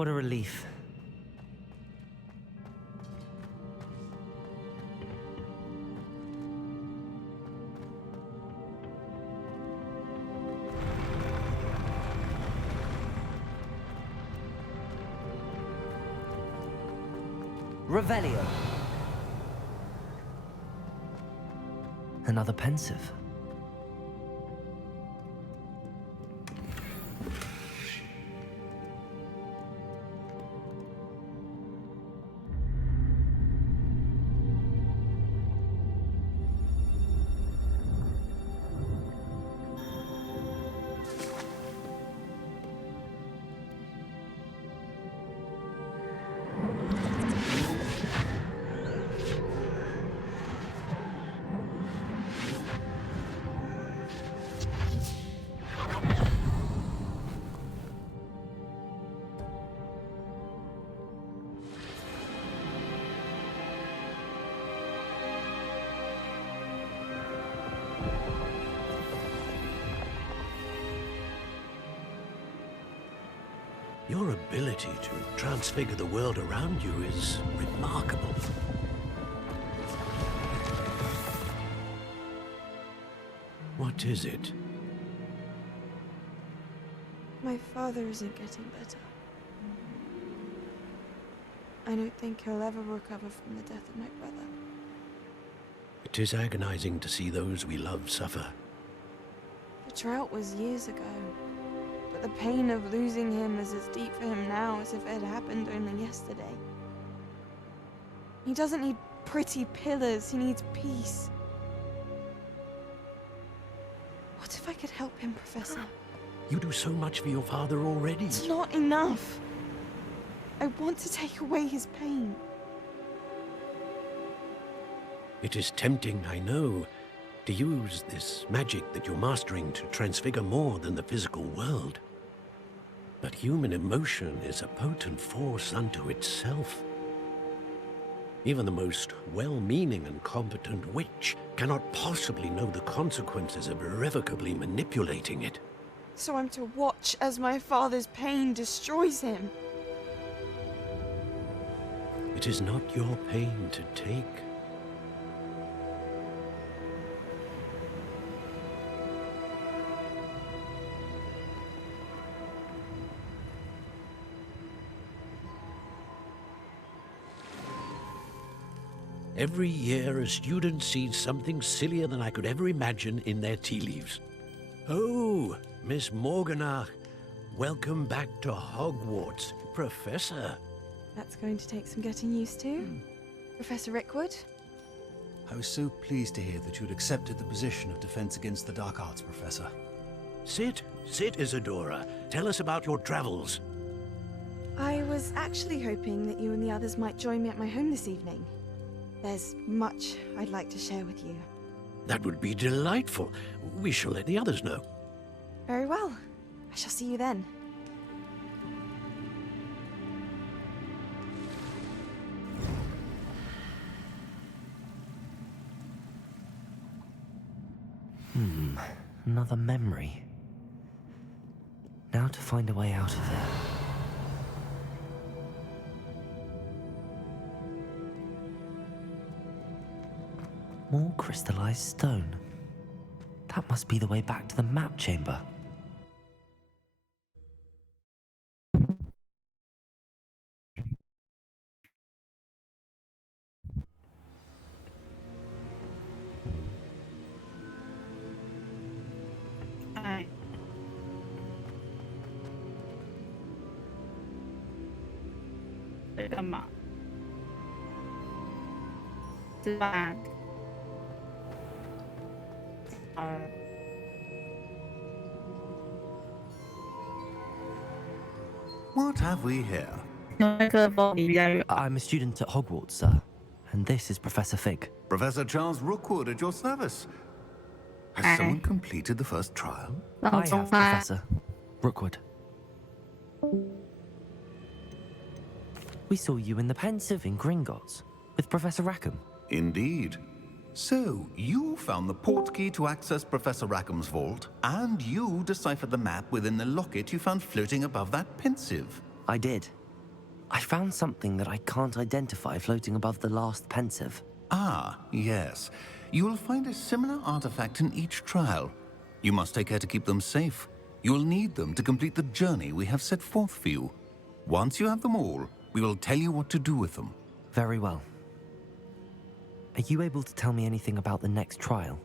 What a relief. Revelio. Another pensive. Your ability to transfigure the world around you is remarkable. What is it? My father isn't getting better. I don't think he'll ever recover from the death of my brother. It is agonizing to see those we love suffer. The drought was years ago. But the pain of losing him is as deep for him now as if it had happened only yesterday. He doesn't need pretty pillars, he needs peace. What if I could help him, Professor? You do so much for your father already. It's not enough. I want to take away his pain. It is tempting, I know, to use this magic that you're mastering to transfigure more than the physical world. But human emotion is a potent force unto itself. Even the most well-meaning and competent witch cannot possibly know the consequences of irrevocably manipulating it. So I'm to watch as my father's pain destroys him. It is not your pain to take. Every year, a student sees something sillier than I could ever imagine in their tea leaves. Oh, Miss Morganach, welcome back to Hogwarts, Professor. That's going to take some getting used to. Professor Rickwood? I was so pleased to hear that you'd accepted the position of Defense Against the Dark Arts, Professor. Sit, Isadora. Tell us about your travels. I was actually hoping that you and the others might join me at my home this evening. There's much I'd like to share with you. That would be delightful. We shall let the others know. Very well. I shall see you then. Another memory. Now to find a way out of there. More crystallized stone. That must be the way back to the map chamber. What have we here? I'm a student at Hogwarts, sir. And this is Professor Fig. Professor Charles Rookwood at your service. Has someone completed the first trial? I have, Professor Rookwood. We saw you in the Pensive in Gringotts with Professor Rackham. Indeed. So, you found the portkey to access Professor Rackham's vault, and you deciphered the map within the locket you found floating above that Pensive. I did. I found something that I can't identify floating above the last pensive. Ah, yes. You will find a similar artifact in each trial. You must take care to keep them safe. You will need them to complete the journey we have set forth for you. Once you have them all, we will tell you what to do with them. Very well. Are you able to tell me anything about the next trial?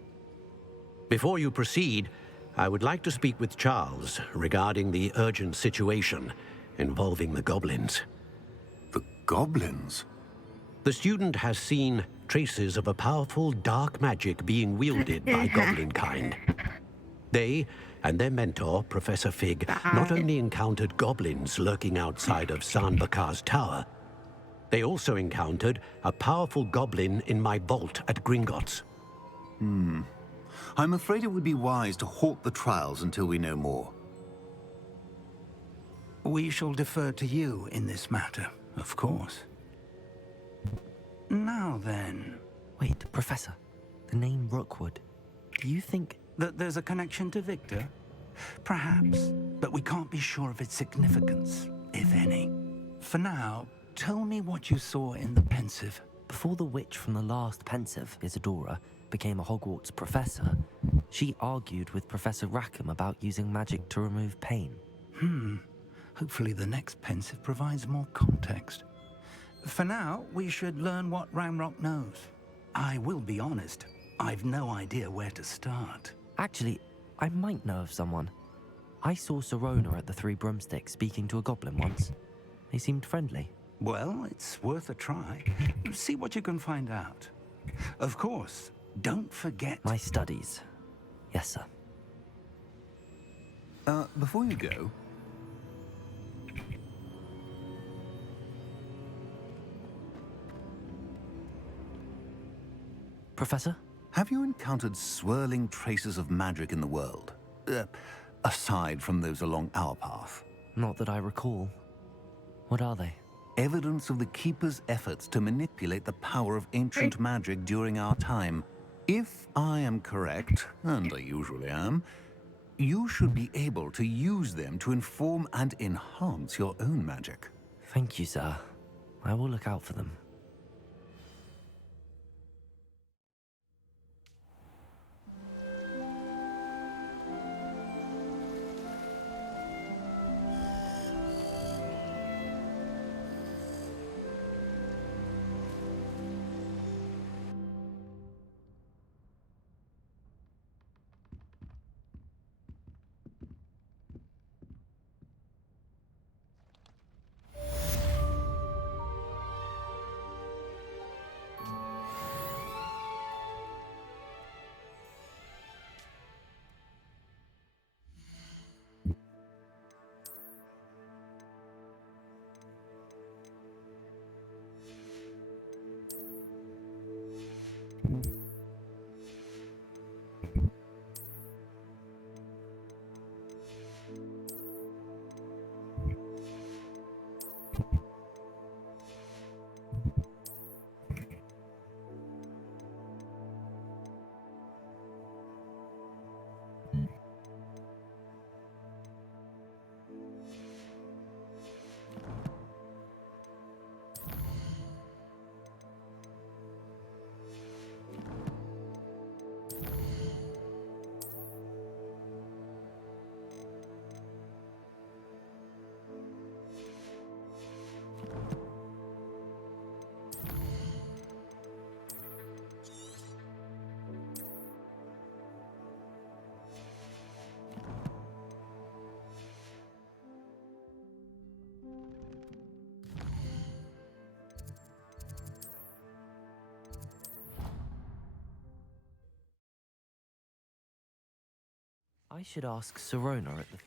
Before you proceed, I would like to speak with Charles regarding the urgent situation involving the goblins. The goblins? The student has seen traces of a powerful dark magic being wielded by goblin kind. They and their mentor, Professor Fig, not only encountered goblins lurking outside of San Bakar's tower, they also encountered a powerful goblin in my vault at Gringotts. I'm afraid it would be wise to halt the trials until we know more. We shall defer to you in this matter, of course. Now then... Wait, Professor. The name Rookwood. Do you think... that there's a connection to Victor? Perhaps, but we can't be sure of its significance, if any. For now, tell me what you saw in the pensive. Before the witch from the last pensive, Isadora, became a Hogwarts professor, she argued with Professor Rackham about using magic to remove pain. Hopefully the next pensive provides more context. For now, we should learn what Ranrock knows. I will be honest, I've no idea where to start. Actually, I might know of someone. I saw Sirona at the Three Broomsticks speaking to a goblin once. They seemed friendly. Well, it's worth a try. See what you can find out. Of course, don't forget... My studies. Yes, sir. Before you go... Professor? Have you encountered swirling traces of magic in the world? Aside from those along our path? Not that I recall. What are they? Evidence of the Keeper's efforts to manipulate the power of ancient magic during our time. If I am correct, and I usually am, you should be able to use them to inform and enhance your own magic. Thank you, sir. I will look out for them. I should ask Sirona at the...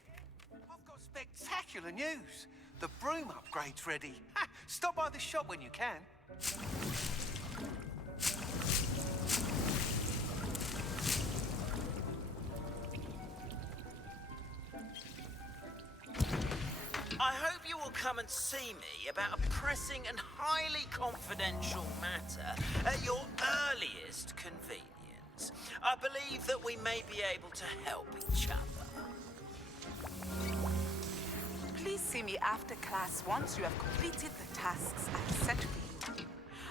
I've got spectacular news. The broom upgrade's ready. Ha! Stop by the shop when you can. I hope you will come and see me about a pressing and highly confidential matter at your earliest convenience. I believe that we may be able to help each other. Please see me after class once you have completed the tasks I set for you.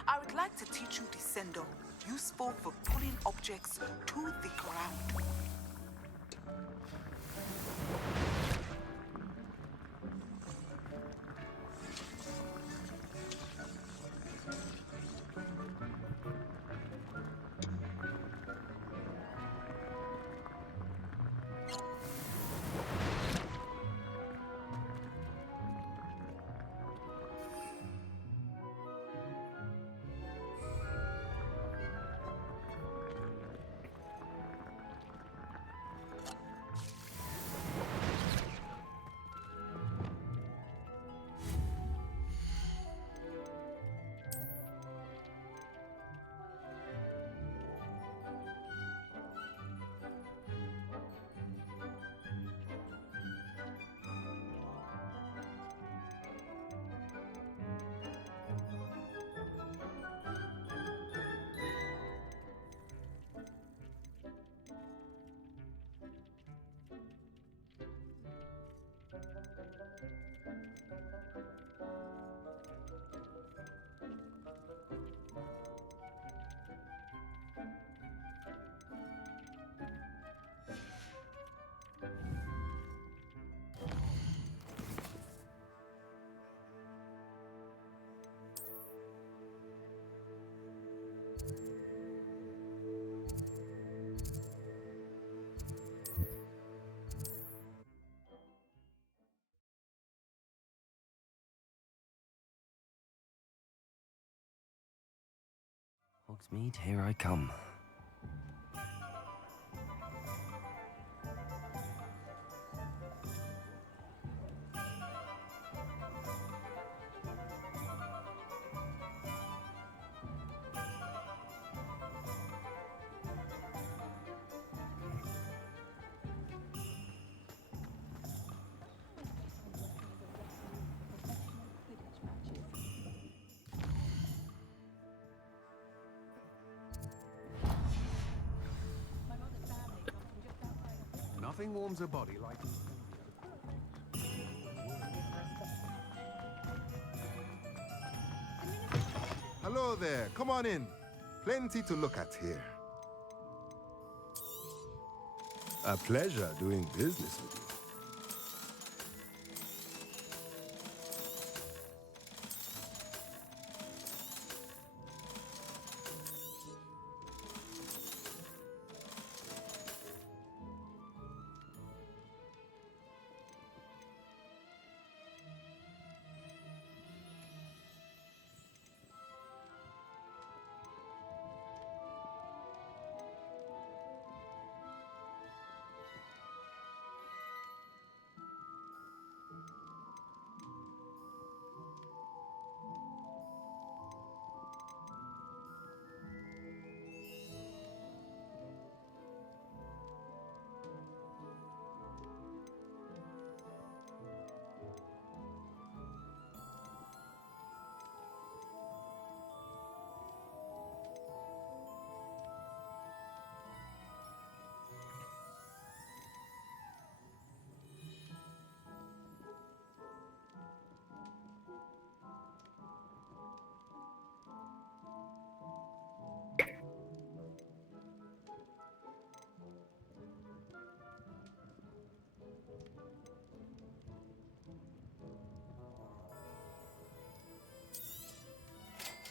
I would like to teach you Descendo, useful for pulling objects to the ground. Hogsmeade, here I come. Nothing warms a body like... Hello there, come on in. Plenty to look at here. A pleasure doing business with you.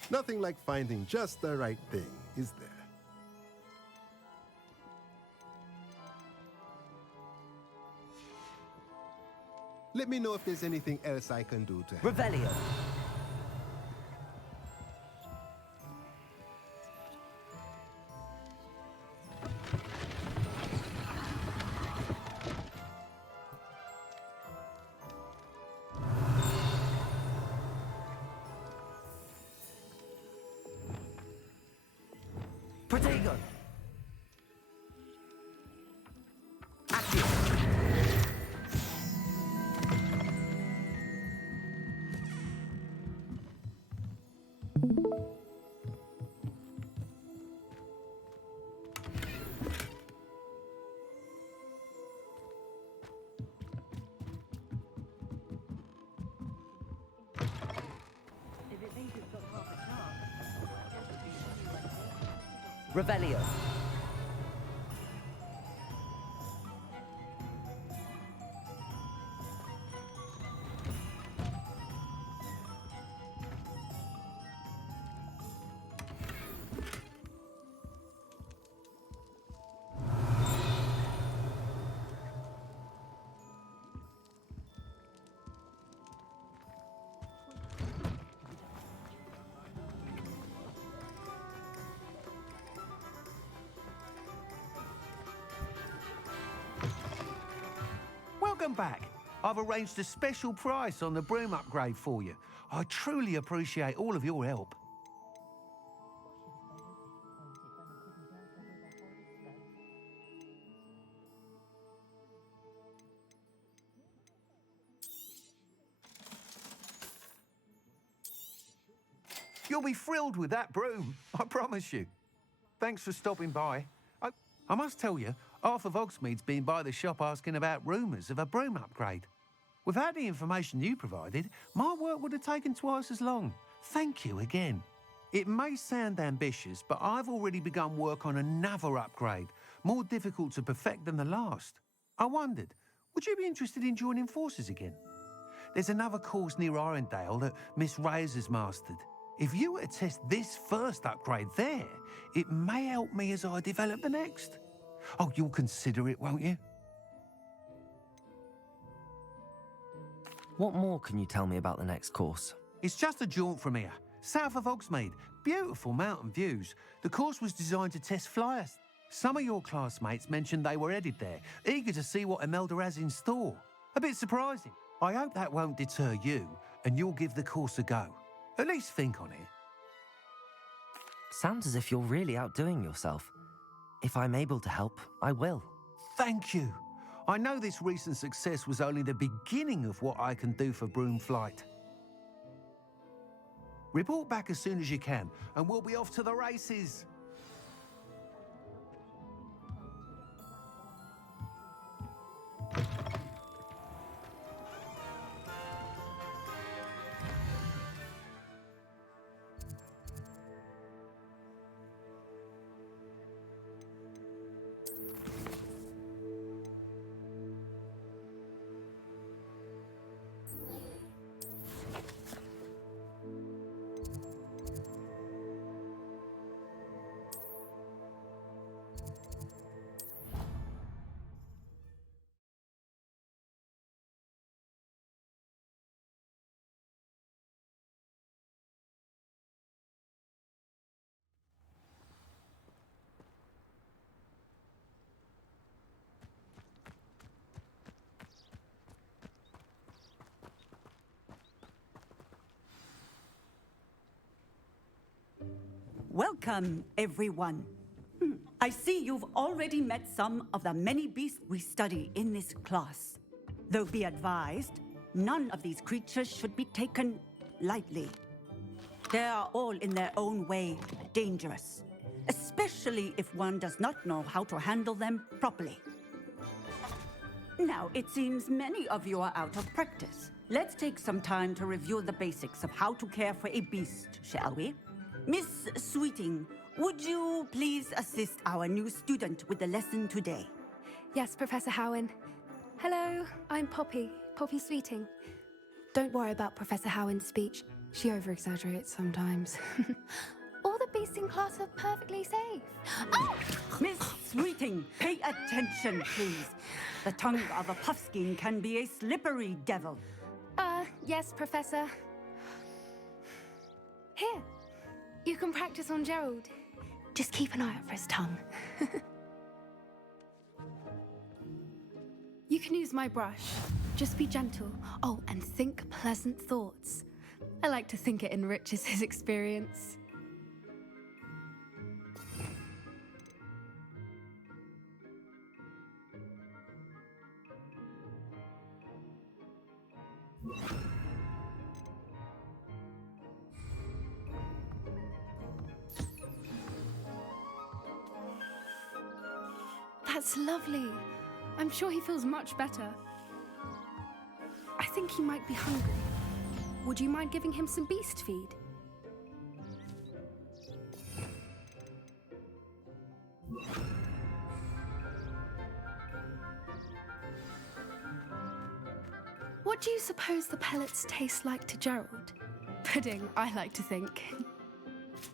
Nothing like finding just the right thing, is there? Let me know if there's anything else I can do to help. Revelio. Protego. Accio. Revelio. Welcome back. I've arranged a special price on the broom upgrade for you. I truly appreciate all of your help. You'll be thrilled with that broom, I promise you. Thanks for stopping by. I must tell you, half of Hogsmeade's been by the shop asking about rumours of a broom upgrade. Without the information you provided, my work would have taken twice as long. Thank you again. It may sound ambitious, but I've already begun work on another upgrade, more difficult to perfect than the last. I wondered, would you be interested in joining forces again? There's another course near Arendelle that Miss Reyes has mastered. If you were to test this first upgrade there, it may help me as I develop the next. Oh, you'll consider it, won't you? What more can you tell me about the next course? It's just a jaunt from here, south of Hogsmeade. Beautiful mountain views. The course was designed to test flyers. Some of your classmates mentioned they were headed there, eager to see what Imelda has in store. A bit surprising. I hope that won't deter you, and you'll give the course a go. At least think on it. Sounds as if you're really outdoing yourself. If I'm able to help, I will. Thank you. I know this recent success was only the beginning of what I can do for Broomflight. Report back as soon as you can, and we'll be off to the races. Welcome, everyone. I see you've already met some of the many beasts we study in this class. Though be advised, none of these creatures should be taken lightly. They are all in their own way dangerous, especially if one does not know how to handle them properly. Now, it seems many of you are out of practice. Let's take some time to review the basics of how to care for a beast, shall we? Miss Sweeting, would you please assist our new student with the lesson today? Yes, Professor Howen. Hello, I'm Poppy Sweeting. Don't worry about Professor Howen's speech. She over-exaggerates sometimes. All the beasts in class are perfectly safe. Oh! Miss Sweeting, pay attention, please. The tongue of a puffskein can be a slippery devil. Yes, Professor. Here. You can practice on Gerald. Just keep an eye out for his tongue. You can use my brush. Just be gentle. Oh, and think pleasant thoughts. I like to think it enriches his experience. That's lovely. I'm sure he feels much better. I think he might be hungry. Would you mind giving him some beast feed? What do you suppose the pellets taste like to Gerald? Pudding, I like to think.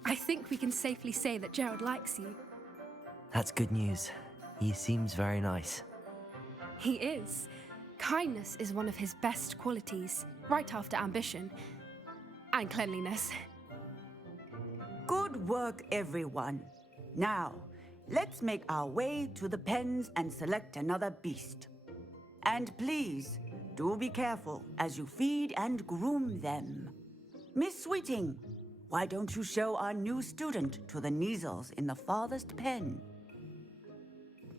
I think we can safely say that Gerald likes you. That's good news. He seems very nice. He is. Kindness is one of his best qualities, right after ambition. And cleanliness. Good work, everyone. Now, let's make our way to the pens and select another beast. And please, do be careful as you feed and groom them. Miss Sweeting, why don't you show our new student to the Neasels in the farthest pen?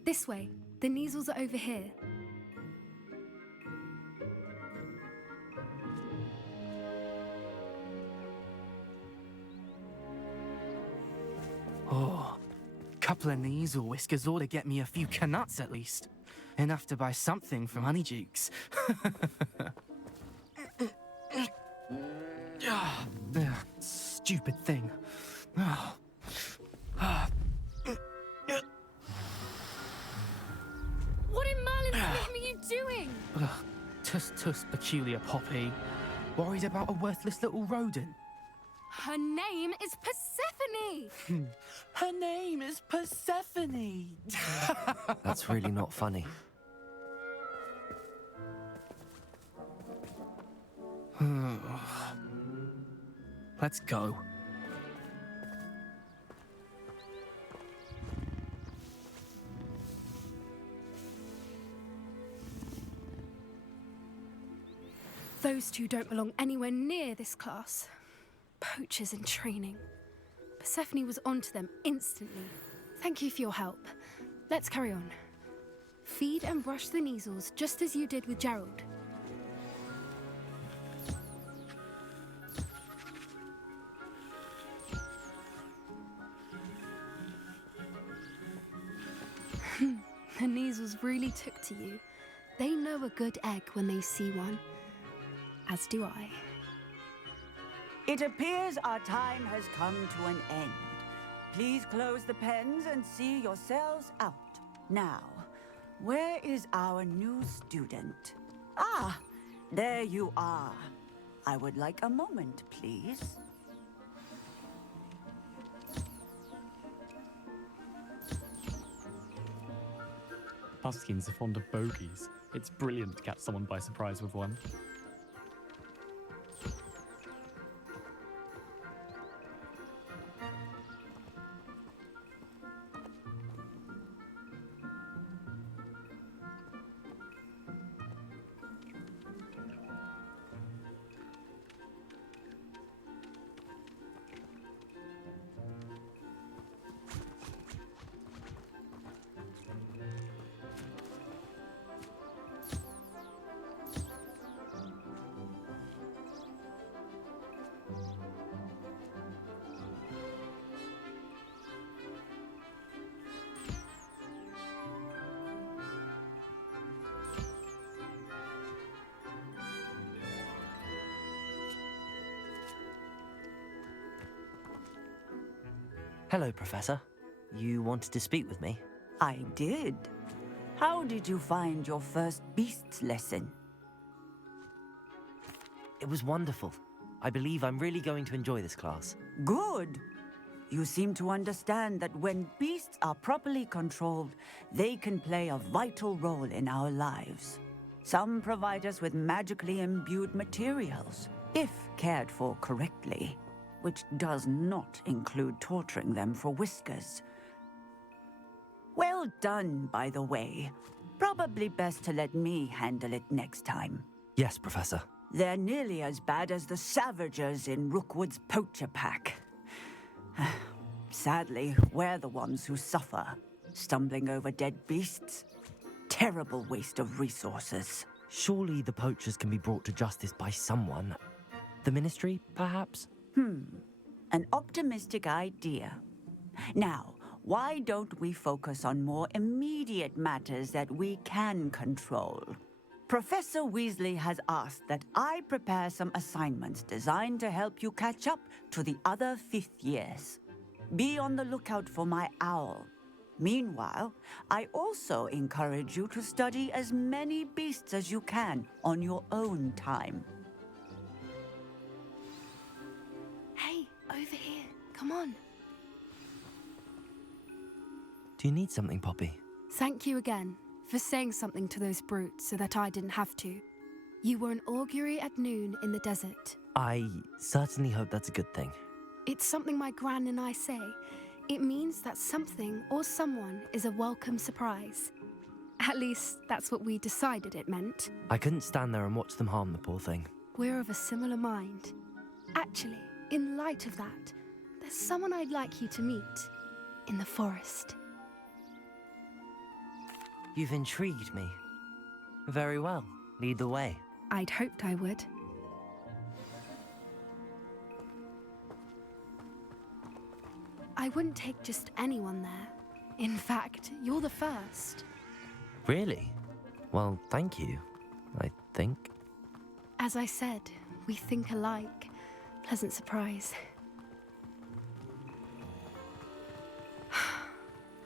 This way. The Neasels are over here. Oh, couple of Neasel whiskers ought to get me a few canuts at least. Enough to buy something from Honeydukes. Stupid thing. What in Merlin's name are you doing? Tuss, peculiar Poppy. Worried about a worthless little rodent. Her name is Persephone! Her name is Persephone! That's really not funny. Let's go. Those two don't belong anywhere near this class. Poachers in training. Persephone was onto them instantly. Thank you for your help. Let's carry on. Feed and brush the Neasels just as you did with Gerald. The Neasels really took to you. They know a good egg when they see one. As do I. It appears our time has come to an end. Please close the pens and see yourselves out. Now, where is our new student? Ah, there you are. I would like a moment, please. Puskins are fond of bogies. It's brilliant to catch someone by surprise with one. Hello, Professor. You wanted to speak with me? I did. How did you find your first beasts lesson? It was wonderful. I believe I'm really going to enjoy this class. Good. You seem to understand that when beasts are properly controlled, they can play a vital role in our lives. Some provide us with magically imbued materials, if cared for correctly, which does not include torturing them for whiskers. Well done, by the way. Probably best to let me handle it next time. Yes, Professor. They're nearly as bad as the Savagers in Rookwood's poacher pack. Sadly, we're the ones who suffer, stumbling over dead beasts. Terrible waste of resources. Surely the poachers can be brought to justice by someone. The Ministry, perhaps? An optimistic idea. Now, why don't we focus on more immediate matters that we can control? Professor Weasley has asked that I prepare some assignments designed to help you catch up to the other fifth years. Be on the lookout for my owl. Meanwhile, I also encourage you to study as many beasts as you can on your own time. Hey, over here. Come on. Do you need something, Poppy? Thank you again for saying something to those brutes so that I didn't have to. You were an augury at noon in the desert. I certainly hope that's a good thing. It's something my gran and I say. It means that something or someone is a welcome surprise. At least, that's what we decided it meant. I couldn't stand there and watch them harm the poor thing. We're of a similar mind. Actually, in light of that, there's someone I'd like you to meet in the forest. You've intrigued me. Very well. Lead the way. I'd hoped I would. I wouldn't take just anyone there. In fact, you're the first. Really? Well, thank you, I think. As I said, we think alike. Pleasant surprise.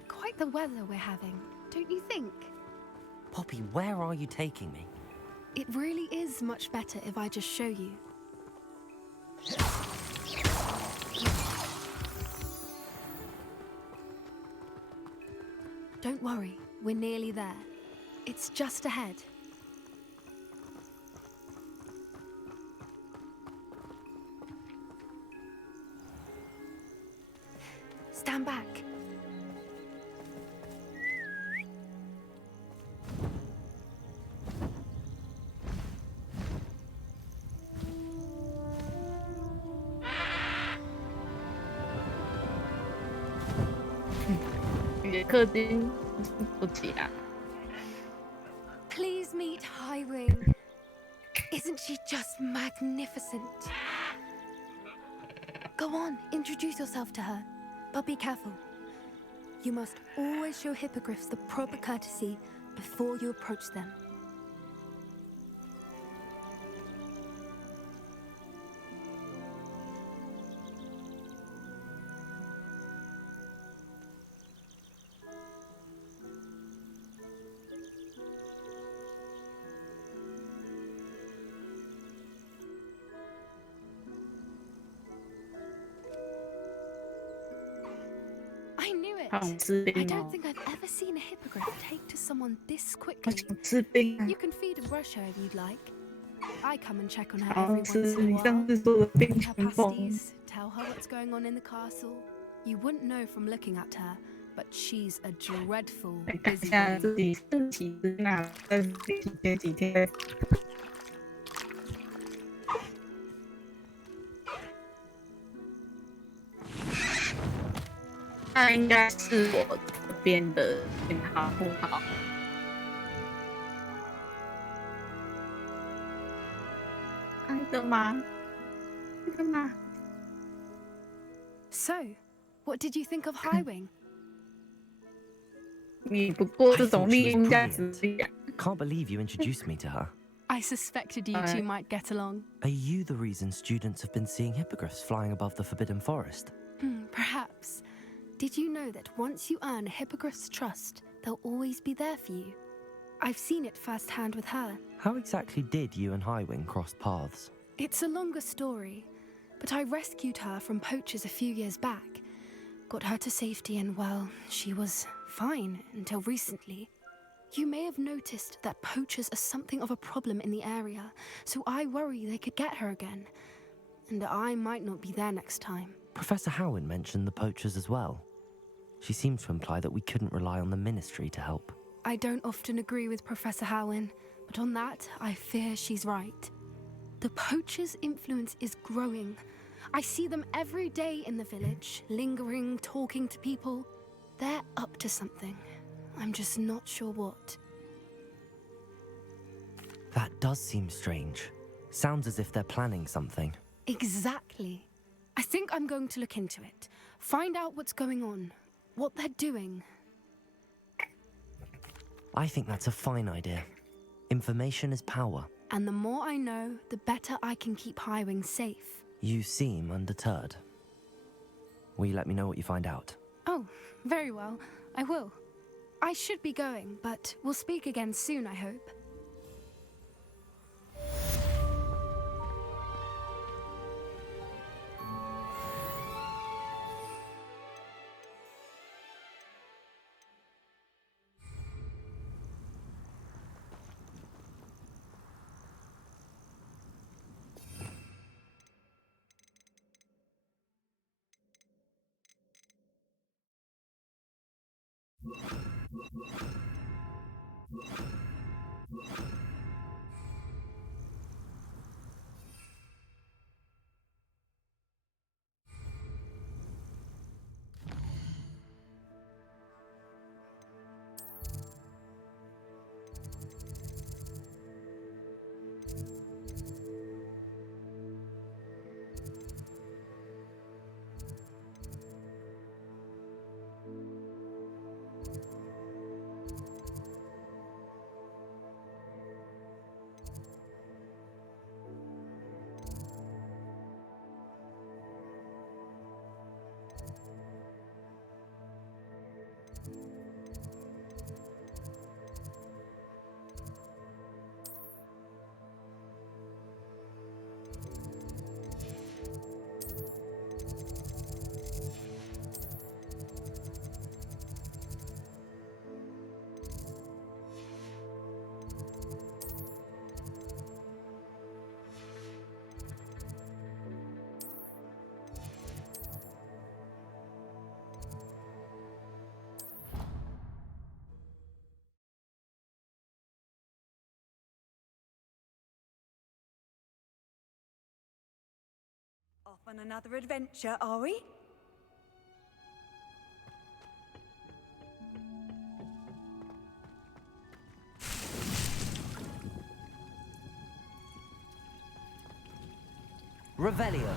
Quite the weather we're having, don't you think? Poppy, where are you taking me? It really is much better if I just show you. Don't worry, we're nearly there. It's just ahead. Stand back. Please meet Highwing. Isn't she just magnificent? Go on, introduce yourself to her. But be careful. You must always show hippogriffs the proper courtesy before you approach them. I knew it! I don't think I've ever seen a hippogriff take to someone this quickly. You can feed and brush her if you'd like. I come and check on her every once in a while. Give her pasties, tell her what's going on in the castle. You wouldn't know from looking at her, but she's a dreadful busybody. 那应该是我这边的信号不好。开的吗？开的吗？ So, what did you think of Highwing? 你不过这种利用价值力啊。 Can't believe you introduced me to her. I suspected you two might get along. Are you the reason students have been seeing hippogriffs flying above the Forbidden Forest? Perhaps. Did you know that once you earn a hippogriff's trust, they'll always be there for you? I've seen it firsthand with her. How exactly did you and Highwing cross paths? It's a longer story, but I rescued her from poachers a few years back. Got her to safety and, well, she was fine until recently. You may have noticed that poachers are something of a problem in the area, so I worry they could get her again. And I might not be there next time. Professor Howen mentioned the poachers as well. She seemed to imply that we couldn't rely on the Ministry to help. I don't often agree with Professor Howen, but on that, I fear she's right. The poachers' influence is growing. I see them every day in the village, lingering, talking to people. They're up to something. I'm just not sure what. That does seem strange. Sounds as if they're planning something. Exactly. I think I'm going to look into it. Find out what's going on. What they're doing. I think that's a fine idea. Information is power. And the more I know, the better I can keep Highwing safe. You seem undeterred. Will you let me know what you find out? Oh, very well. I will. I should be going, but we'll speak again soon, I hope. Off on another adventure, are we? Revelio.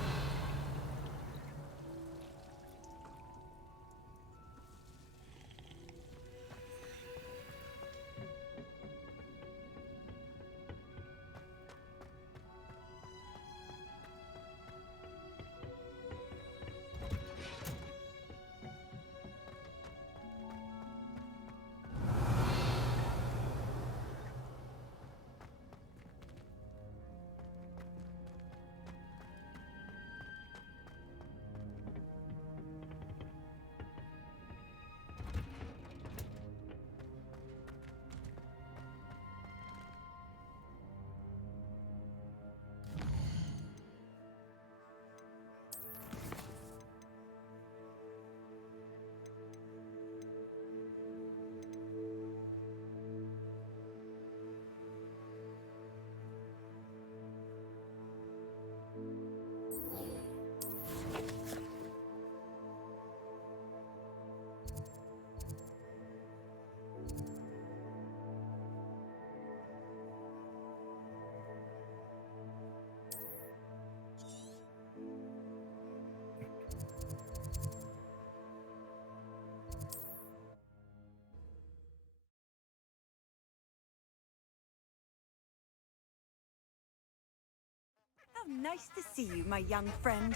How nice to see you, my young friend.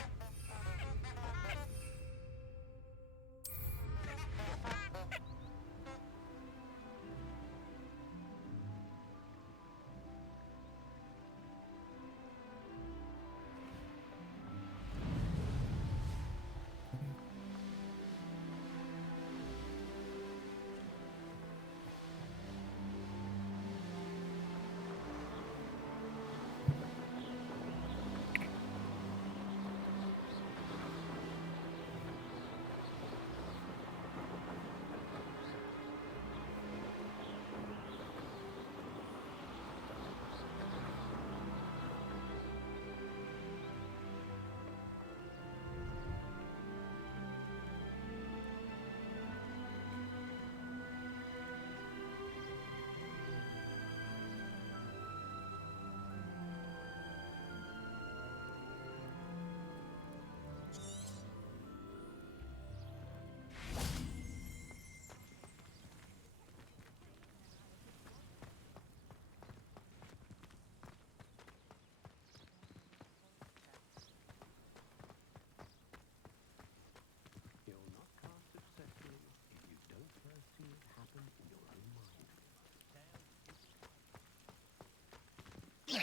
You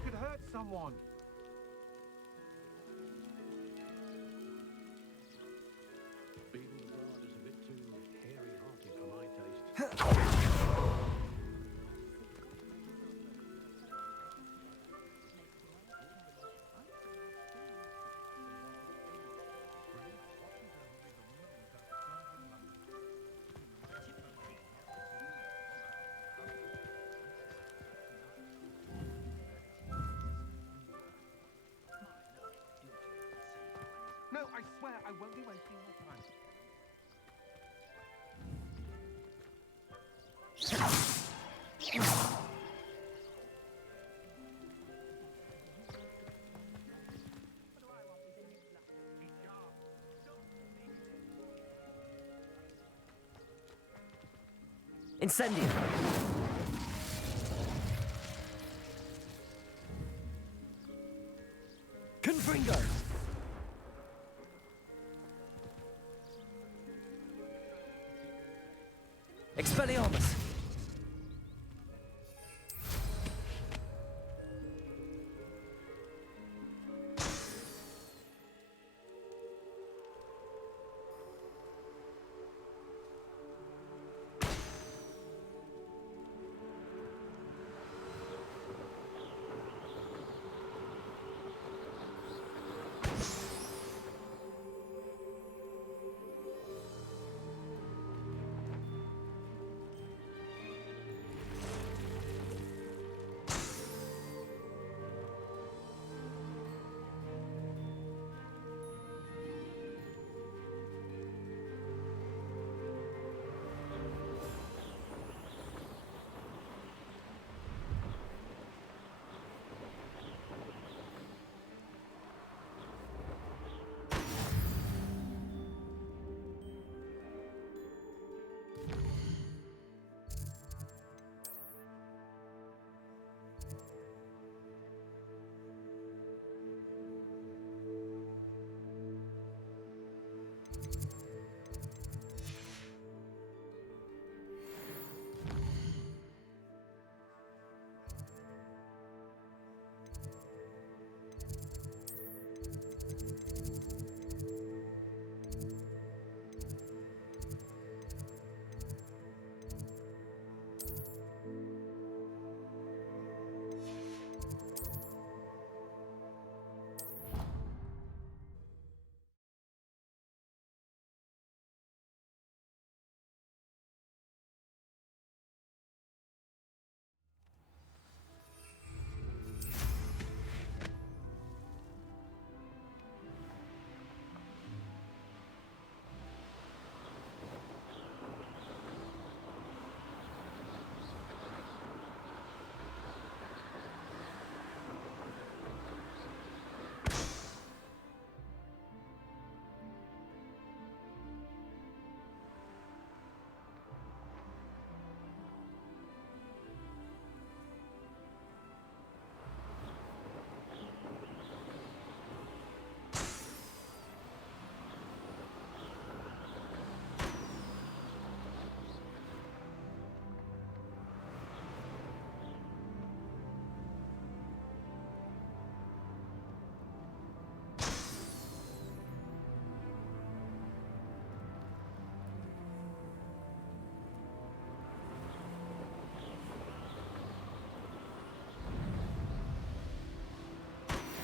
could hurt someone. No, I swear I won't be wasting your time. Incendio! Confringo! Expelliarmus!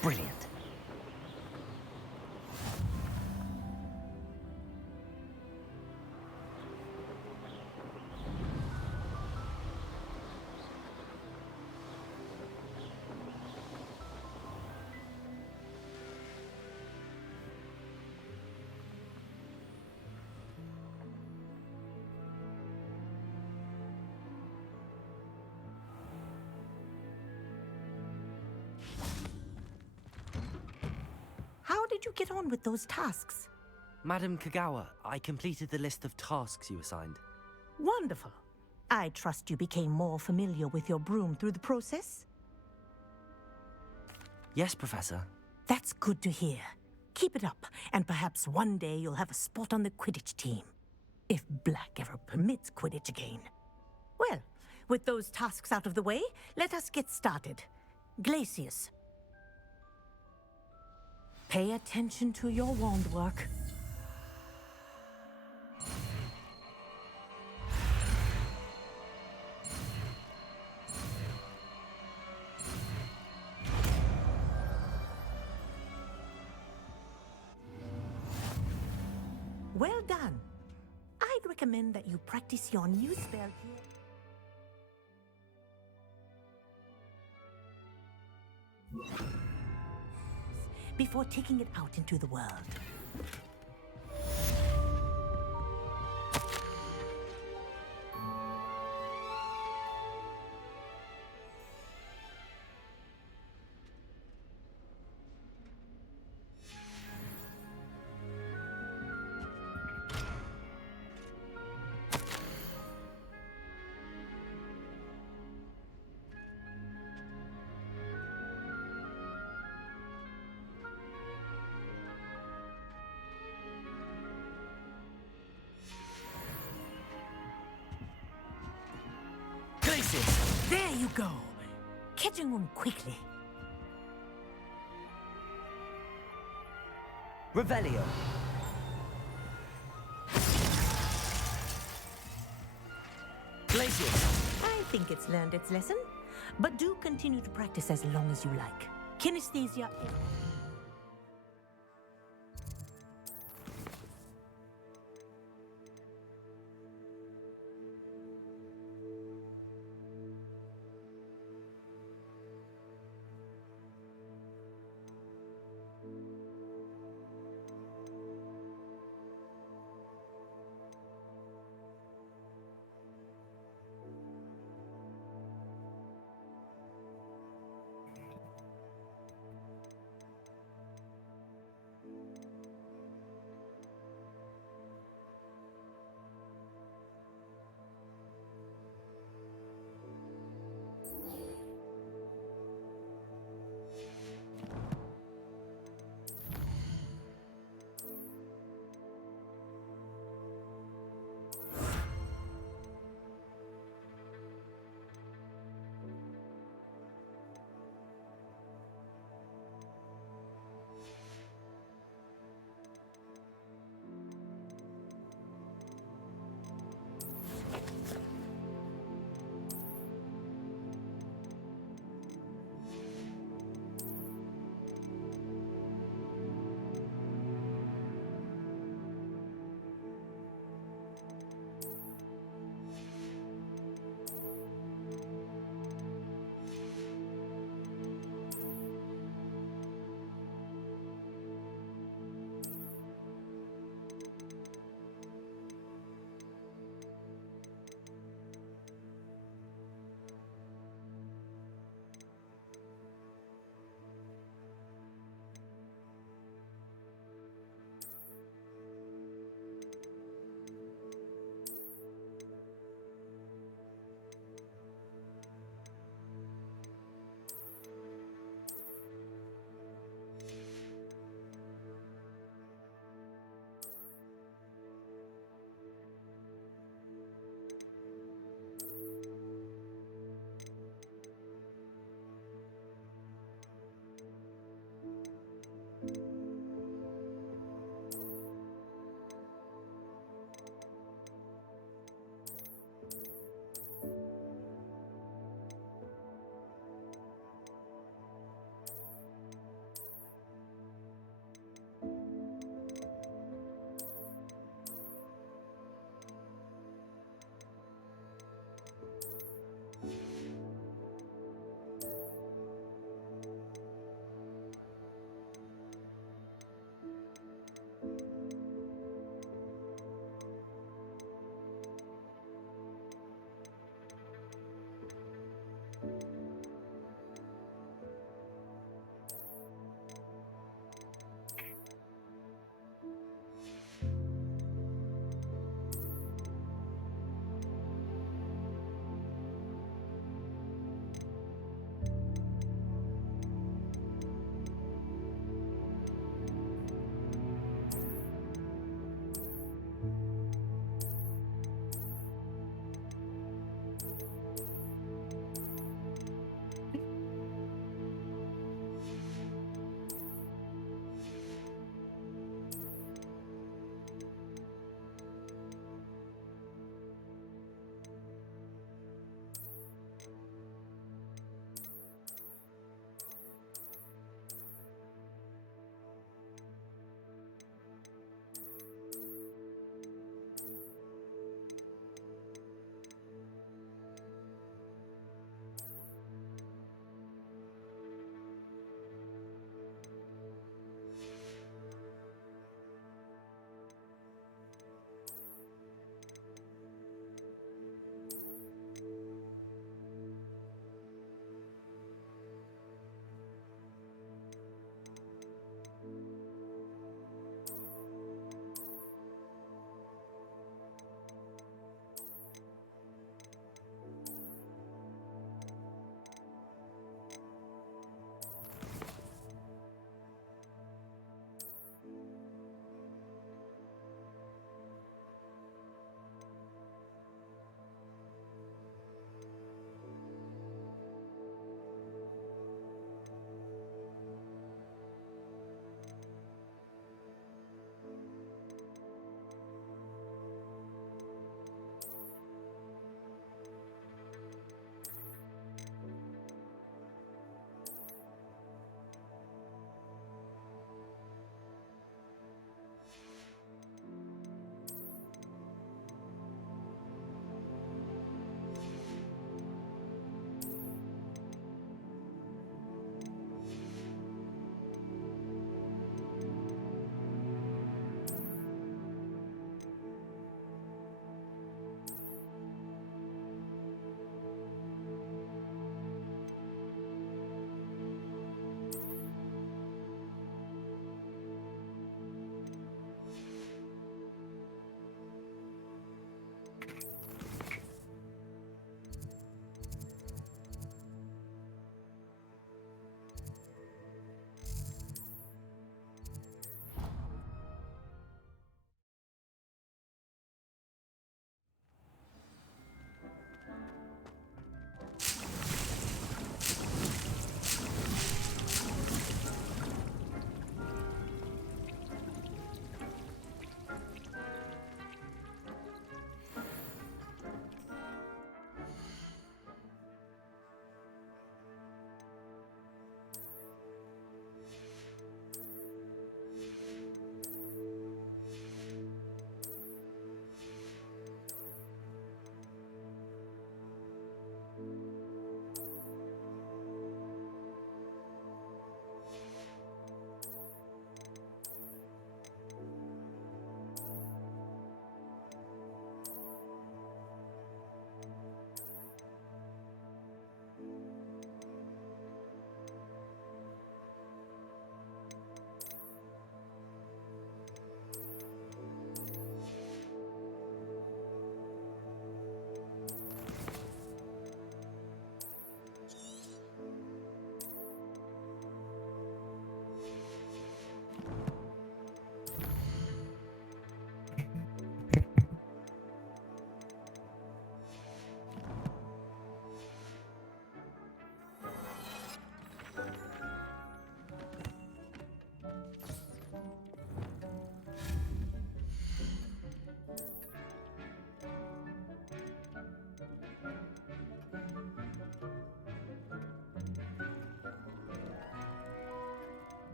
Brilliant. How did you get on with those tasks? Madam Kagawa, I completed the list of tasks you assigned. Wonderful. I trust you became more familiar with your broom through the process? Yes, Professor. That's good to hear. Keep it up, and perhaps one day you'll have a spot on the Quidditch team. If Black ever permits Quidditch again. Well, with those tasks out of the way, let us get started. Glacius. Pay attention to your wand work. Well done. I'd recommend that you practice your new spell here. Before taking it out into the world. There you go. Catching on quickly. Revelio. Glacius. I think it's learned its lesson, but do continue to practice as long as you like. Kinesthesia.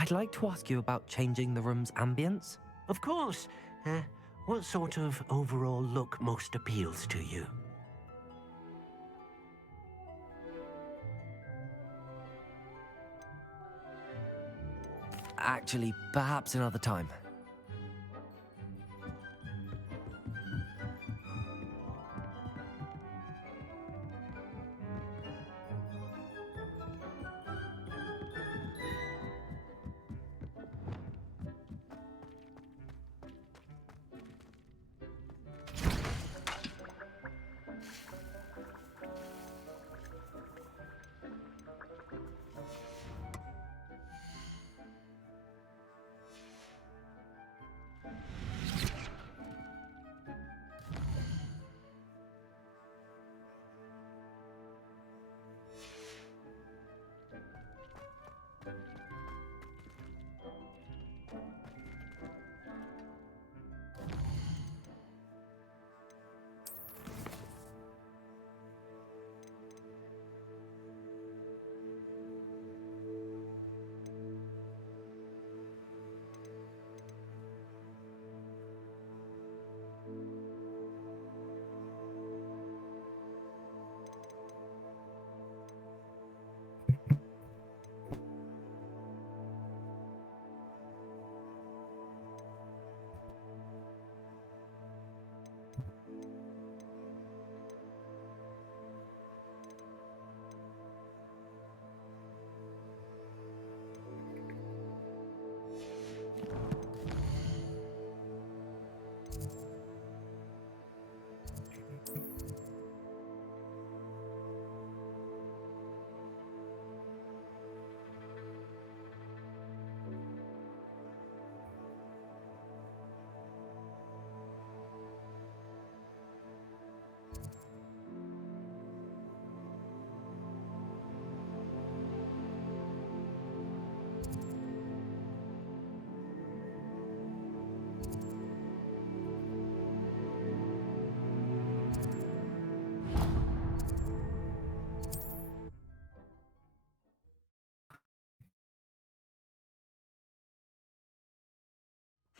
I'd like to ask you about changing the room's ambience. Of course. What sort of overall look most appeals to you? Actually, perhaps another time.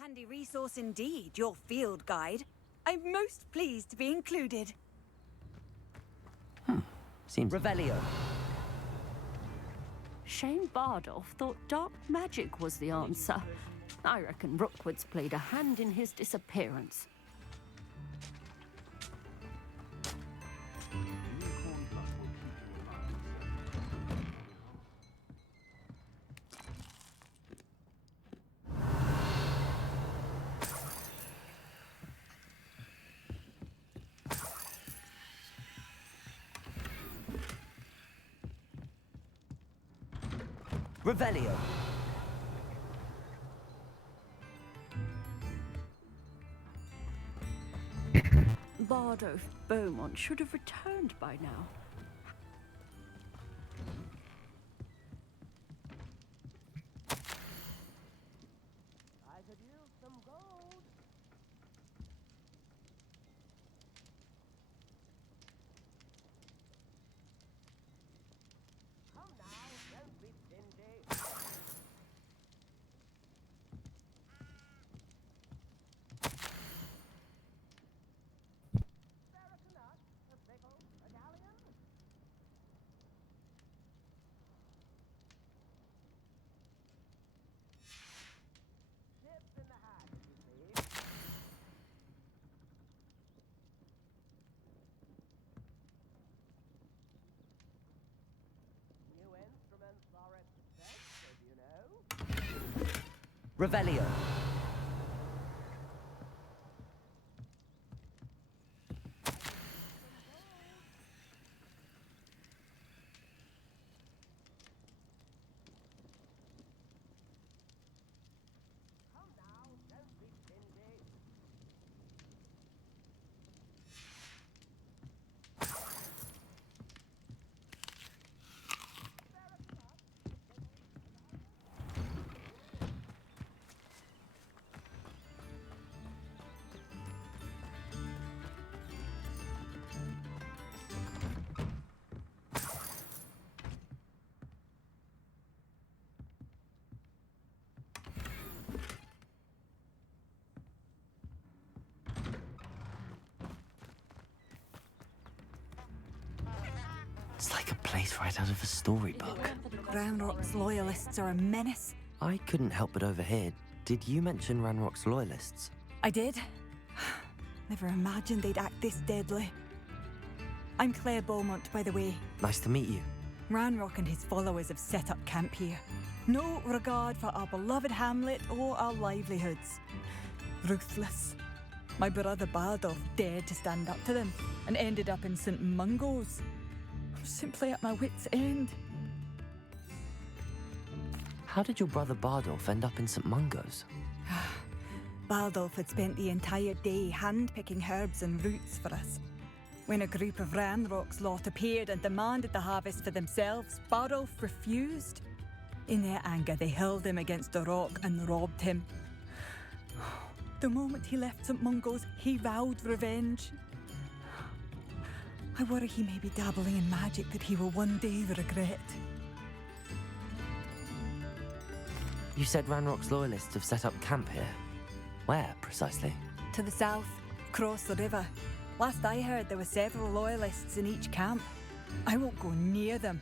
Handy resource indeed, your field guide. I'm most pleased to be included. Seems... Revelio. Shane Bardolph thought dark magic was the answer. I reckon Rookwood's played a hand in his disappearance. Revelio. Bardolph Beaumont should have returned by now. I could use some gold. Come now, don't be stingy. Revelio. place right out of a storybook. Ranrock's loyalists are a menace. I couldn't help but overhear. Did you mention Ranrock's loyalists? I did. Never imagined they'd act this deadly. I'm Claire Beaumont, by the way. Nice to meet you. Ranrock and his followers have set up camp here. No regard for our beloved hamlet or our livelihoods. Ruthless. My brother Bardolph dared to stand up to them and ended up in St. Mungo's. I'm simply at my wit's end. How did your brother Bardolph end up in St. Mungo's? Bardolph had spent the entire day hand-picking herbs and roots for us. When a group of Ranrock's lot appeared and demanded the harvest for themselves, Bardolph refused. In their anger, they hurled him against a rock and robbed him. The moment he left St. Mungo's, he vowed revenge. I worry he may be dabbling in magic that he will one day regret. You said Ranrock's loyalists have set up camp here. Where, precisely? To the south, across the river. Last I heard, there were several loyalists in each camp. I won't go near them.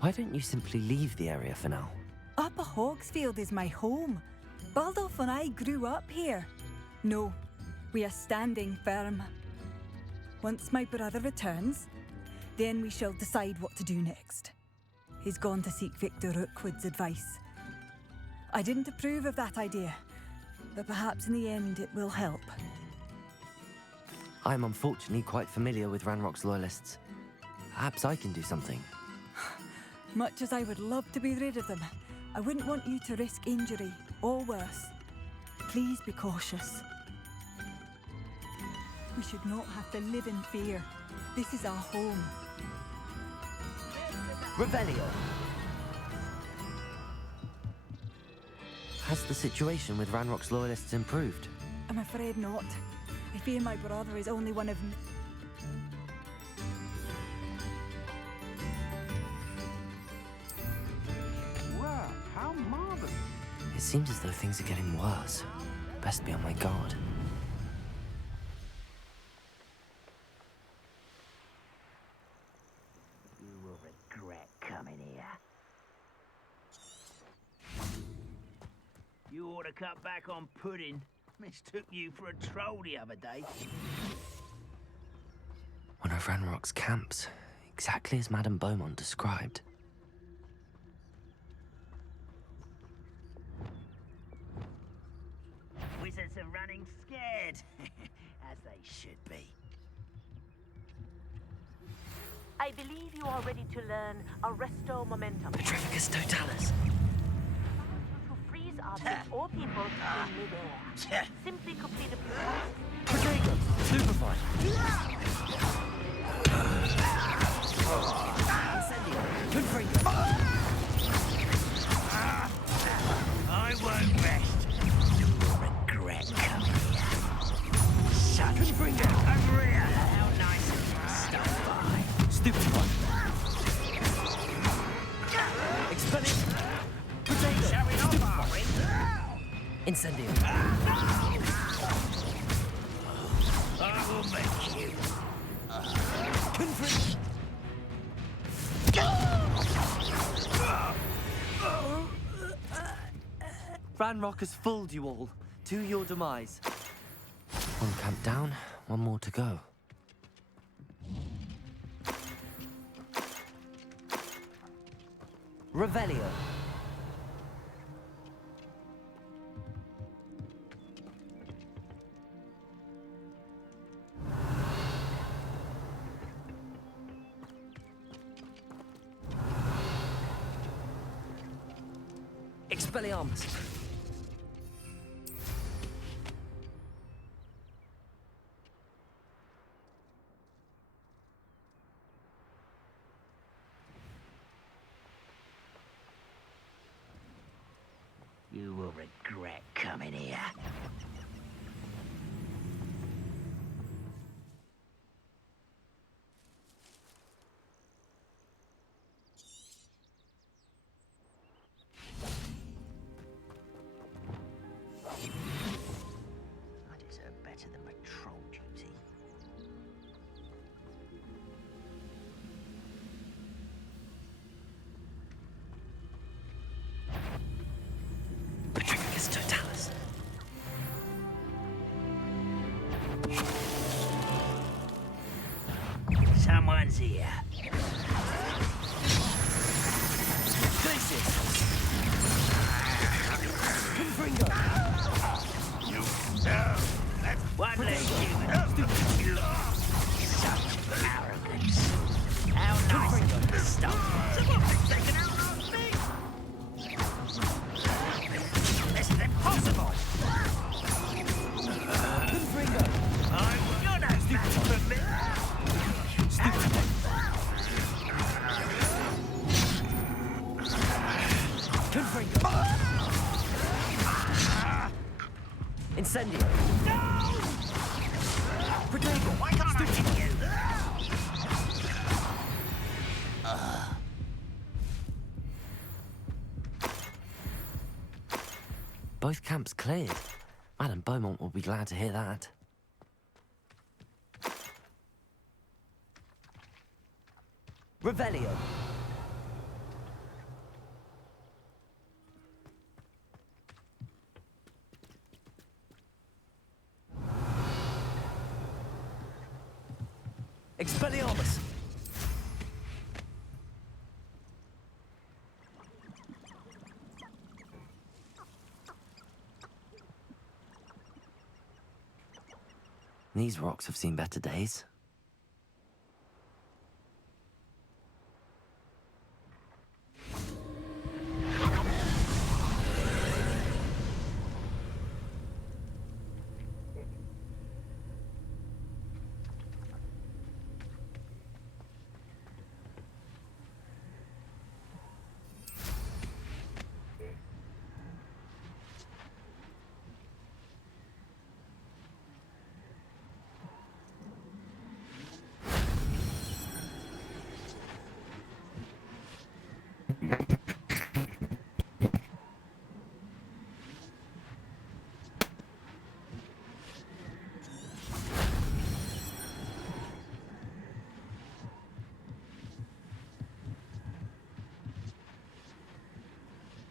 Why don't you simply leave the area for now? Upper Hogsfield is my home. Bardolph and I grew up here. No, we are standing firm. Once my brother returns, then we shall decide what to do next. He's gone to seek Victor Rookwood's advice. I didn't approve of that idea, but perhaps in the end it will help. I'm unfortunately quite familiar with Ranrock's loyalists. Perhaps I can do something. Much as I would love to be rid of them, I wouldn't want you to risk injury, or worse. Please be cautious. We should not have to live in fear. This is our home. Revelio! Has the situation with Ranrock's loyalists improved? I'm afraid not. I fear my brother is only one of... Wow, how marvelous! It seems as though things are getting worse. Best be on my guard. You will regret coming here. You ought to cut back on pudding. Mistook you for a troll the other day. One of Ranrock's camps, exactly as Madame Beaumont described. Wizards are running scared, as they should be. I believe you are ready to learn Arresto Momentum. Petrificus Totalis. To freeze objects or people in midair. Simply complete a few tasks. Protego! Stupefy! Incendio! Confringo! I won't rest. You will regret coming here. Shut Confringo! Over here! How nice of you to stop by. Stupefy! Expelliarmus! Protego! Showing off, are we? Incendio! I will make you. Confringo! Ranrock has fooled you all. To your demise. One camp down, one more to go. Revelio. Expelliarmus. You will regret coming here. I deserve better than my troll duty. here. Glacius! Confringo! You one less human. Such arrogance. How nice of the stuff. Someone's taken out last thing. This is impossible. Confringo! You're no match for me. Confringo! Incendio! No! Protego! Why can't I hit you? Both camps cleared. Madame Beaumont will be glad to hear that. Revelio. Expelliarmus. These rocks have seen better days.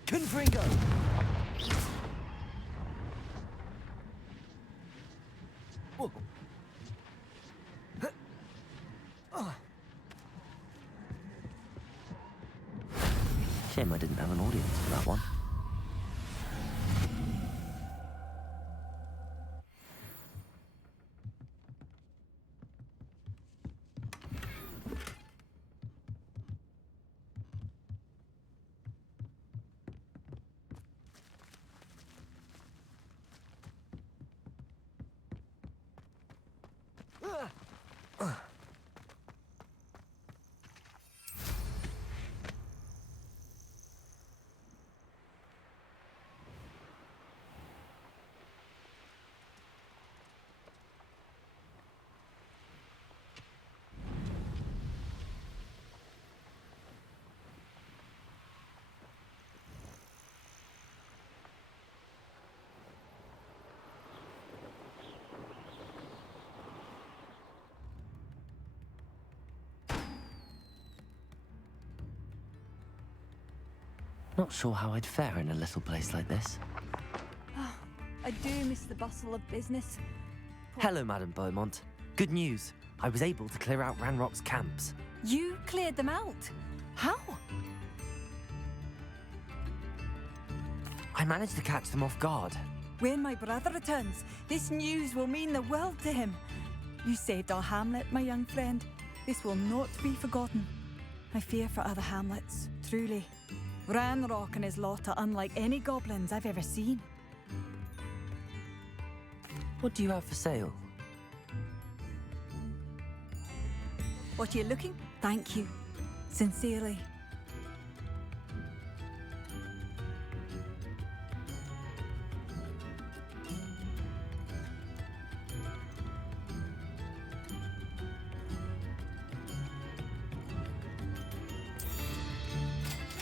Confringo! Whoa. Shame I didn't have an audience for that one. Not sure how I'd fare in a little place like this. I do miss the bustle of business. Hello, Madame Beaumont. Good news. I was able to clear out Ranrock's camps. You cleared them out? How? I managed to catch them off guard. When my brother returns, this news will mean the world to him. You saved our hamlet, my young friend. This will not be forgotten. I fear for other hamlets, truly. Ranrock and his lot are unlike any goblins I've ever seen. What do you have for sale? What are you looking? Thank you. Sincerely.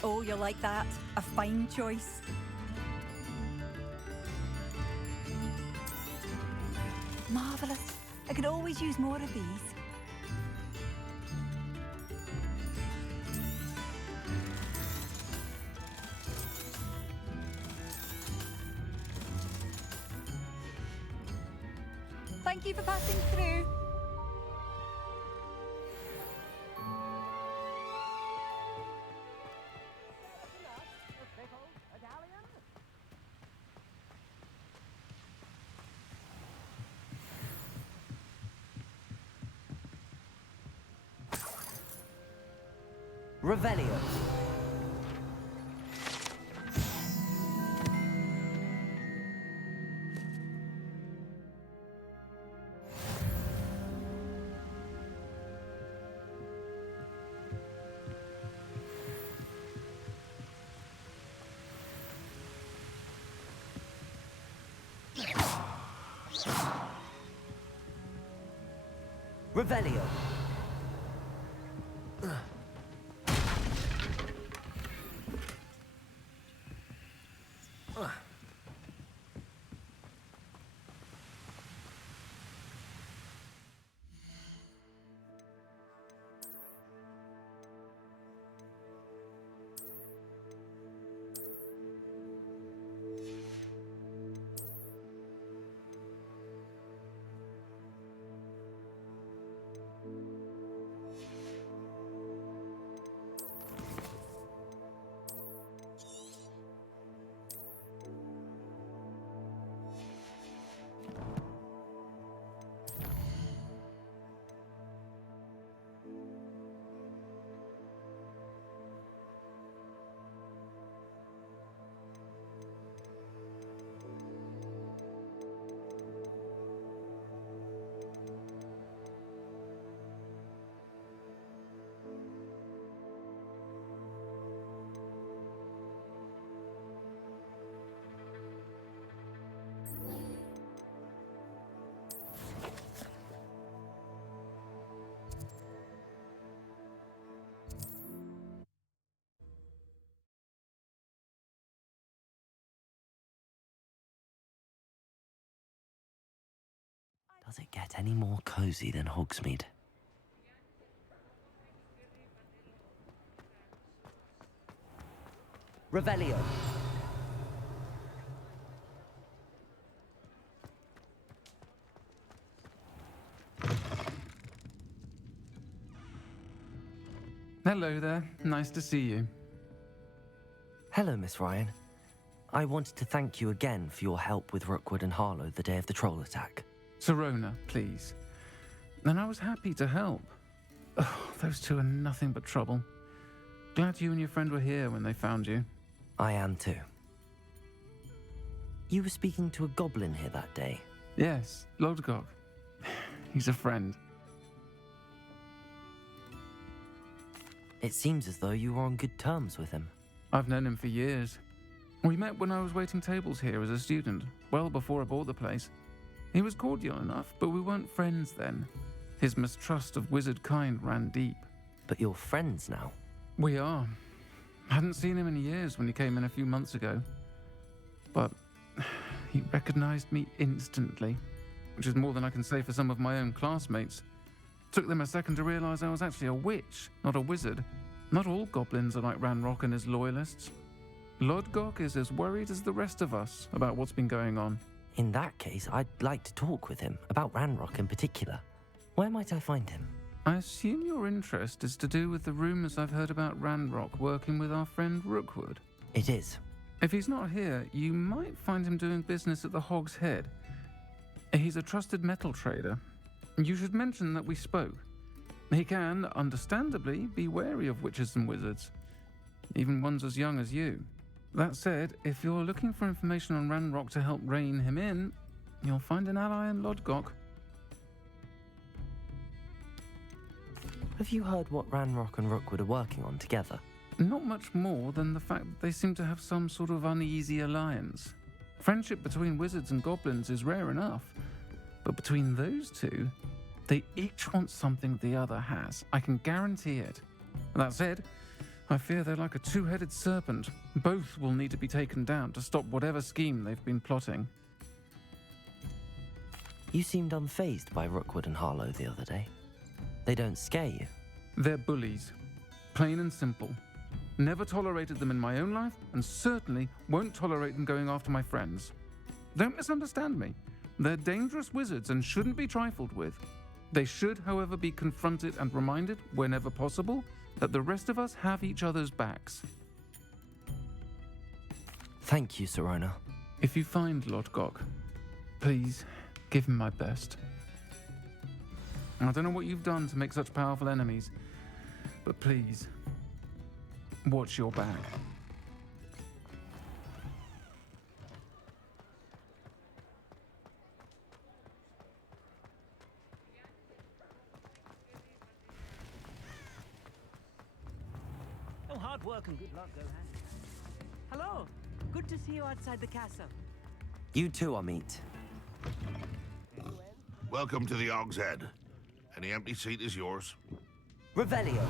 Oh, you like that? A fine choice. Marvellous. I could always use more of these. Thank you for passing through. Revelio. Revelio. Does it get any more cozy than Hogsmeade? Revelio. Hello there. Nice to see you. Hello, Miss Ryan. I wanted to thank you again for your help with Rookwood and Harlow the day of the troll attack. Sirona, please. And I was happy to help. Oh, those two are nothing but trouble. Glad you and your friend were here when they found you. I am too. You were speaking to a goblin here that day. Yes, Lodgok. He's a friend. It seems as though you were on good terms with him. I've known him for years. We met when I was waiting tables here as a student, well before I bought the place. He was cordial enough, but we weren't friends then. His mistrust of wizard kind ran deep. But you're friends now? We are. Hadn't seen him in years when he came in a few months ago. But he recognized me instantly, which is more than I can say for some of my own classmates. Took them a second to realize I was actually a witch, not a wizard. Not all goblins are like Ranrock and his loyalists. Lodgok is as worried as the rest of us about what's been going on. In that case, I'd like to talk with him, about Ranrock in particular. Where might I find him? I assume your interest is to do with the rumors I've heard about Ranrock working with our friend Rookwood. It is. If he's not here, you might find him doing business at the Hog's Head. He's a trusted metal trader. You should mention that we spoke. He can, understandably, be wary of witches and wizards, even ones as young as you. That said, if you're looking for information on Ranrock to help rein him in, you'll find an ally in Lodgok. Have you heard what Ranrock and Rookwood are working on together? Not much more than the fact that they seem to have some sort of uneasy alliance. Friendship between wizards and goblins is rare enough, but between those two, they each want something the other has. I can guarantee it. That said, I fear they're like a two-headed serpent. Both will need to be taken down to stop whatever scheme they've been plotting. You seemed unfazed by Rookwood and Harlow the other day. They don't scare you? They're bullies. Plain and simple. Never tolerated them in my own life, and certainly won't tolerate them going after my friends. Don't misunderstand me. They're dangerous wizards and shouldn't be trifled with. They should, however, be confronted and reminded, whenever possible, that the rest of us have each other's backs. Thank you, Sirona. If you find Lodgok, please give him my best. I don't know what you've done to make such powerful enemies, but please, Watch your back. Oh, hard work and good luck go hand in hand. Hello. Good to see you outside the castle. You too, Amit. Welcome to the Og's Head. Any empty seat is yours. Revelio.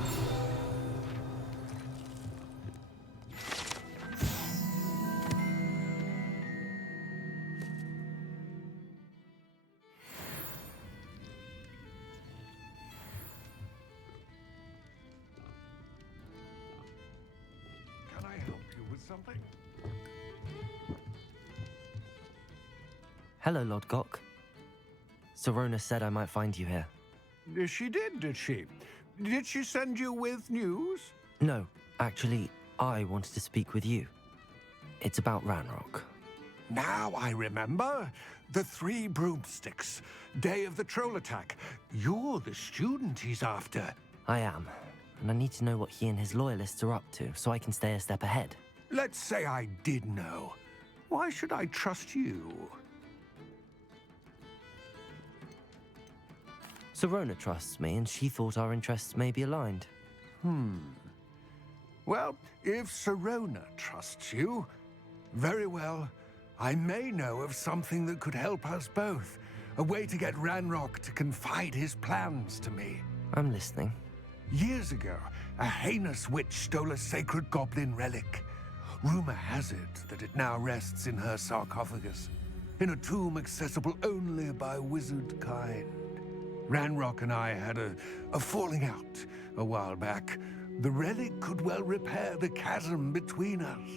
Can I help you with something? Hello, Lord Gok. Serona said I might find you here. She did she? Did she send you with news? No, actually, I wanted to speak with you. It's about Ranrock. Now I remember. The 3 broomsticks. Day of the troll attack. You're the student he's after. I am, and I need to know what he and his loyalists are up to so I can stay a step ahead. Let's say I did know. Why should I trust you? Serona trusts me, and she thought our interests may be aligned. Well, if Serona trusts you, very well. I may know of something that could help us both. A way to get Ranrock to confide his plans to me. I'm listening. Years ago, a heinous witch stole a sacred goblin relic. Rumor has it that it now rests in her sarcophagus, in a tomb accessible only by wizard kind. Ranrock and I had a falling out a while back. The relic could well repair the chasm between us.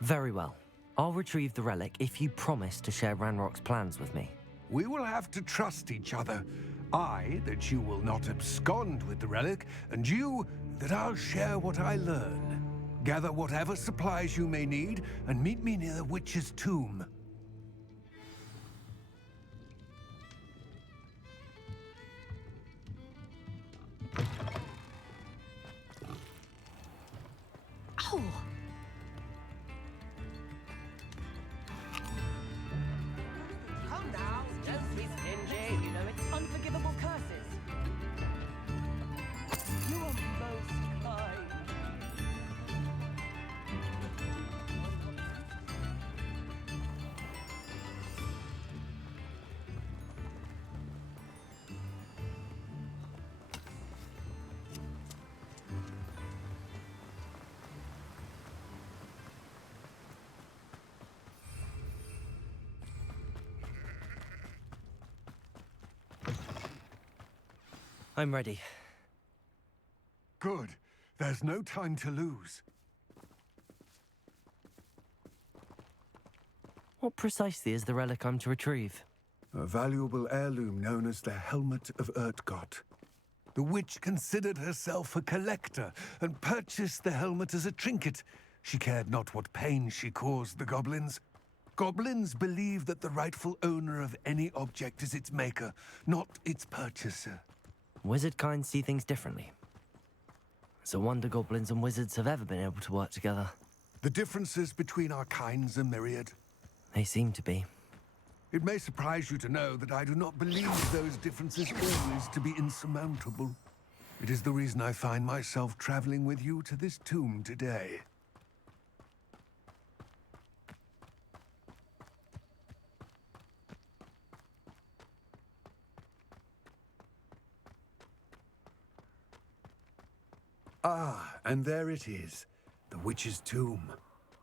Very well. I'll retrieve the relic if you promise to share Ranrock's plans with me. We will have to trust each other. I, that you will not abscond with the relic, and you, that I'll share what I learn. Gather whatever supplies you may need, and meet me near the witch's tomb. Oh! Come now, don't be stingy. You know it's unforgivable curses. You are most kind. I'm ready. Good. There's no time to lose. What precisely is the relic I'm to retrieve? A valuable heirloom known as the Helmet of Urtgott. The witch considered herself a collector and purchased the helmet as a trinket. She cared not what pain she caused the goblins. Goblins believe that the rightful owner of any object is its maker, not its purchaser. Wizard kind see things differently. It's a wonder goblins and wizards have ever been able to work together. The differences between our kinds are myriad. They seem to be. It may surprise you to know that I do not believe those differences always to be insurmountable. It is the reason I find myself traveling with you to this tomb today. Ah, and there it is. The witch's tomb.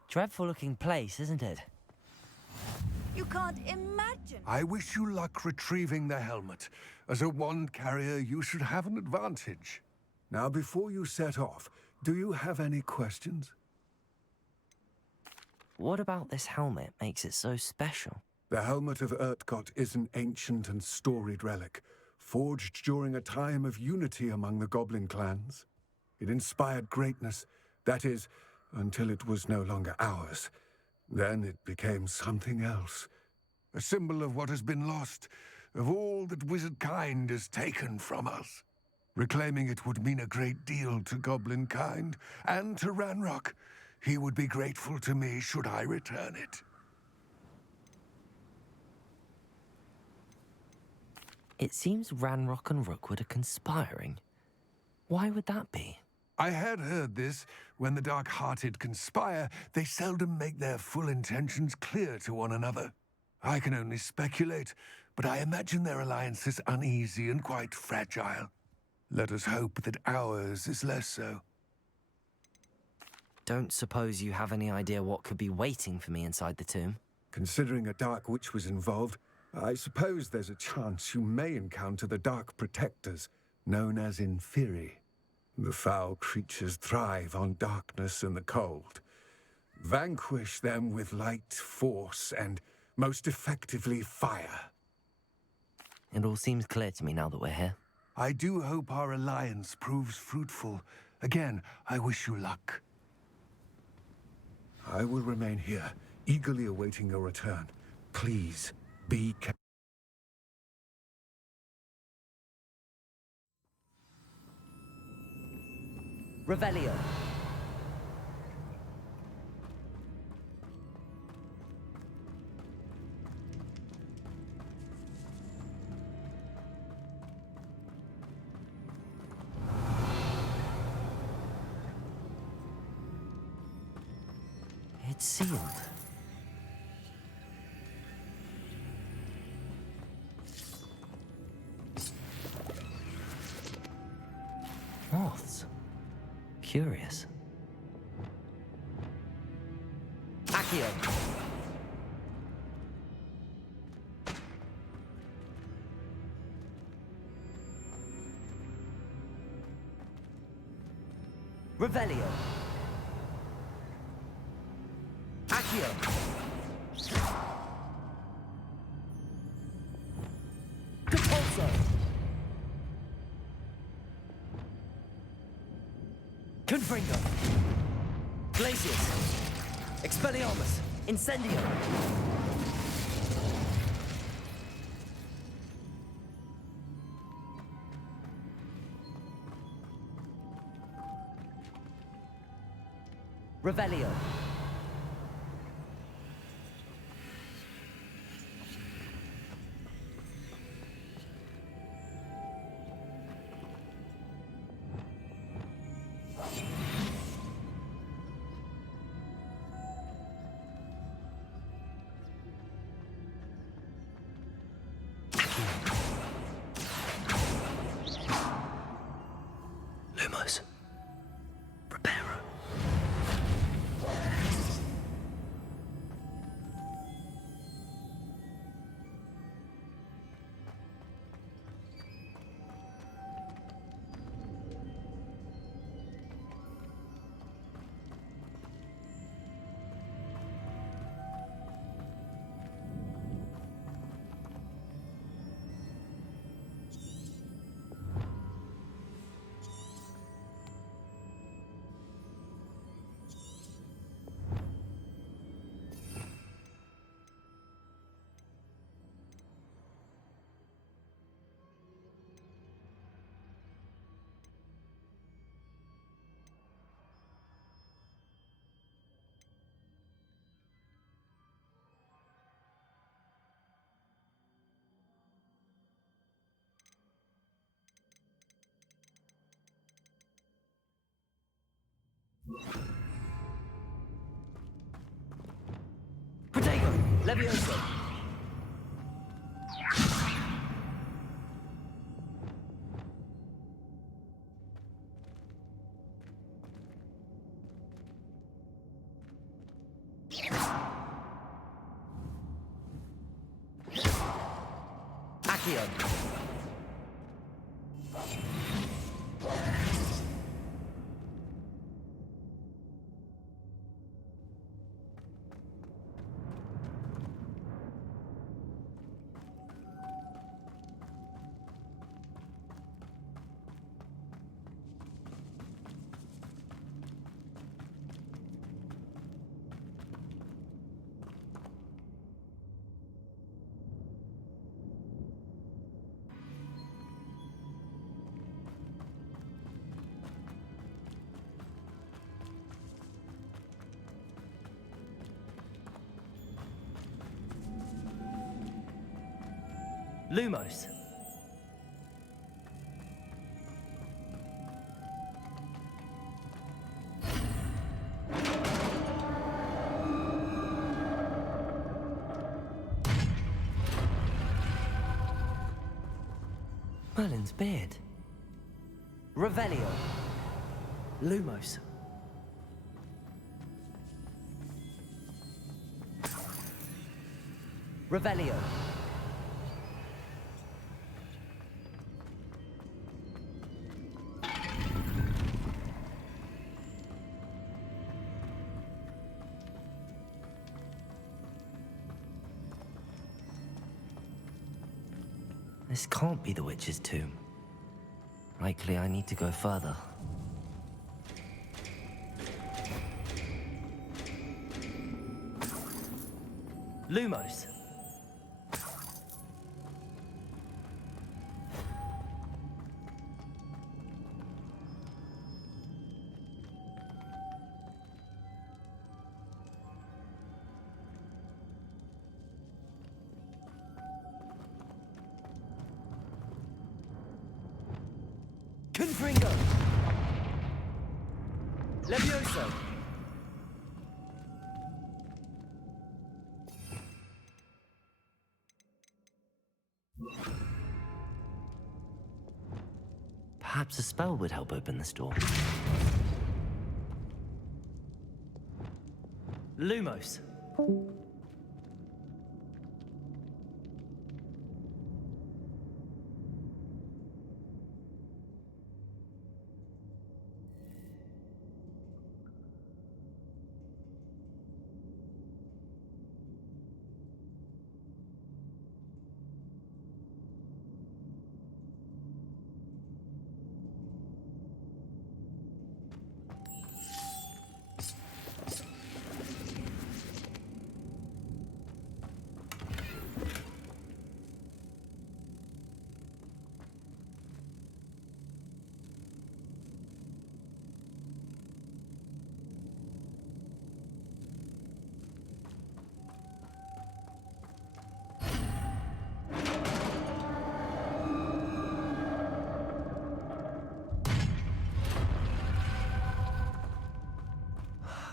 Dreadful looking place, isn't it? You can't imagine. I wish you luck retrieving the helmet. As a wand carrier, you should have an advantage. Now, before you set off, do you have any questions? What about this helmet makes it so special? The Helmet of Urtgott is an ancient and storied relic, forged during a time of unity among the goblin clans. It inspired greatness, that is, until it was no longer ours. Then it became something else. A symbol of what has been lost, of all that wizard kind has taken from us. Reclaiming it would mean a great deal to goblin kind, and to Ranrock. He would be grateful to me should I return it. It seems Ranrock and Rookwood are conspiring. Why would that be? I had heard this. When the dark-hearted conspire, they seldom make their full intentions clear to one another. I can only speculate, but I imagine their alliance is uneasy and quite fragile. Let us hope that ours is less so. Don't suppose you have any idea what could be waiting for me inside the tomb? Considering a Dark Witch was involved, I suppose there's a chance you may encounter the Dark Protectors, known as Inferi. The foul creatures thrive on darkness and the cold. Vanquish them with light, force, and most effectively fire. It all seems clear to me now that we're here. I do hope our alliance proves fruitful. Again, I wish you luck. I will remain here, eagerly awaiting your return. Please, be careful. Revelio. It's sealed. Moths. Curious. Accio. Revelio. Accio. Compulso. Confringo. Glacius. Expelliarmus. Incendio. Revelio. Lumos. Preparo. Protego. Levioso. Accio. Lumos. Merlin's beard. Revelio. Lumos. Revelio. This can't be the witch's tomb. Likely I need to go further. Lumos. Confringo! Levioso! Perhaps a spell would help open this door. Lumos!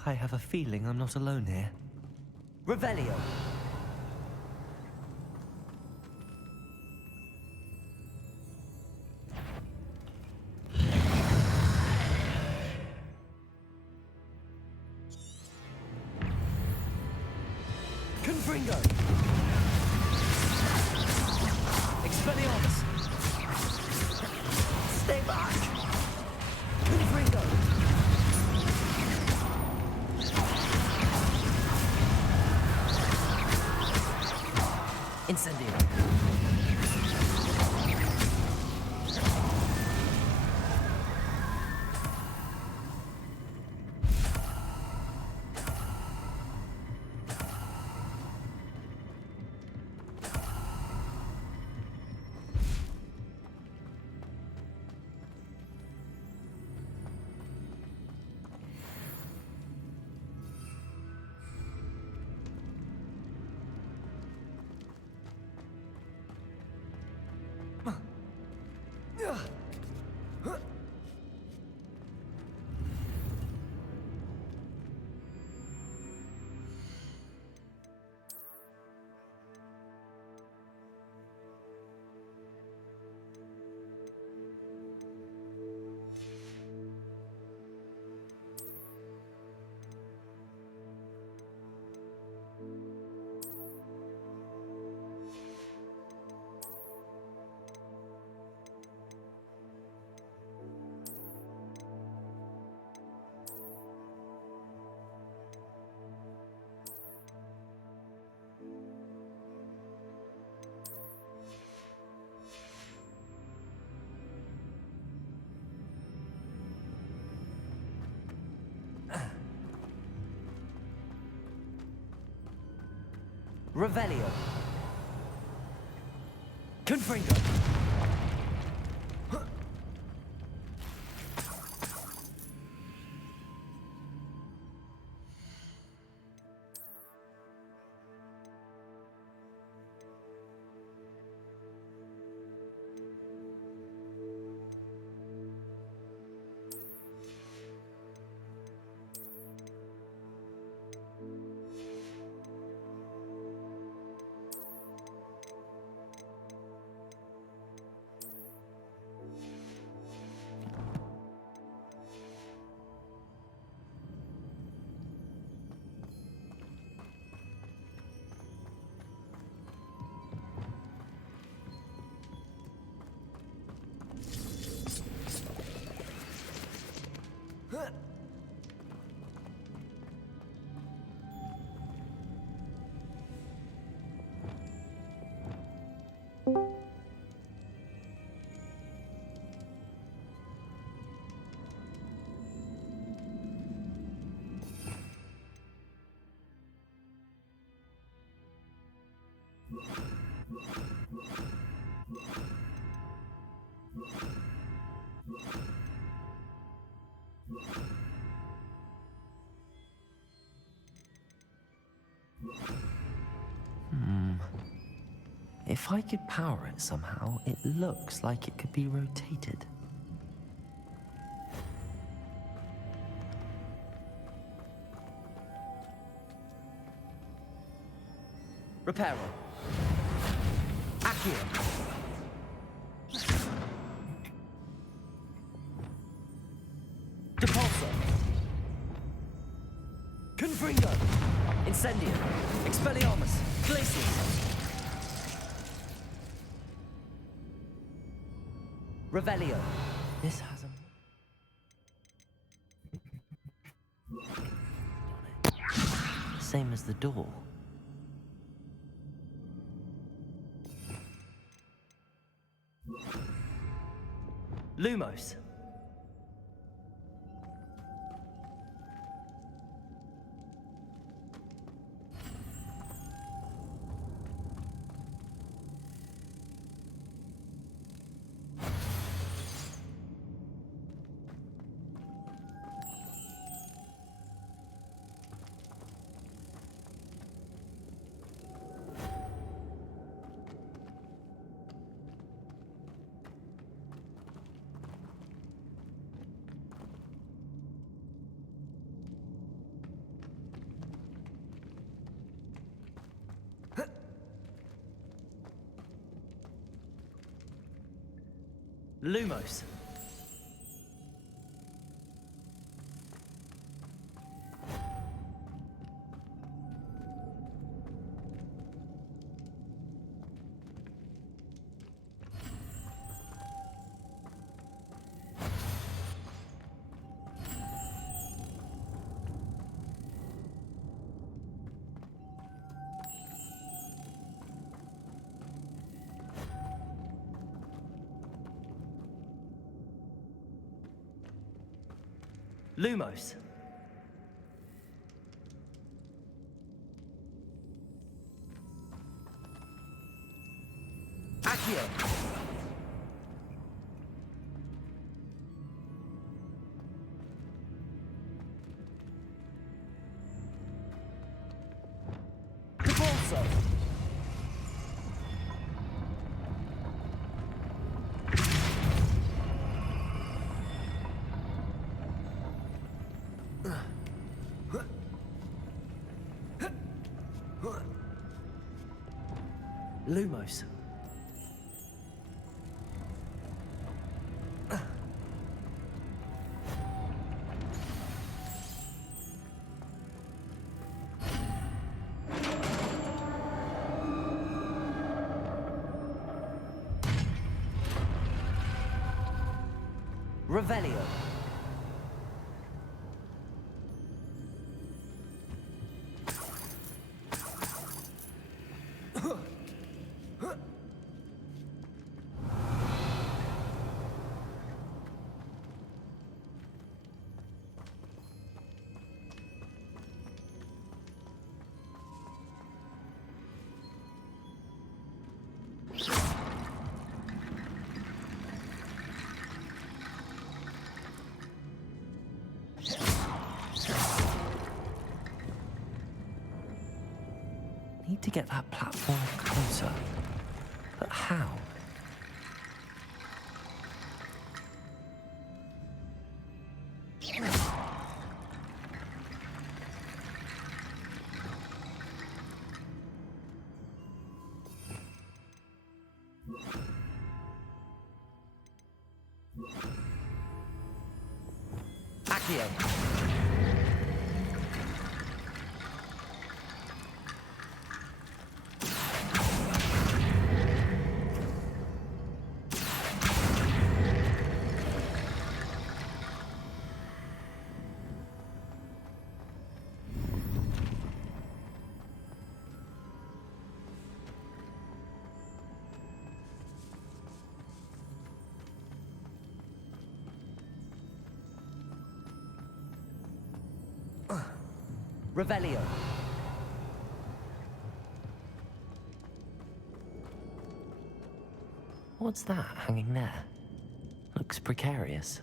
I have a feeling I'm not alone here. Revelio! Confringo! Expelliarmus! Stay back! Confringo! Incendio. Revelio. Confringo. If I could power it somehow, it looks like it could be rotated. Reparo. Accio. Depulso. Confringo. Incendio. Expelliarmus. Glacius. Revelio. This has a... Same as the door. Lumos. Lumos. Lumos. Accio. Depulso. Lumos. Revelio. Need to get that platform closer. But how? Accio. Revelio. What's that hanging there? Looks precarious.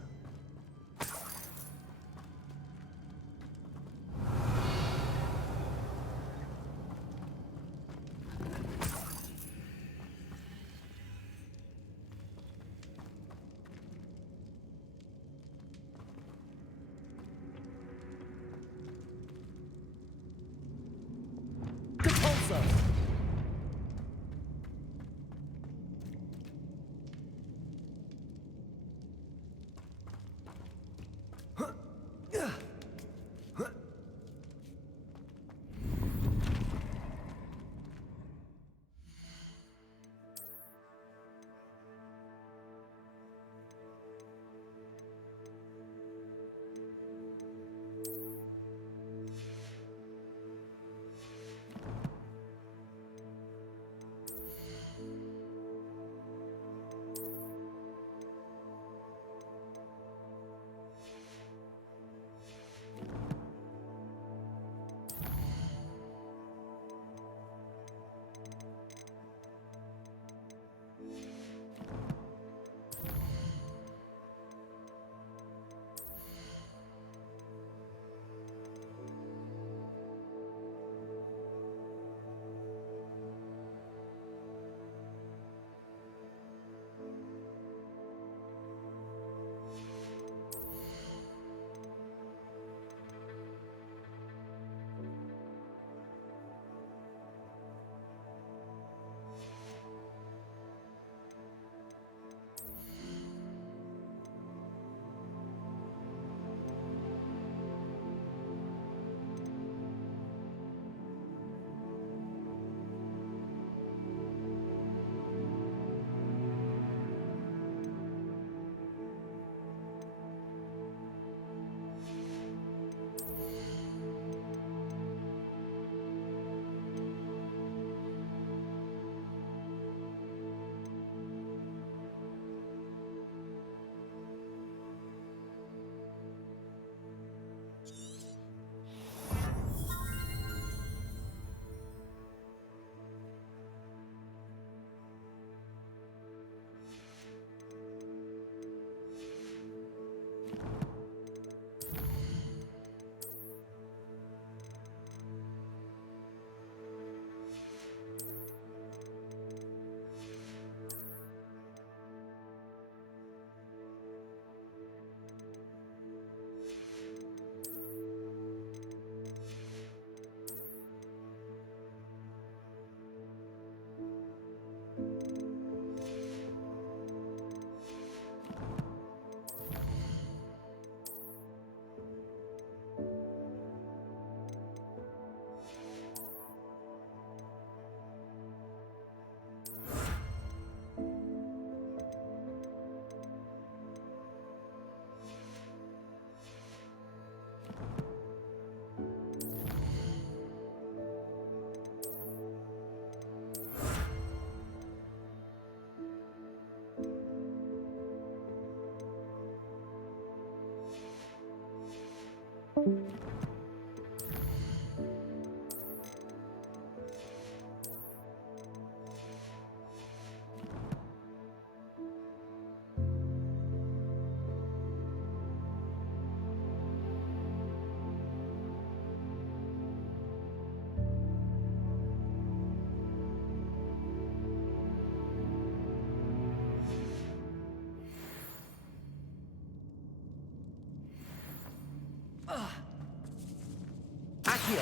Accio.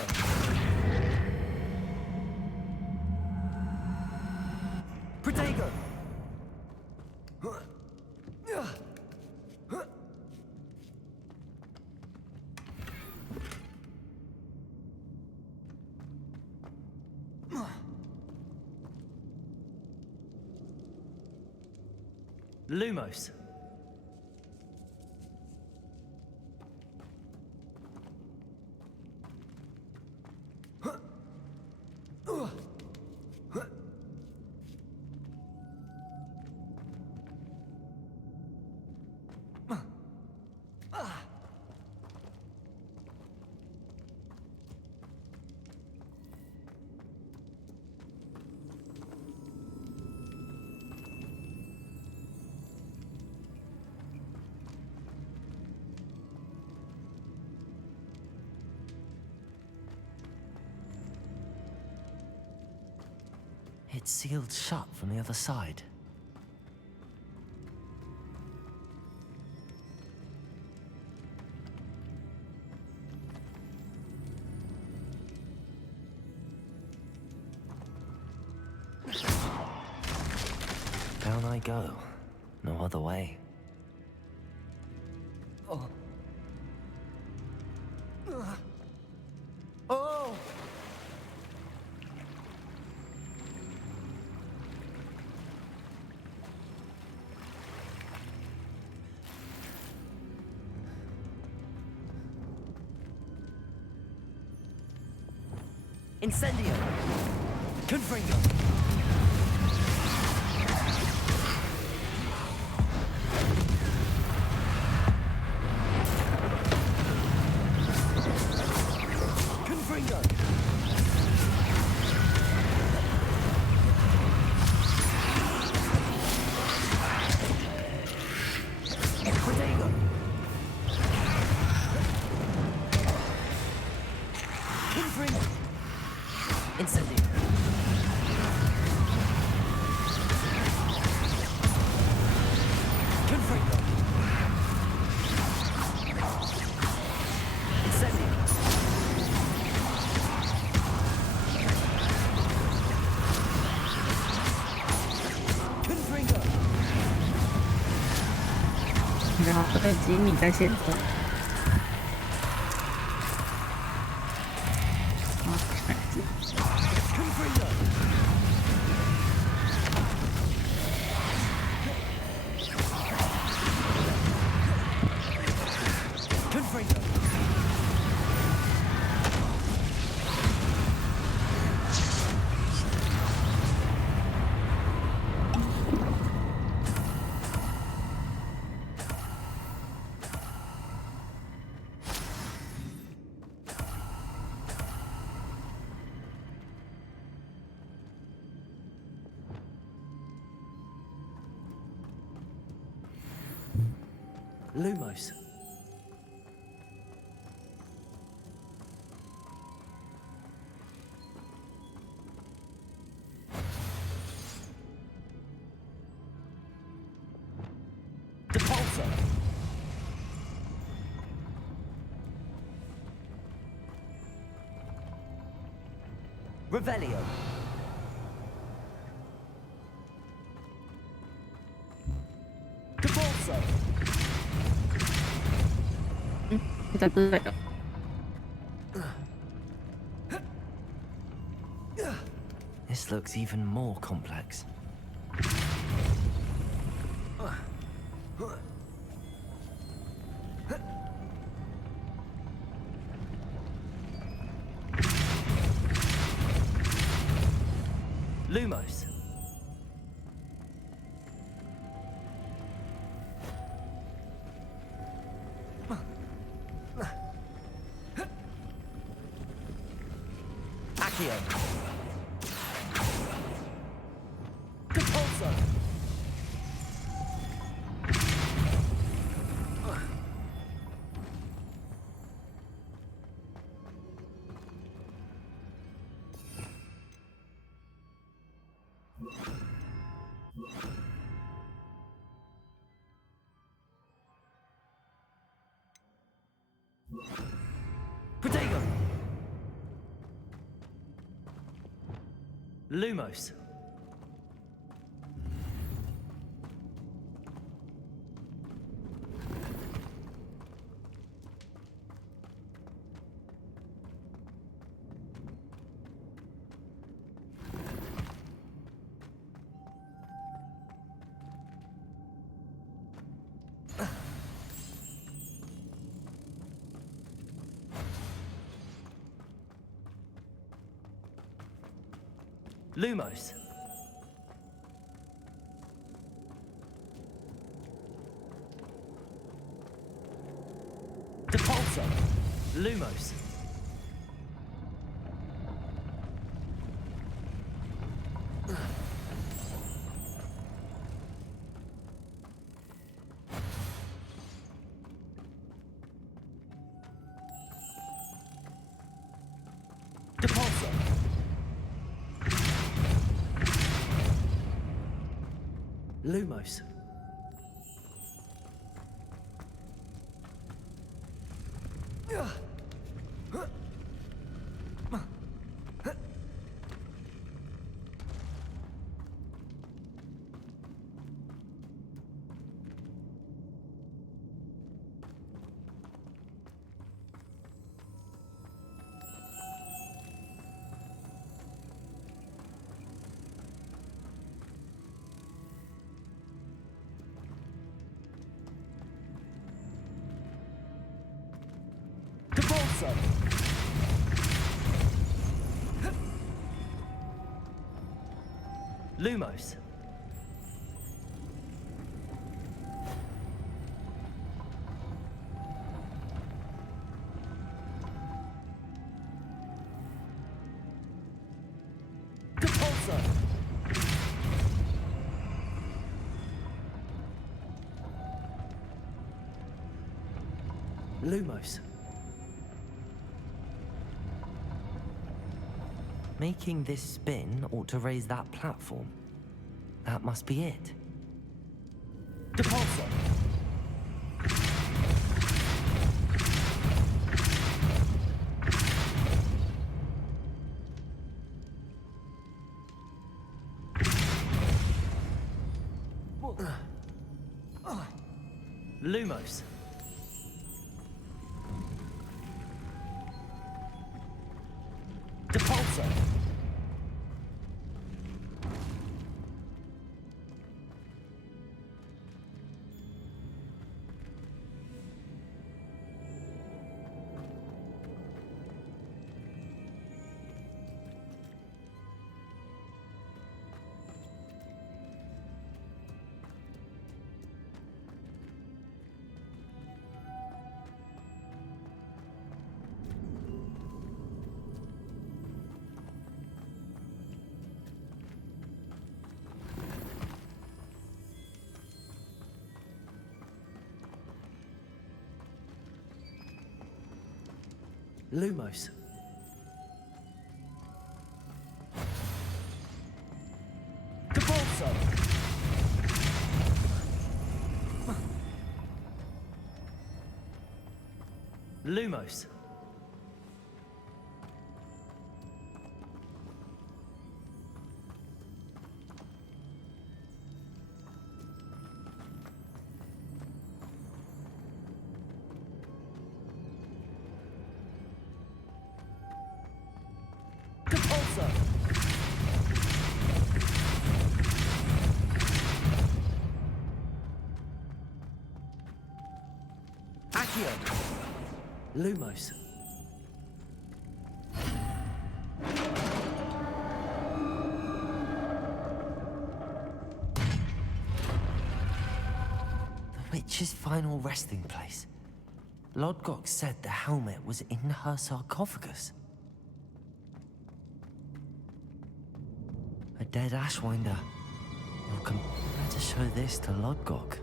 Protego. Lumos. It's sealed shut from the other side. Down I go. No other way. Oh. Oh! Incendio! Confringo!然后我的吉米在现场。Lumos. Depulso. Revelio. Depulso. 在对的。 This looks even more complex. Lumos. Accio. Depulso. Protego. Lumos. Lumos. Depulso. Lumos. Depulso. Lumos. Lumos. Lumos. Making this spin ought to raise that platform. That must be it. Depulsor! Lumos. Depulsor! Lumos. Depulsor! Lumos. Lumos. The witch's final resting place. Lodgok said the helmet was in her sarcophagus. A dead Ashwinder. You'll come to show this to Lodgok.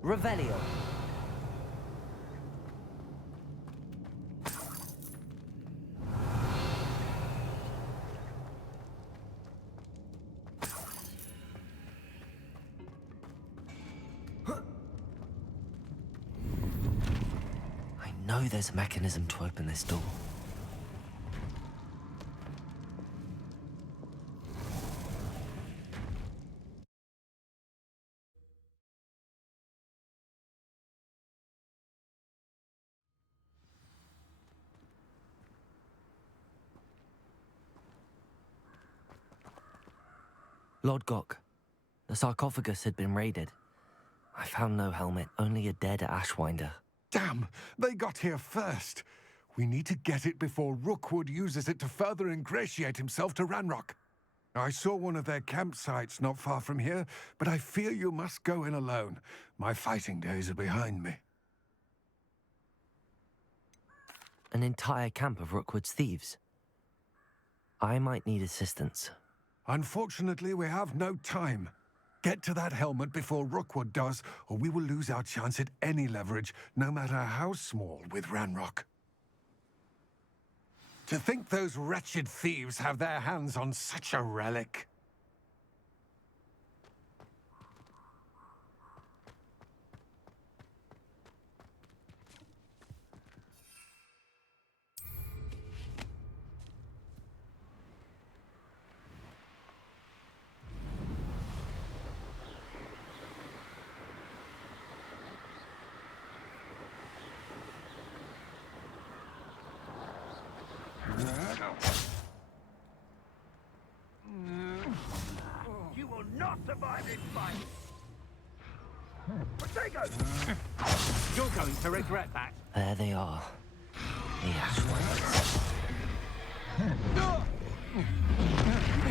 Revelio. I know there's a mechanism to open this door. Lodgok, the sarcophagus had been raided. I found no helmet, only a dead Ashwinder. Damn! They got here first. We need to get it before Rookwood uses it to further ingratiate himself to Ranrock. I saw one of their campsites not far from here, but I fear you must go in alone. My fighting days are behind me. An entire camp of Rookwood's thieves. I might need assistance. Unfortunately, we have no time. Get to that helmet before Rookwood does, or we will lose our chance at any leverage, no matter how small, with Ranrock. To think those wretched thieves have their hands on such a relic. You will not survive this fight! Potato! You're going to regret that. There they are. The ash ones.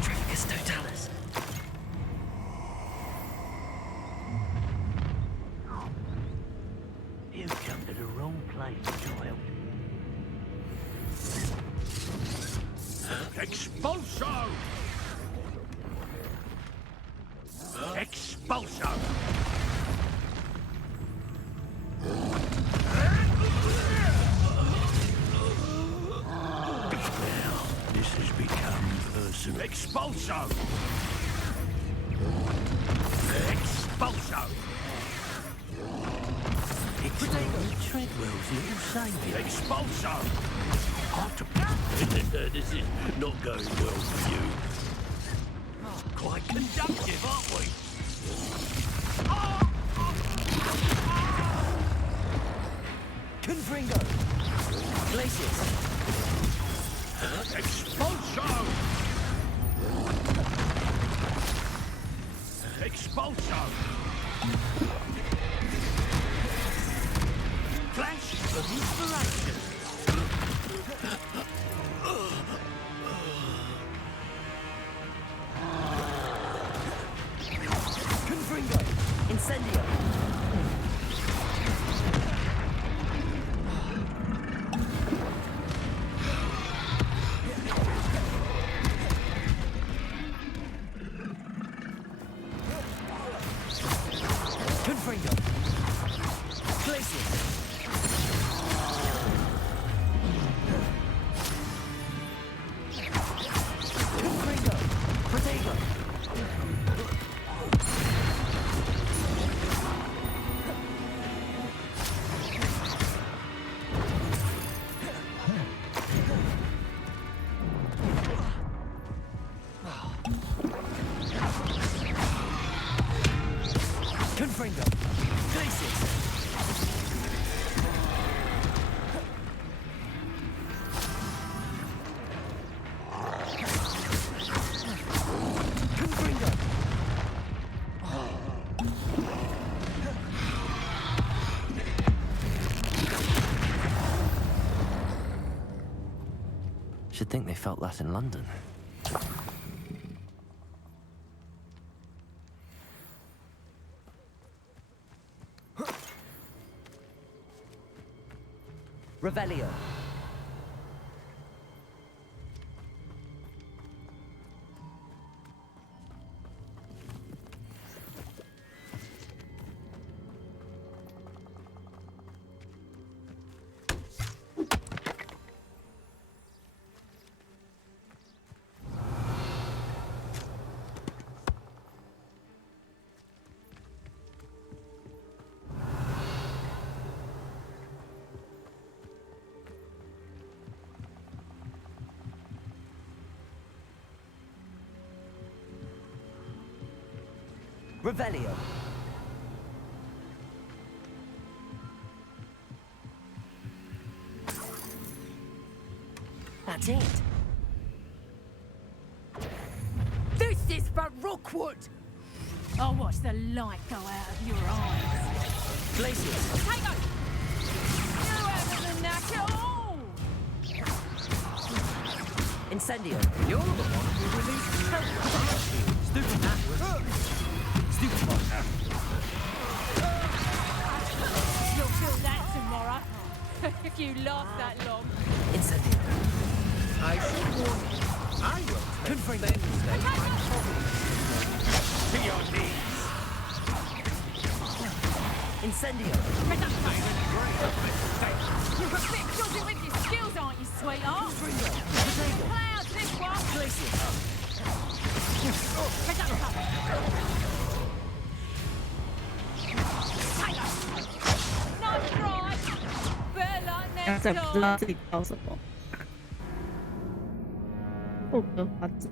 Tricus totalis. You've come to the wrong place, child. Expulso! Expulso! Now, this has become personal. Expulso! Expulso! It's Treadwell's little saviour. Expulso! This is not going well for you. Quite conductive, aren't we? Confringo! Glacius! Expulso! Expulso! Flash of inspiration! Confringo! Incendio! Confringo! Glacius! Confringo! Glacius! Confringo! Should think they felt that in London. Revelio. Revelio. That's it. This is for Rookwood! I'll watch the light go out of your eyes. Glacius. Potato! You haven't knack at all! Incendio. You're the one who released help. Stupid that. Stupid one. You'll feel that tomorrow. If you last that long. Incendio. I should warn you. I will Confringo. to your knees. Incendio! You're a bit dodgy with your skills, aren't you, sweetheart? Clouds, this one! Nice try! Better luck 刚 next 才不知道 time! 自己叫什么。霍格华兹。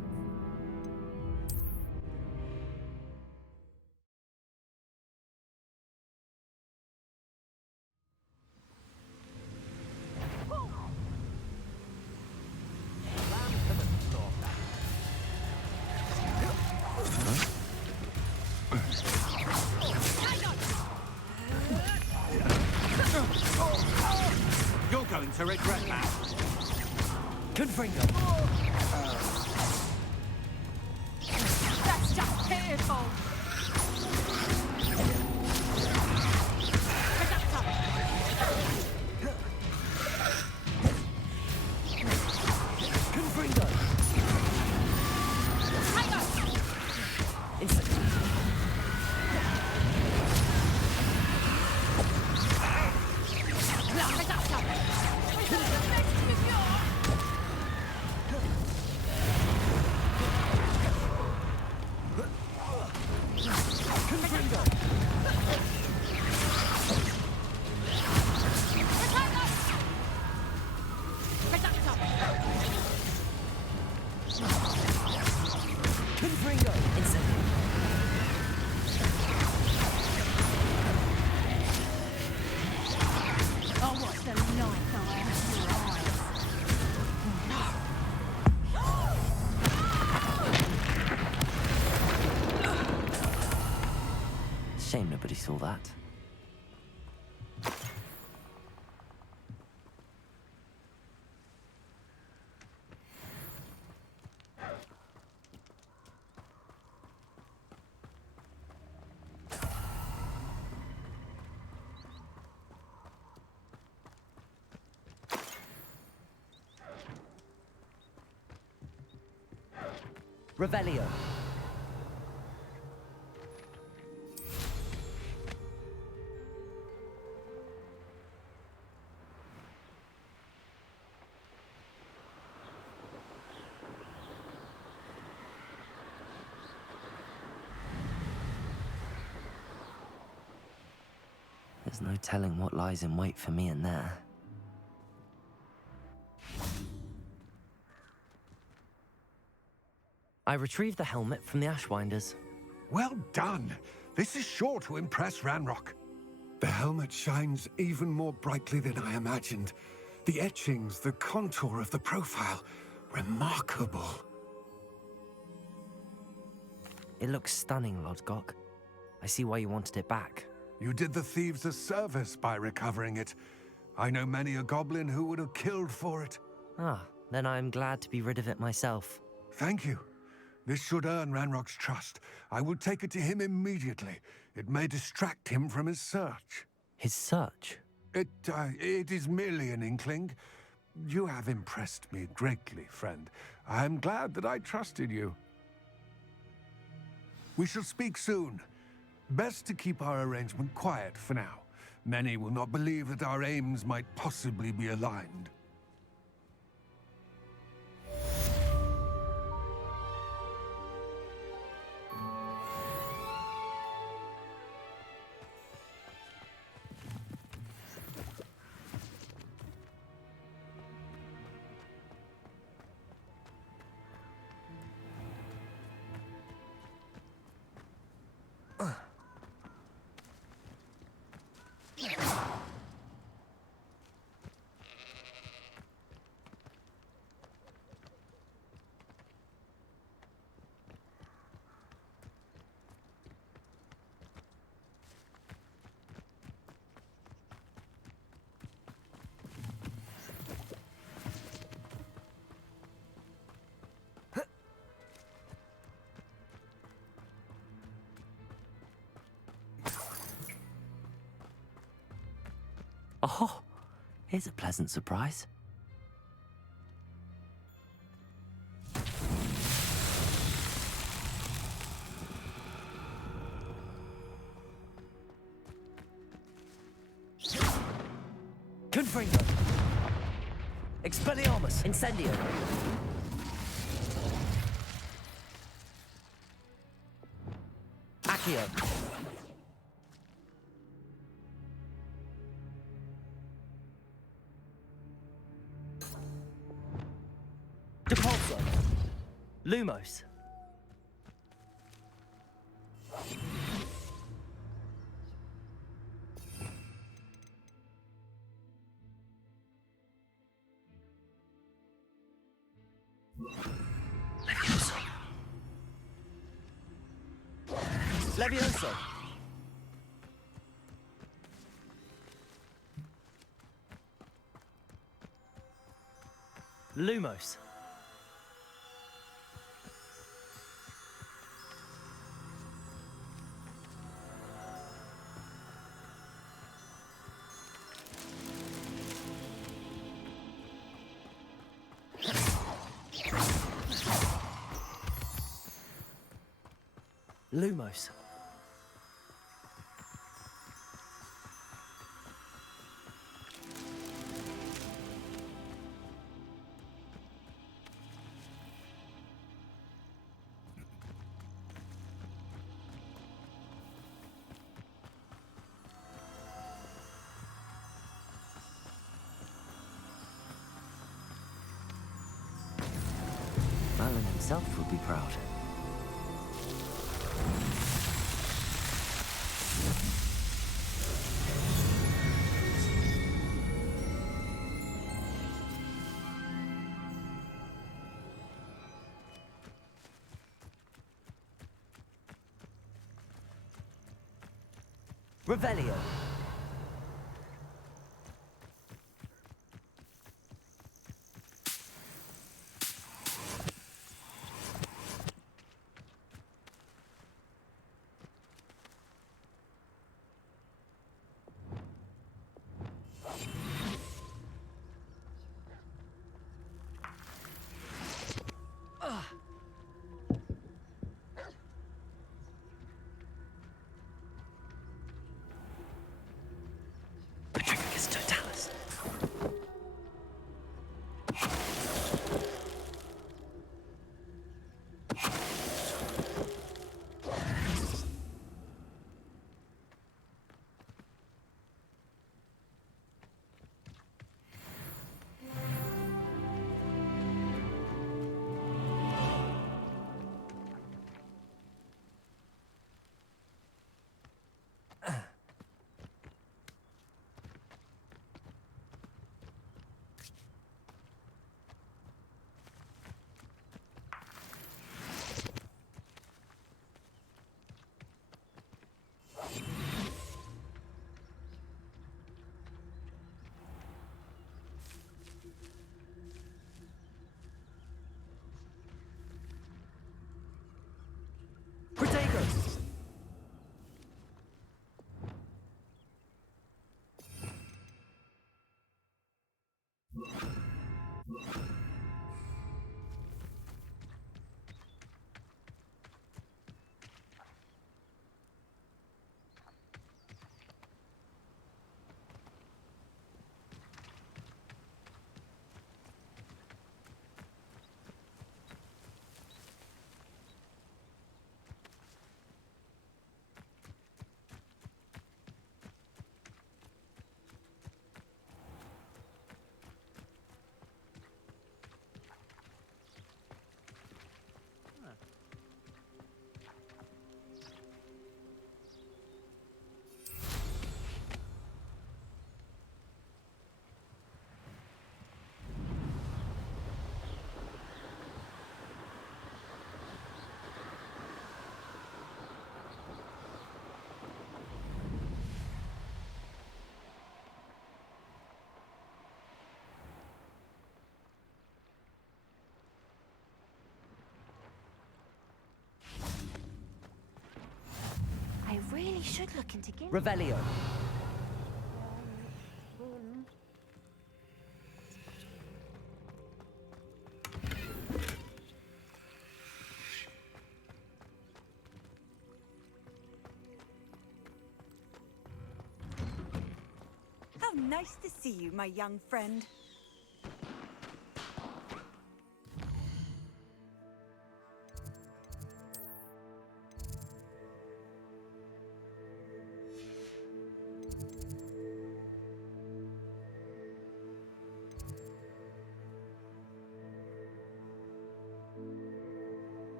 You're going to regret that. Confringo! That's just pitiful! Confringo! Instant. Confringo! Instant. Oh, what's the light go out of your Shame nobody saw that. Revelio. There's no telling what lies in wait for me in there. I retrieved the helmet from the Ashwinders. Well done. This is sure to impress Ranrock. The helmet shines even more brightly than I imagined. The etchings, the contour of the profile, remarkable. It looks stunning, Lodgok. I see why you wanted it back. You did the thieves a service by recovering it. I know many a goblin who would have killed for it. Ah, then I'm glad to be rid of it myself. Thank you. This should earn Ranrock's trust. I will take it to him immediately. It may distract him from his search. His search? It is merely an inkling. You have impressed me greatly, friend. I am glad that I trusted you. We shall speak soon. Best to keep our arrangement quiet for now. Many will not believe that our aims might possibly be aligned. Oh, here's a pleasant surprise. Confringo. Expelliarmus. Incendio. Accio. Depulso. Lumos. Levioso. Lumos. Lumos. Merlin himself would be proud. Revelio. Petrificus totalis. Protego. I really should look into getting... Revelio. nice to see you, my young friend.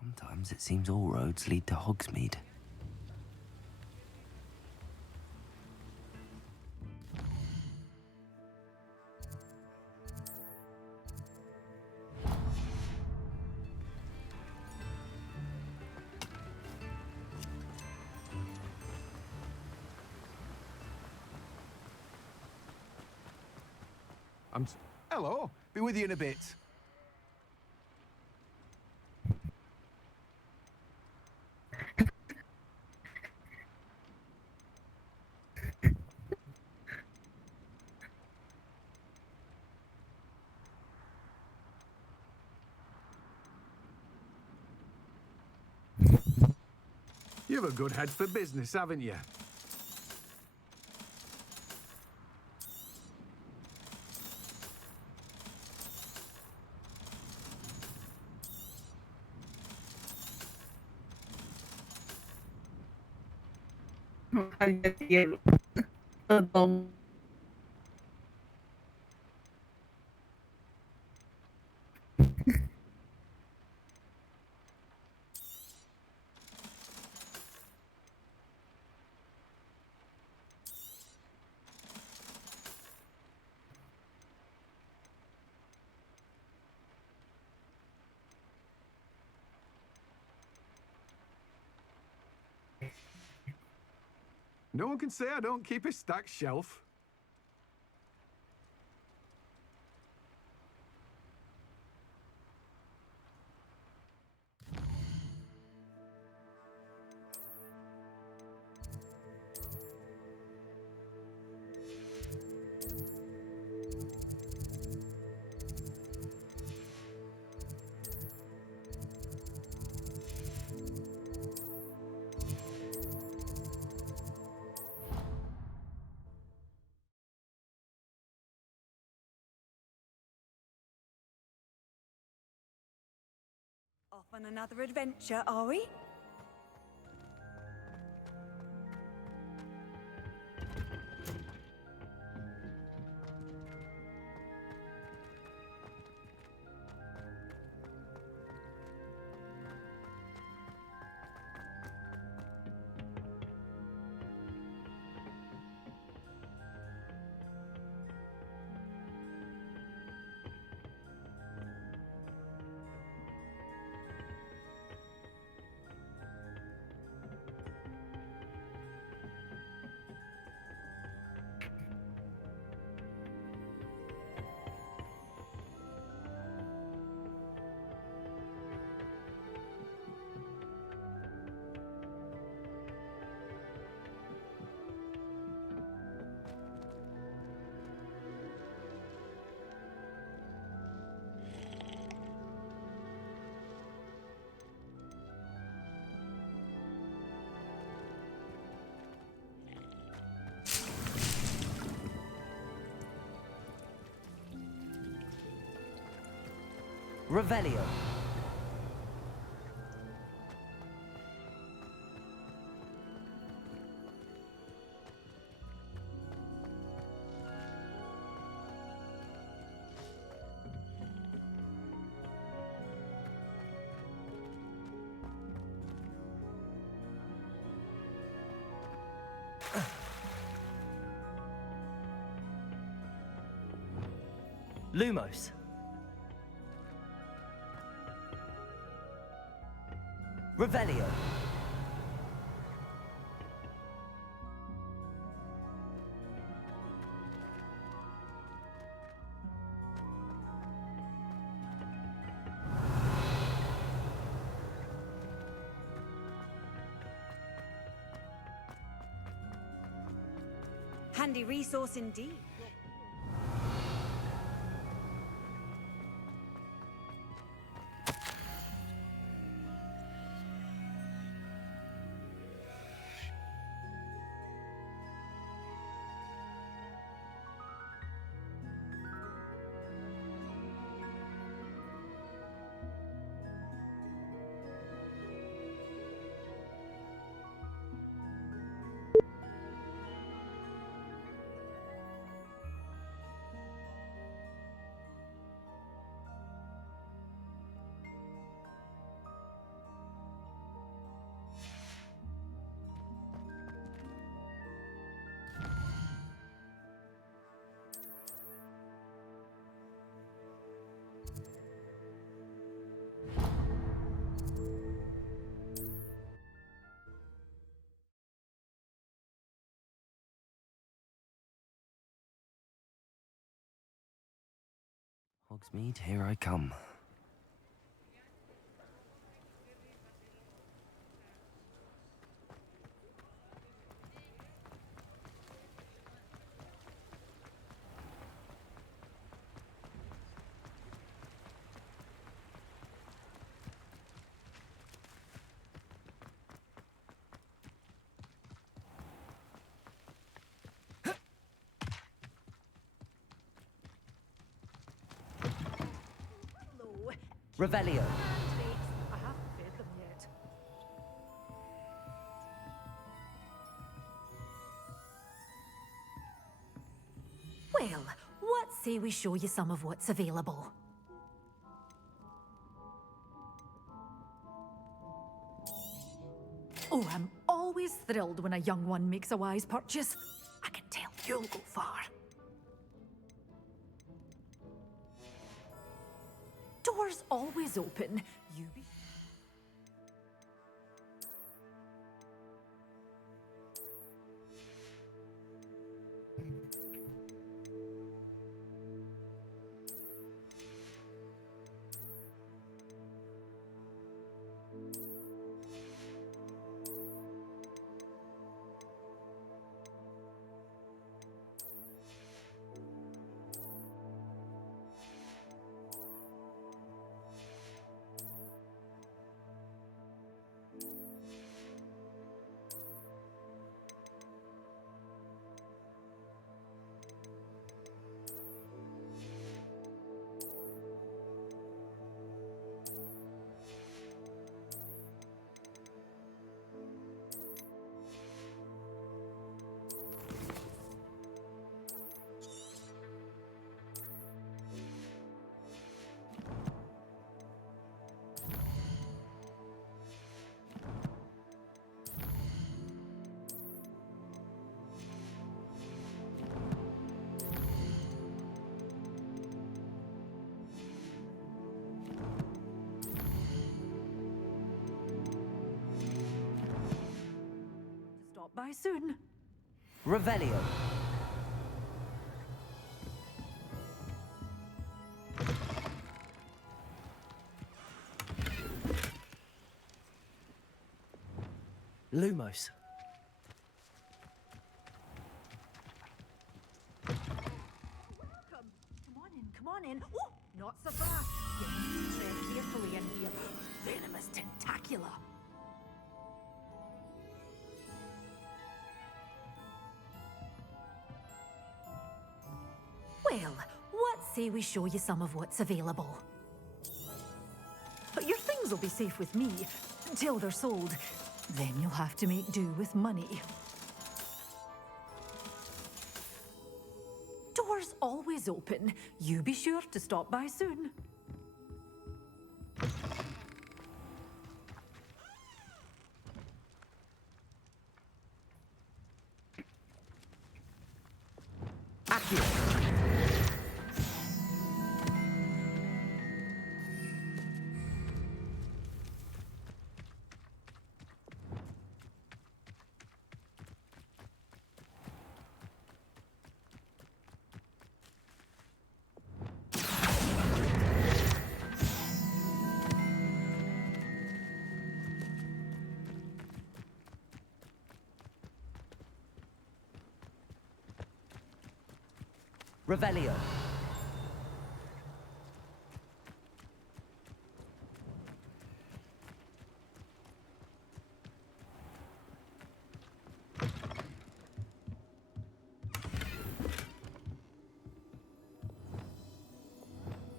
Sometimes it seems all roads lead to Hogsmeade. Hello. Be with you in a bit. You have a good head for business, haven't you? No one can say I don't keep a stacked shelf. Off on another adventure, are we? Revelio. Lumos. Revelio. Handy resource indeed. Hogsmeade, here I come. Revelio. I haven't fed them yet. Well, what say we show you some of what's available? Oh, I'm always thrilled when a young one makes a wise purchase. I can tell you'll go far. Doors always open. You be... Stop by soon. Revelio. Lumos. Come on in. Oh, not so fast. You need to tread carefully in here. Venomous tentacula. Well, what say we show you some of what's available? Bombs will be safe with me, till they're sold. Then you'll have to make do with money. Doors always open. You be sure to stop by soon. Revelio.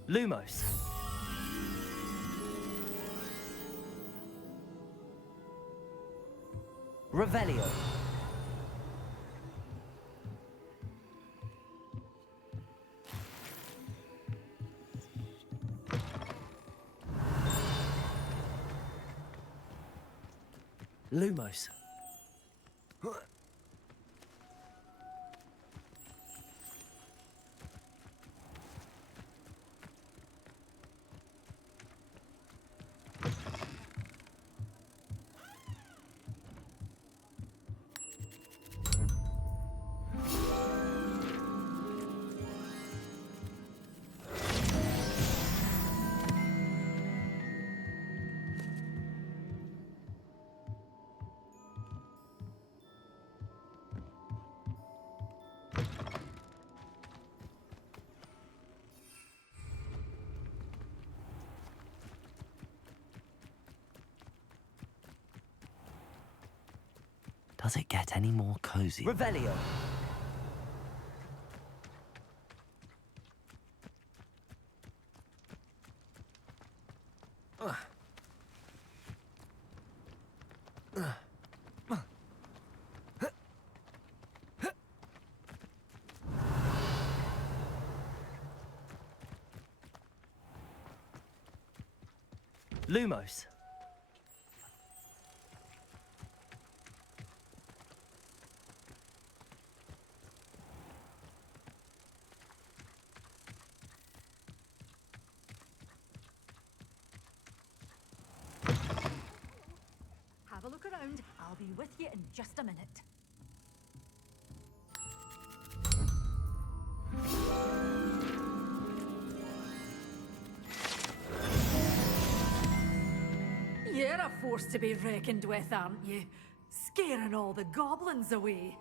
Lumos. Revelio. Lumos. Does it get any more cozy? Revelio. Lumos. Have a look around. I'll be with you in just a minute. You're a force to be reckoned with, aren't you? Scaring all the goblins away.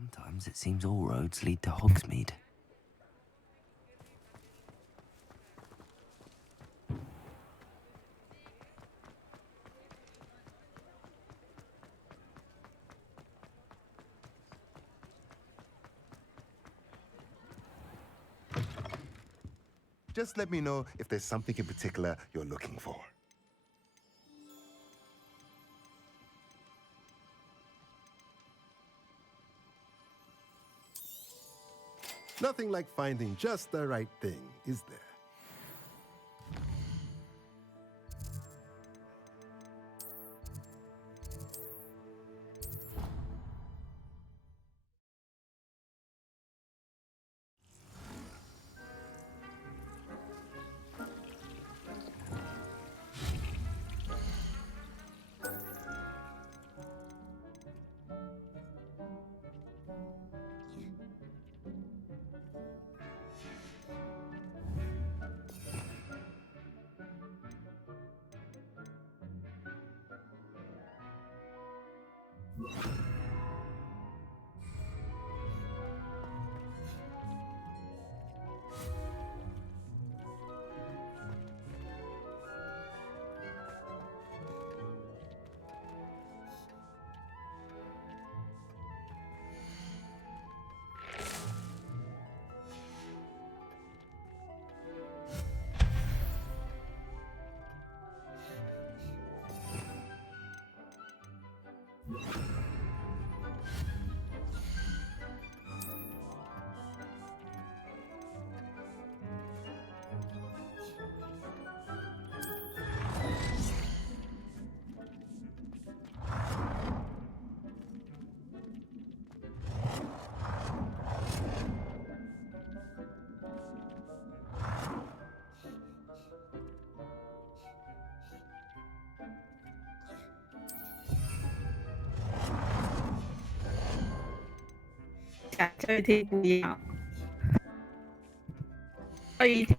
Sometimes it seems all roads lead to Hogsmeade. Just let me know if there's something in particular you're looking for. Nothing like finding just the right thing, is there?这一题不一样。这一题。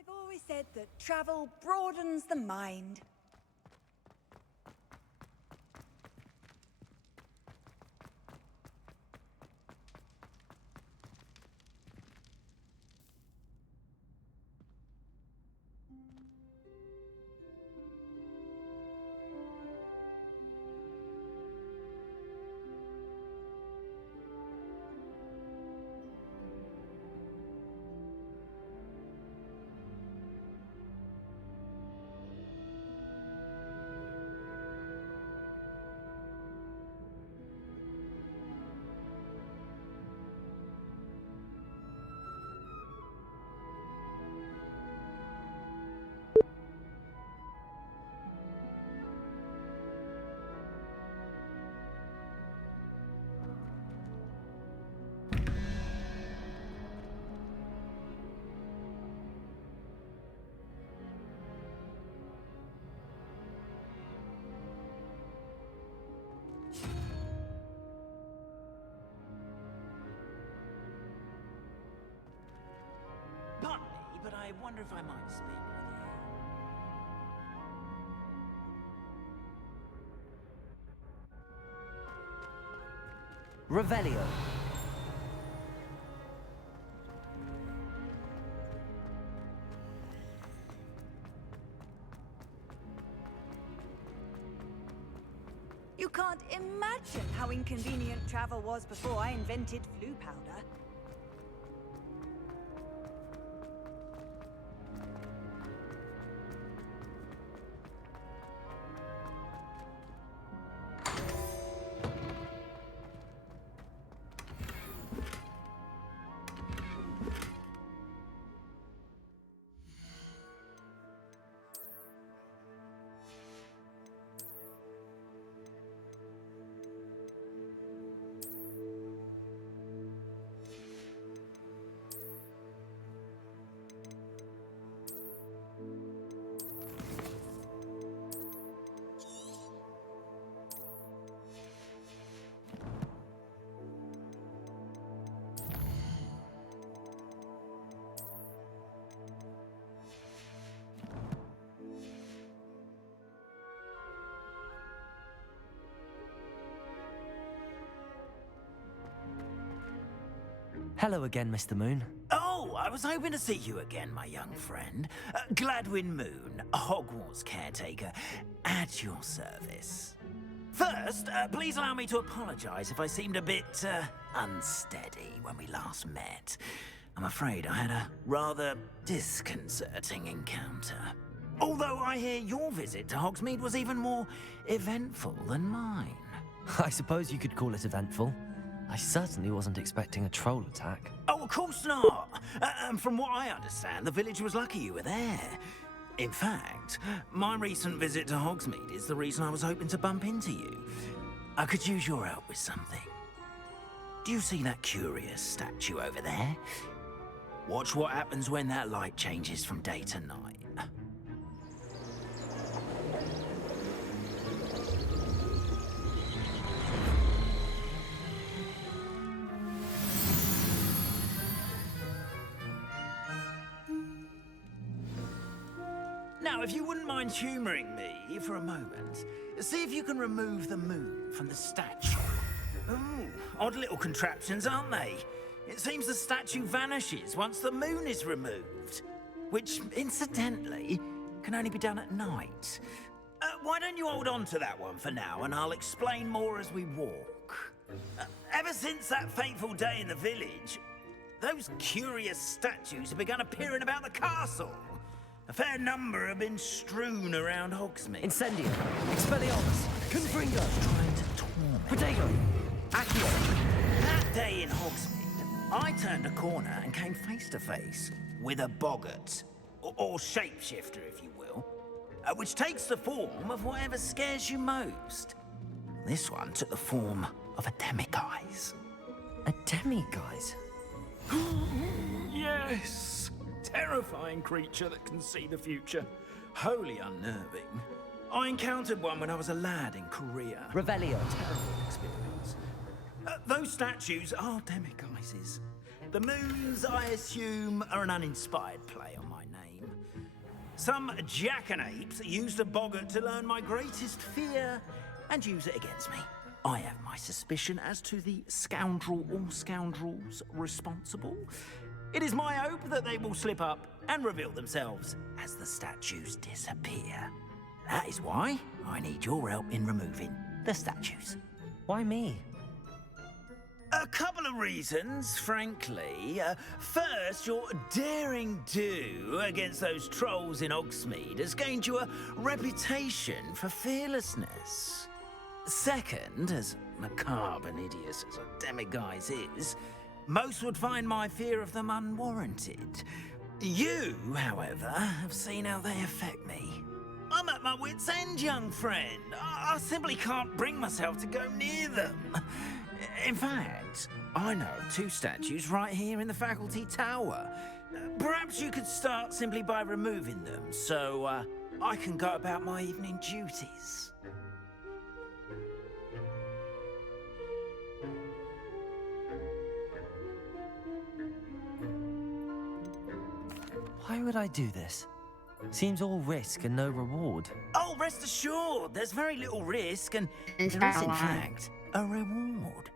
I've always said that travel broadens the mind. Partly, but I wonder if I might speak with you. Revelio. You can't imagine how inconvenient travel was before I invented flu powder. Hello again, Mr. Moon. Oh, I was hoping to see you again, my young friend. Gladwin Moon, Hogwarts caretaker, at your service. First, please allow me to apologize if I seemed a bit unsteady when we last met. I'm afraid I had a rather disconcerting encounter. Although I hear your visit to Hogsmeade was even more eventful than mine. I suppose you could call it eventful. I certainly wasn't expecting a troll attack. Oh, of course not. And from what I understand, the village was lucky you were there. In fact, my recent visit to Hogsmeade is the reason I was hoping to bump into you. I could use your help with something. Do you see that curious statue over there? Watch what happens when that light changes from day to night. Now, if you wouldn't mind humouring me for a moment, see if you can remove the moon from the statue. Ooh, odd little contraptions, aren't they? It seems the statue vanishes once the moon is removed, which, incidentally, can only be done at night. Why don't you hold on to that one for now, and I'll explain more as we walk. Ever since that fateful day in the village, those curious statues have begun appearing about the castle. A fair number have been strewn around Hogsmeade. Incendio. Expelliarmus. Confringo. Trying to torment. Protego. Accio. That day in Hogsmeade, I turned a corner and came face to face with a boggart, or shapeshifter, if you will, which takes the form of whatever scares you most. This one took the form of a demiguise. A demiguise? Yes! Terrifying creature that can see the future. Wholly unnerving. I encountered one when I was a lad in Korea. Revelio. Terrible experience. Those statues are demiguises. The moons, I assume, are an uninspired play on my name. Some jackanapes used a boggart to learn my greatest fear and use it against me. I have my suspicion as to the scoundrel or scoundrels responsible. It is my hope that they will slip up and reveal themselves as the statues disappear. That is why I need your help in removing the statues. Why me? A couple of reasons, frankly. First, your daring do against those trolls in Hogsmeade has gained you a reputation for fearlessness. Second, as macabre and hideous as a demiguise is, most would find my fear of them unwarranted. You, however, have seen how they affect me. I'm at my wit's end, young friend. I simply can't bring myself to go near them. In fact, I know of two statues right here in the faculty tower. Perhaps you could start simply by removing them, so I can go about my evening duties. Why would I do this? Seems all risk and no reward. Oh, rest assured, there's very little risk and there is, in fact, a reward.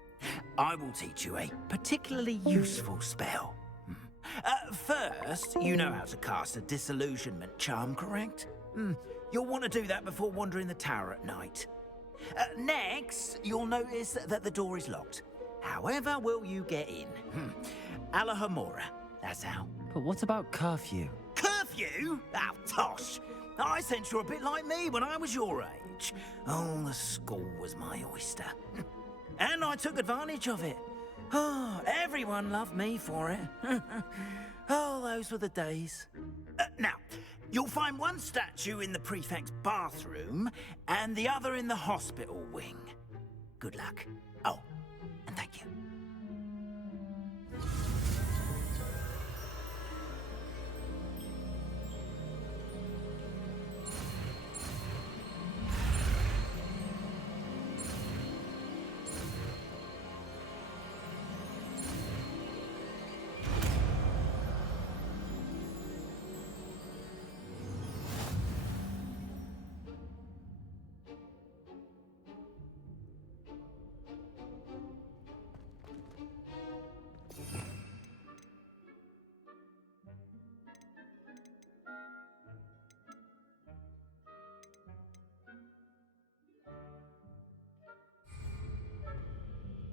I will teach you a particularly useful spell. First, you know how to cast a disillusionment charm, correct? You'll want to do that before wandering the tower at night. Next, you'll notice that the door is locked. However will you get in? Alahomora, that's how. But what about curfew? Curfew? Oh, tosh. I sense you're a bit like me when I was your age. Oh, the school was my oyster. And I took advantage of it. Oh, everyone loved me for it. Oh, those were the days. Now, you'll find one statue in the prefect's bathroom and the other in the hospital wing. Good luck. Oh, and thank you.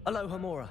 Alohomora.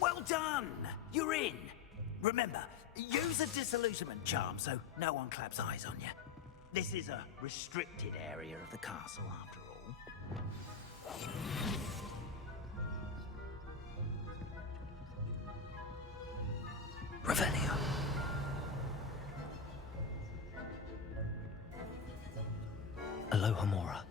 Well done! You're in. Remember, use a disillusionment charm so no one claps eyes on you. This is a restricted area of the castle, after all. Revelio. Alohomora.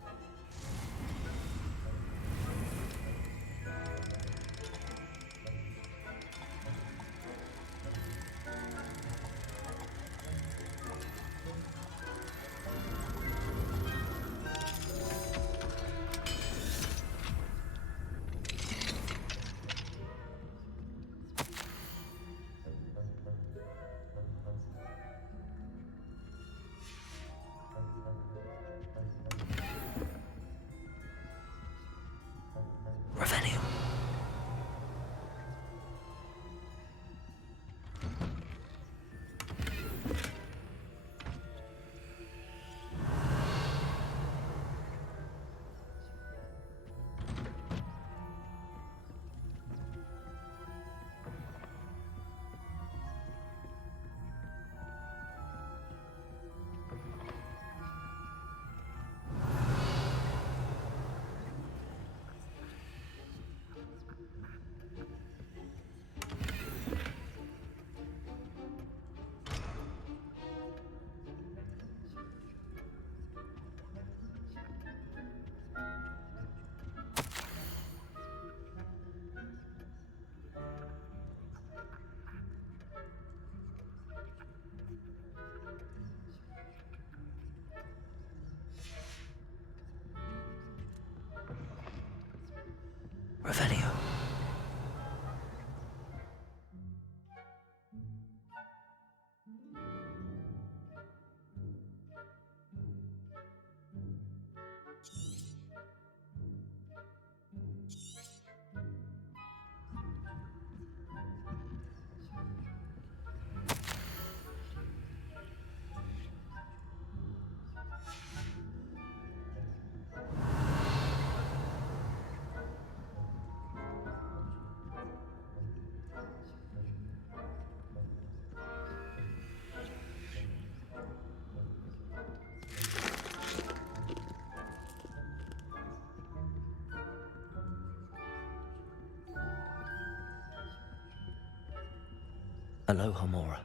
Aloha Mora.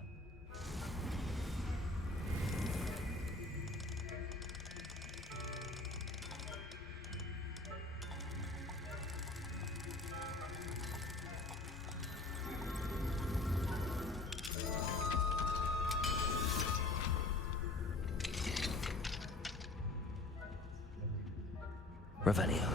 Revelio.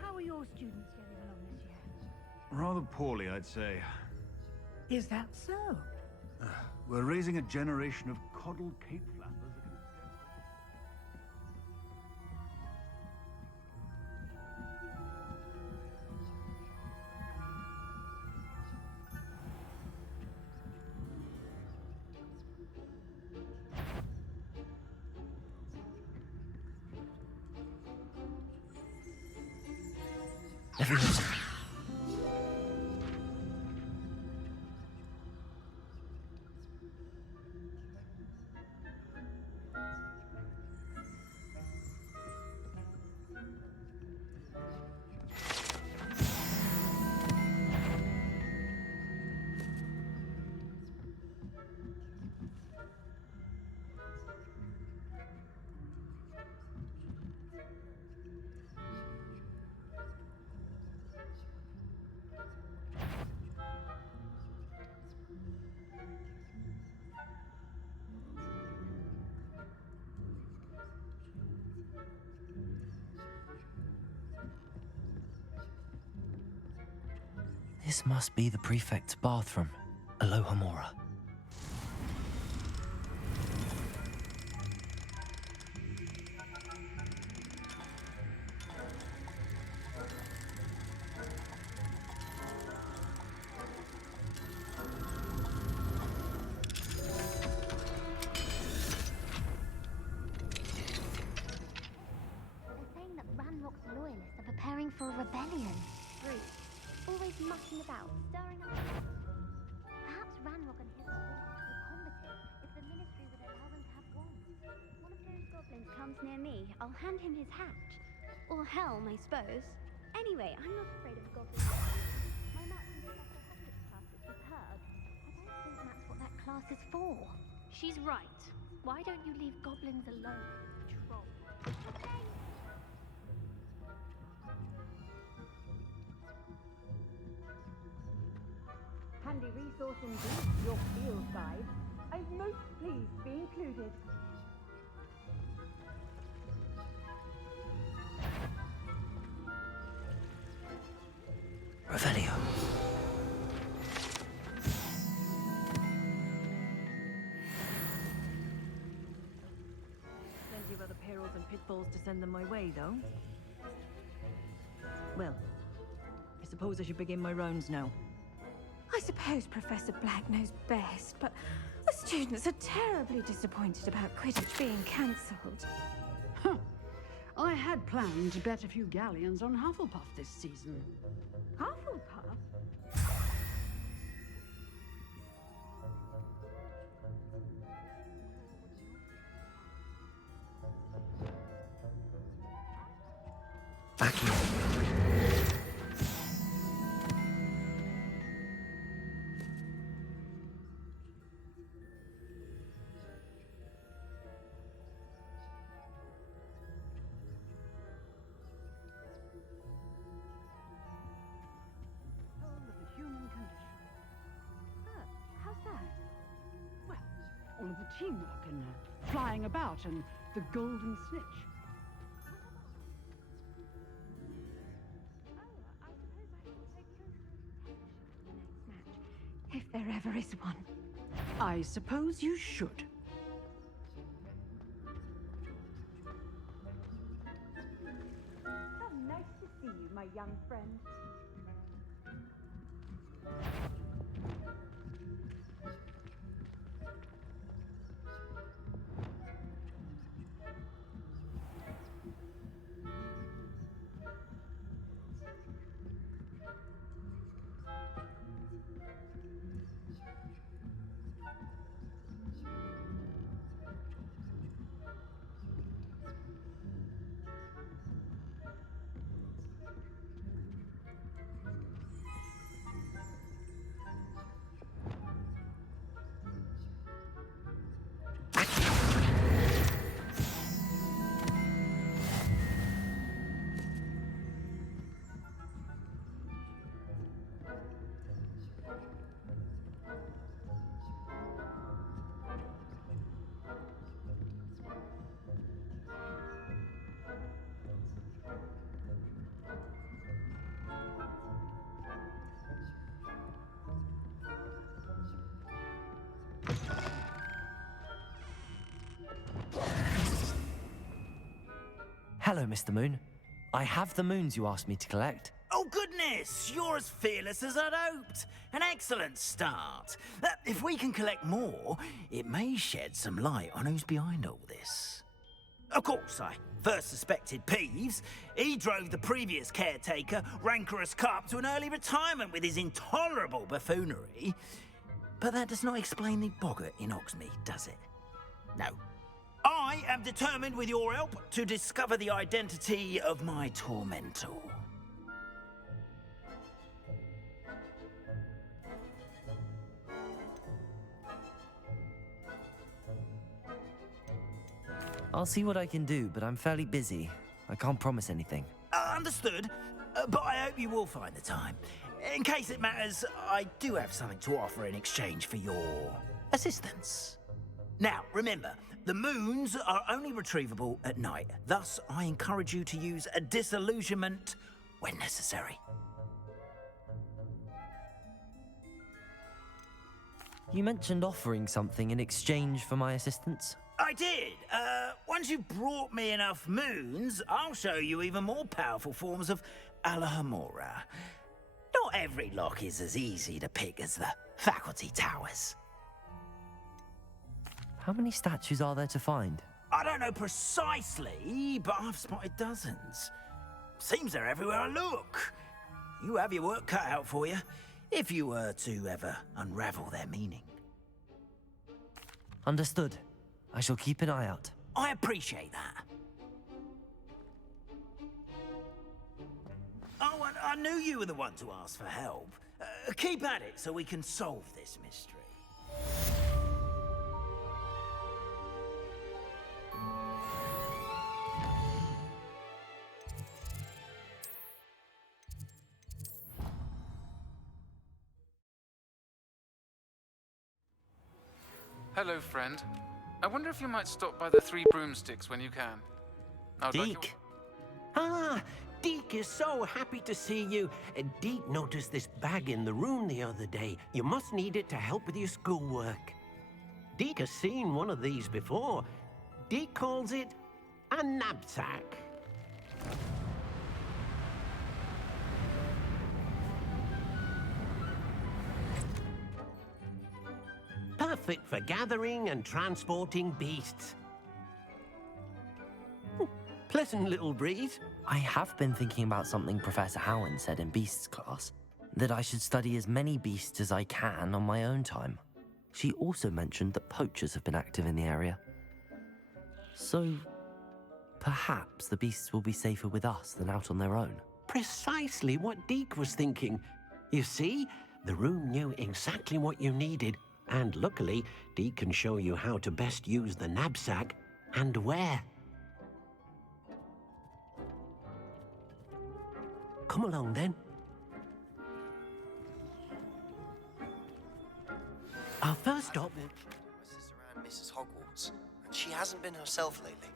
How are your students getting along this year? Rather poorly, I'd say. Is that so? We're raising a generation of coddled Cape Flappers against... Leviosa. This must be the prefect's bathroom. Aloha Mora. They're saying that Ranrock's loyalists are preparing for a rebellion. Rude. Always mucking about, stirring up. Perhaps Ranrock and his supporters will combat it if the Ministry would allow them to have wands. One of those goblins comes near me, I'll hand him his hatch. Or helm, I suppose. Anyway, I'm not afraid of goblins. My marksman professor Hogwarts class is superb. I don't think that's what that class is for. She's right. Why don't you leave goblins alone, troll? Handy resource indeed, your field guide. I'm most pleased to be included. Revelio. Plenty of other perils and pitfalls to send them my way, though. Well, I suppose I should begin my rounds now. I suppose Professor Black knows best, but the students are terribly disappointed about Quidditch being cancelled. Huh. I had planned to bet a few galleons on Hufflepuff this season. Hufflepuff? teamwork and flying about and the golden snitch. If there ever is one. I suppose you should. How nice to see you, my young friend. Hello, Mr. Moon. I have the moons you asked me to collect. Oh, goodness! You're as fearless as I'd hoped. An excellent start. If we can collect more, it may shed some light on who's behind all this. Of course, I first suspected Peeves. He drove the previous caretaker, Rancorous Carp, to an early retirement with his intolerable buffoonery. But that does not explain the boggart in Hogsmeade, does it? No. I am determined, with your help, to discover the identity of my tormentor. I'll see what I can do, but I'm fairly busy. I can't promise anything. Understood, but I hope you will find the time. In case it matters, I do have something to offer in exchange for your assistance. Now, remember, the moons are only retrievable at night. Thus, I encourage you to use a disillusionment when necessary. You mentioned offering something in exchange for my assistance? I did. Once you've brought me enough moons, I'll show you even more powerful forms of Alohomora. Not every lock is as easy to pick as the faculty towers. How many statues are there to find? I don't know precisely, but I've spotted dozens. Seems they're everywhere I look. You have your work cut out for you, if you were to ever unravel their meaning. Understood. I shall keep an eye out. I appreciate that. Oh, and I knew you were the one to ask for help. Keep at it so we can solve this mystery. Hello, friend. I wonder if you might stop by the Three Broomsticks when you can. Deke? Ah, Deke is so happy to see you. Deke noticed this bag in the room the other day. You must need it to help with your schoolwork. Deke has seen one of these before. Deke calls it a knapsack. Perfect for gathering and transporting beasts. Pleasant little breeze. I have been thinking about something Professor Howen said in Beasts class, that I should study as many beasts as I can on my own time. She also mentioned that poachers have been active in the area. So, perhaps the beasts will be safer with us than out on their own. Precisely what Deke was thinking. You see, the room knew exactly what you needed, and luckily, Deke can show you how to best use the knapsack and where. Come along, then. Our first stop... places, Hogwarts, and she hasn't been herself lately.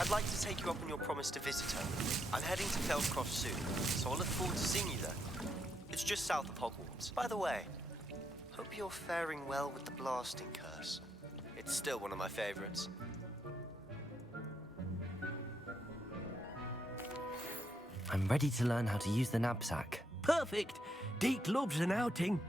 I'd like to take you up on your promise to visit her. I'm heading to Feldcroft soon, so I'll look forward to seeing you there. It's just south of Hogwarts. By the way, hope you're faring well with the blasting curse. It's still one of my favorites. I'm ready to learn how to use the knapsack. Perfect! Deke loves an outing.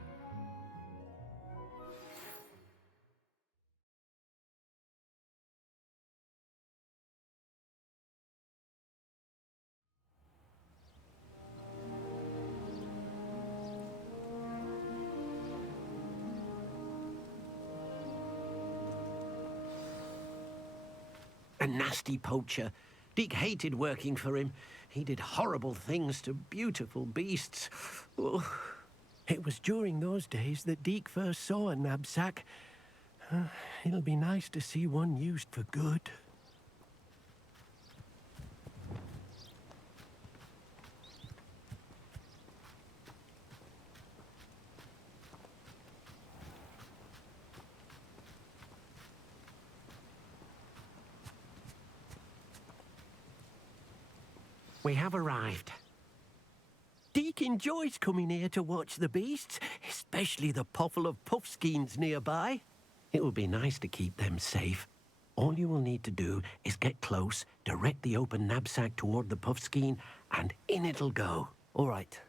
A nasty poacher. Deke hated working for him. He did horrible things to beautiful beasts. Oh. It was during those days that Deke first saw a knapsack. It'll be nice to see one used for good. We have arrived. Deke enjoys coming here to watch the beasts, especially the poffle of puffskeins nearby. It will be nice to keep them safe. All you will need to do is get close, direct the open knapsack toward the puffskein, and in it'll go. All right.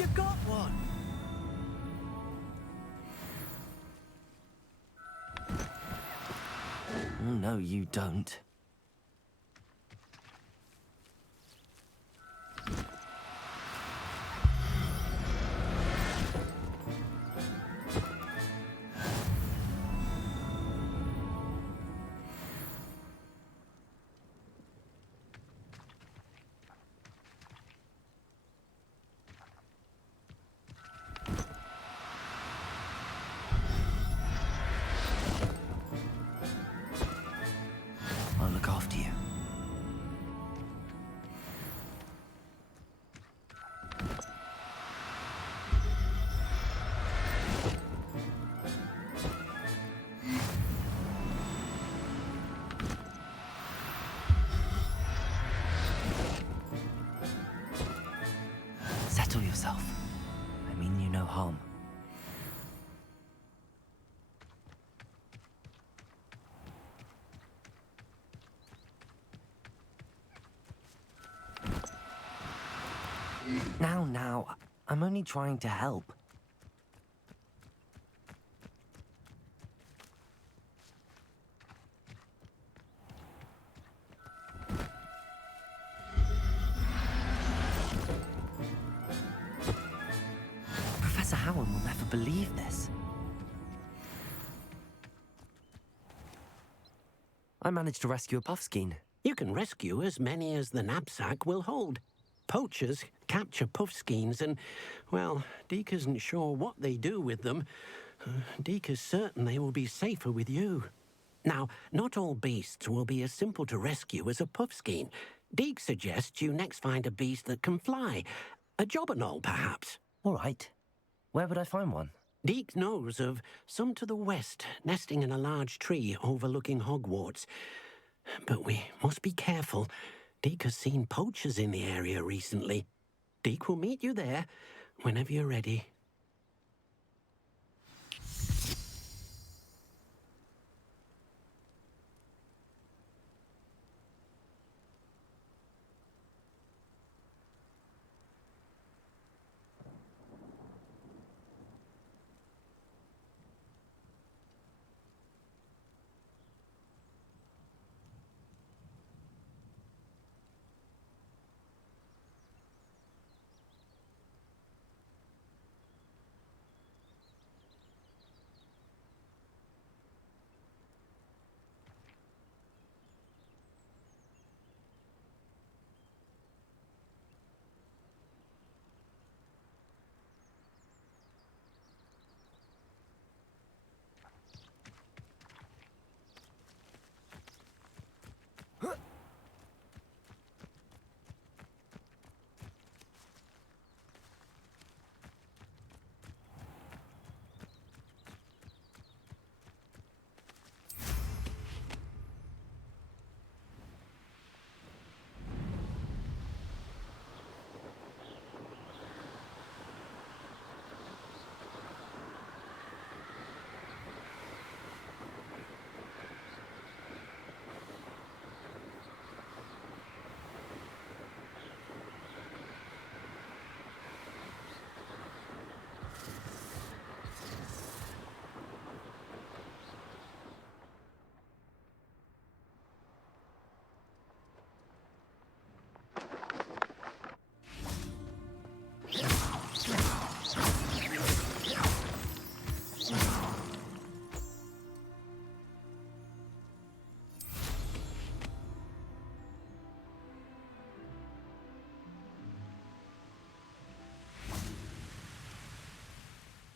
You got one! Oh, no, you don't. I'll look after you. Settle yourself. I mean you no harm. Now, I'm only trying to help. Professor Howard will never believe this. I managed to rescue a puffskein. You can rescue as many as the knapsack will hold. Poachers capture puffskeins and, well, Deke isn't sure what they do with them. Deke is certain they will be safer with you. Now, not all beasts will be as simple to rescue as a puffskein. Deke suggests you next find a beast that can fly. A jobberknoll, perhaps. All right. Where would I find one? Deke knows of some to the west, nesting in a large tree overlooking Hogwarts. But we must be careful. Deke has seen poachers in the area recently. Deke will meet you there whenever you're ready.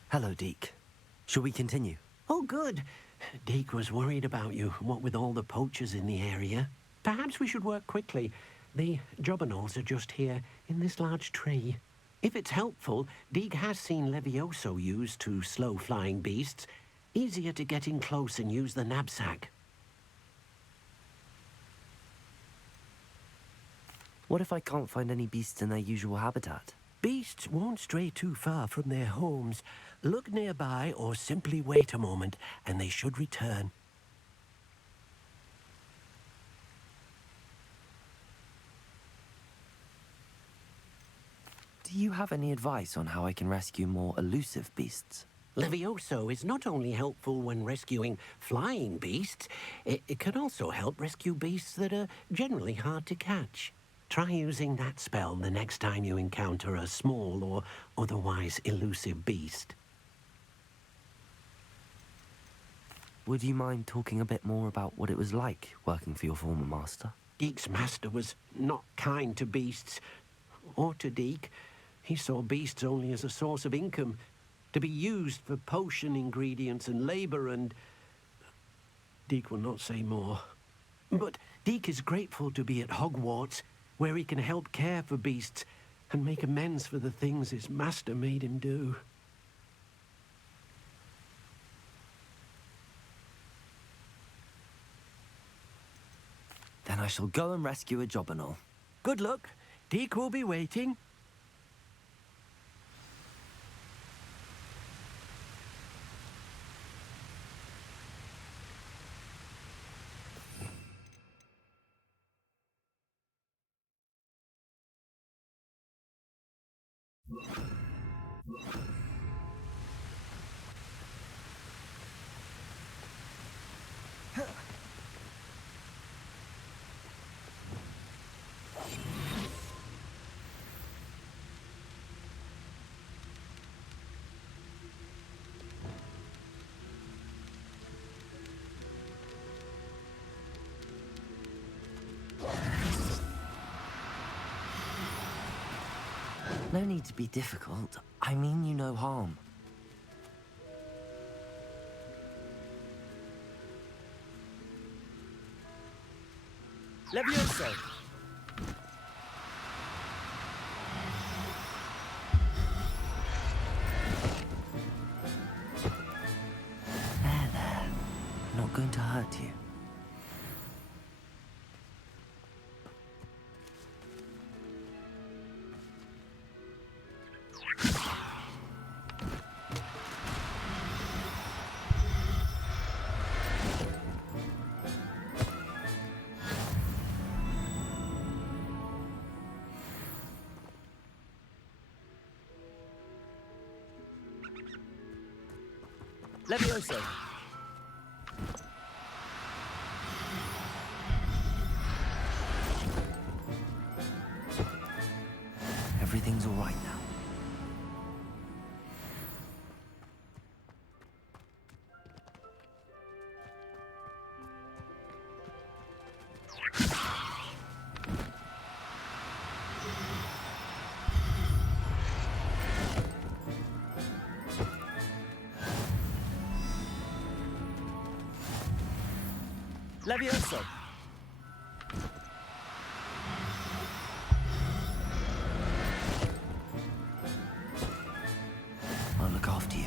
Hello, Deke. Shall we continue? Oh, good. Deke was worried about you, what with all the poachers in the area. Perhaps we should work quickly. The jobberknolls are just here, in this large tree. If it's helpful, Deke has seen Levioso used to slow flying beasts. Easier to get in close and use the knapsack. What if I can't find any beasts in their usual habitat? Beasts won't stray too far from their homes. Look nearby or simply wait a moment, and they should return. Do you have any advice on how I can rescue more elusive beasts? Levioso is not only helpful when rescuing flying beasts, it can also help rescue beasts that are generally hard to catch. Try using that spell the next time you encounter a small or otherwise elusive beast. Would you mind talking a bit more about what it was like working for your former master? Deke's master was not kind to beasts, or to Deke. He saw beasts only as a source of income, to be used for potion ingredients and labor, and Deke will not say more. But Deke is grateful to be at Hogwarts, where he can help care for beasts and make amends for the things his master made him do. Then I shall go and rescue a jobberknoll. Good luck. Deke will be waiting. No need to be difficult. I mean you no harm. Levioso! There. Not going to hurt you. Levioso! Everything's all right now. Levioso! I'll look after you.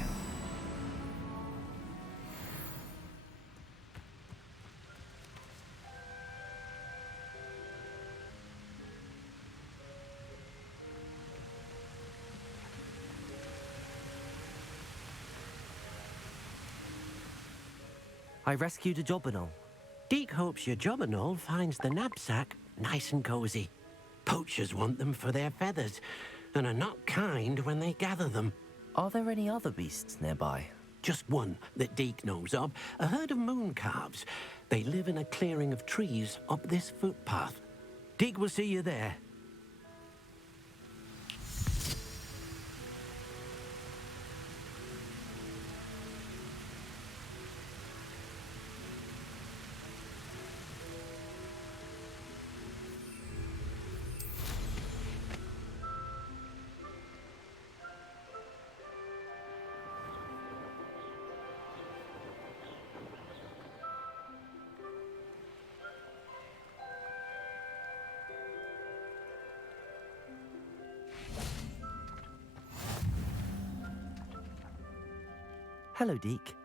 I rescued a jobberknoll. Deke hopes your jobberknoll finds the knapsack nice and cozy. Poachers want them for their feathers, and are not kind when they gather them. Are there any other beasts nearby? Just one that Deke knows of, a herd of mooncalves. They live in a clearing of trees up this footpath. Deke will see you there. Hello, Deke.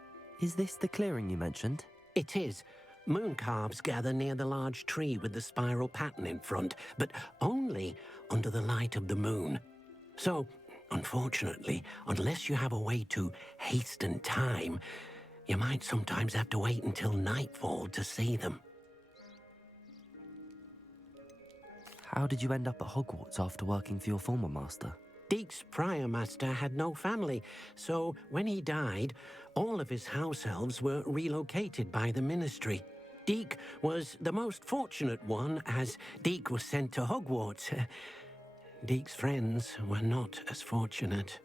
Is this the clearing you mentioned? It is. Moon calves gather near the large tree with the spiral pattern in front, but only under the light of the moon. So, unfortunately, unless you have a way to hasten time, you might sometimes have to wait until nightfall to see them. How did you end up at Hogwarts after working for your former master? Deke's prior master had no family, so when he died, all of his house elves were relocated by the ministry. Deke was the most fortunate one, as Deke was sent to Hogwarts. Deke's friends were not as fortunate.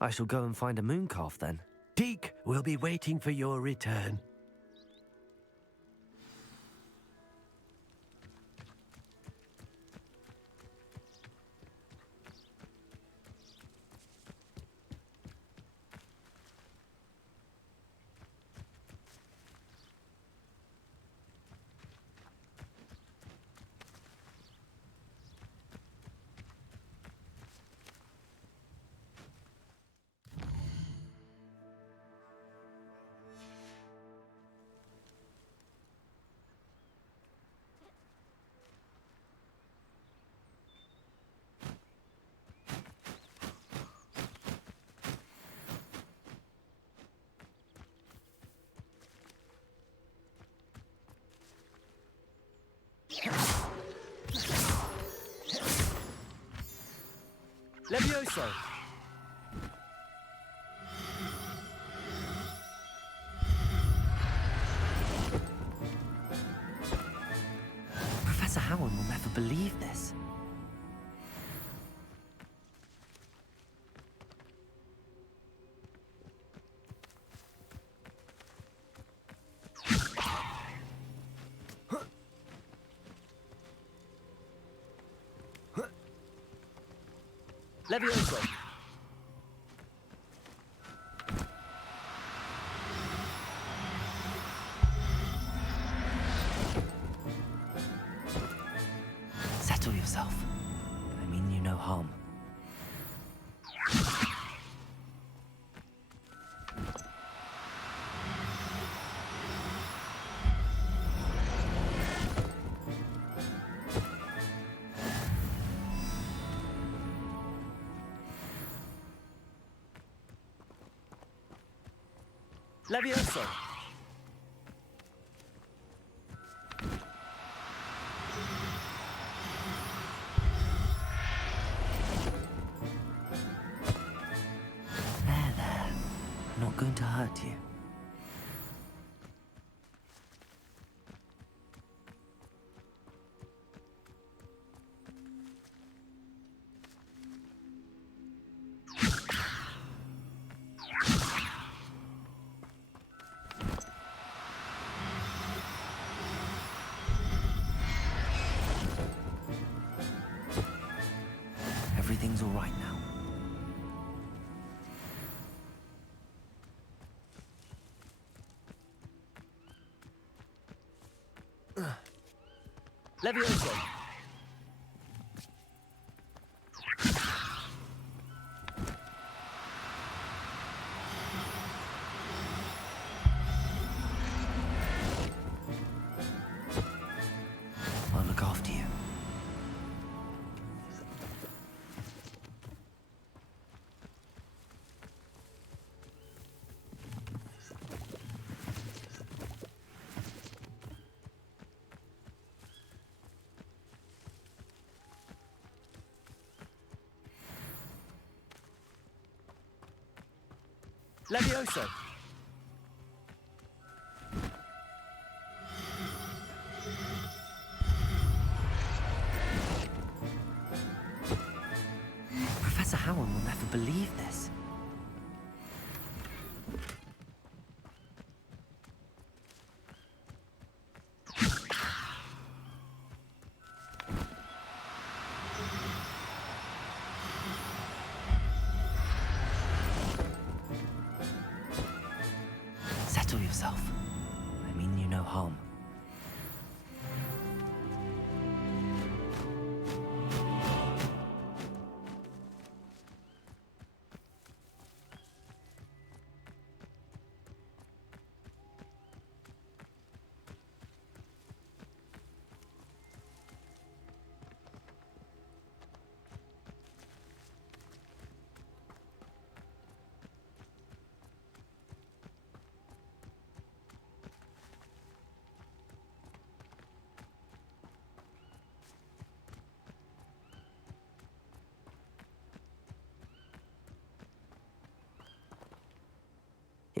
I shall go and find a moon calf then. Deke will be waiting for your return. Levioso! Professor Howard will never believe this. Levioso! Settle yourself. I mean you no harm. Levioso! There. I'm not going to hurt you. Everything's all right now. Levioso! I'll look after you. Levioso! Professor Howard will never believe this. Settle yourself. I mean you no harm.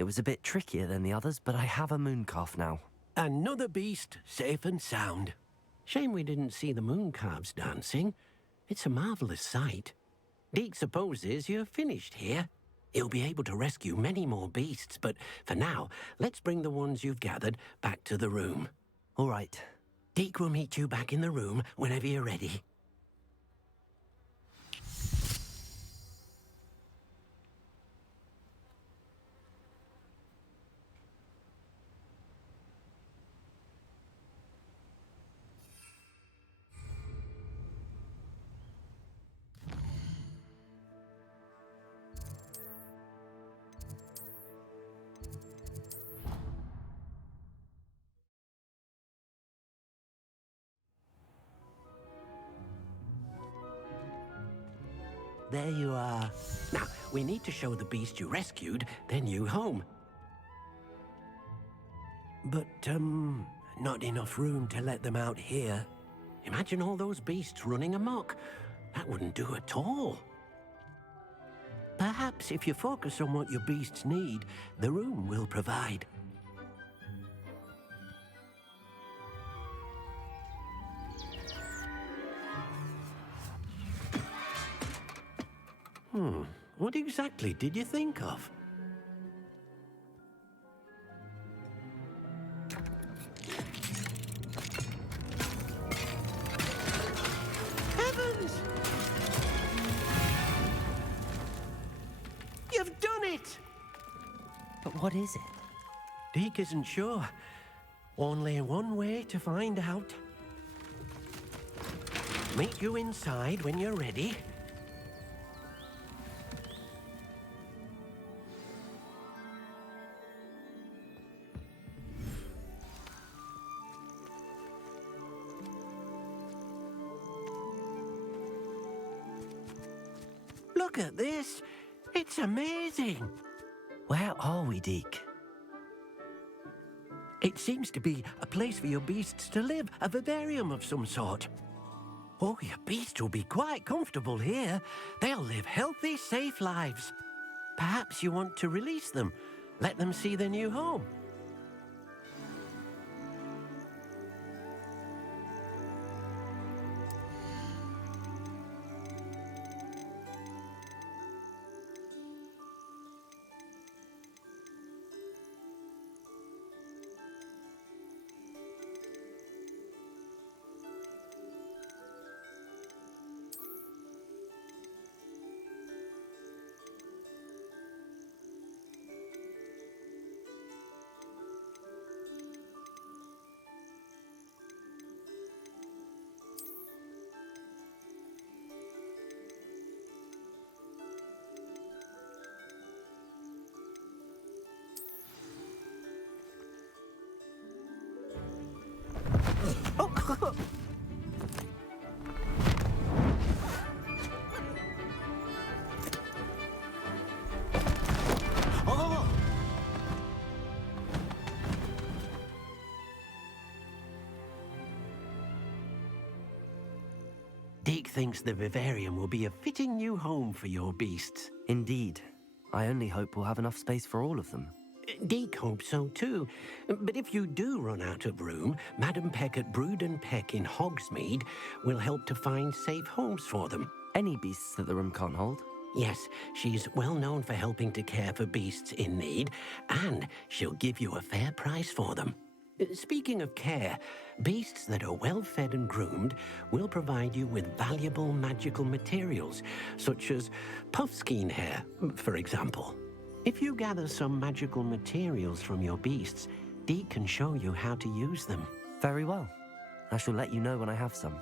It was a bit trickier than the others, but I have a moon calf now. Another beast, safe and sound. Shame we didn't see the moon calves dancing. It's a marvelous sight. Deke supposes you're finished here. He'll be able to rescue many more beasts, but for now, let's bring the ones you've gathered back to the room. All right. Deke will meet you back in the room whenever you're ready. There you are. Now, we need to show the beast you rescued their new home. But, not enough room to let them out here. Imagine all those beasts running amok. That wouldn't do at all. Perhaps if you focus on what your beasts need, the room will provide. What exactly did you think of? Heavens! You've done it! But what is it? Deke isn't sure. Only one way to find out. Meet you inside when you're ready. Look at this. It's amazing. Where are we, Deke? It seems to be a place for your beasts to live, a vivarium of some sort. Oh, your beasts will be quite comfortable here. They'll live healthy, safe lives. Perhaps you want to release them, let them see their new home. Deke thinks the vivarium will be a fitting new home for your beasts. Indeed. I only hope we'll have enough space for all of them. Deke hopes so too. But if you do run out of room, Madam Peck at Brood and Peck in Hogsmeade will help to find safe homes for them. Any beasts that the room can't hold? Yes, she's well known for helping to care for beasts in need, and she'll give you a fair price for them. Speaking of care, beasts that are well fed and groomed will provide you with valuable magical materials, such as puffskein hair, for example. If you gather some magical materials from your beasts, Deke can show you how to use them. Very well. I shall let you know when I have some.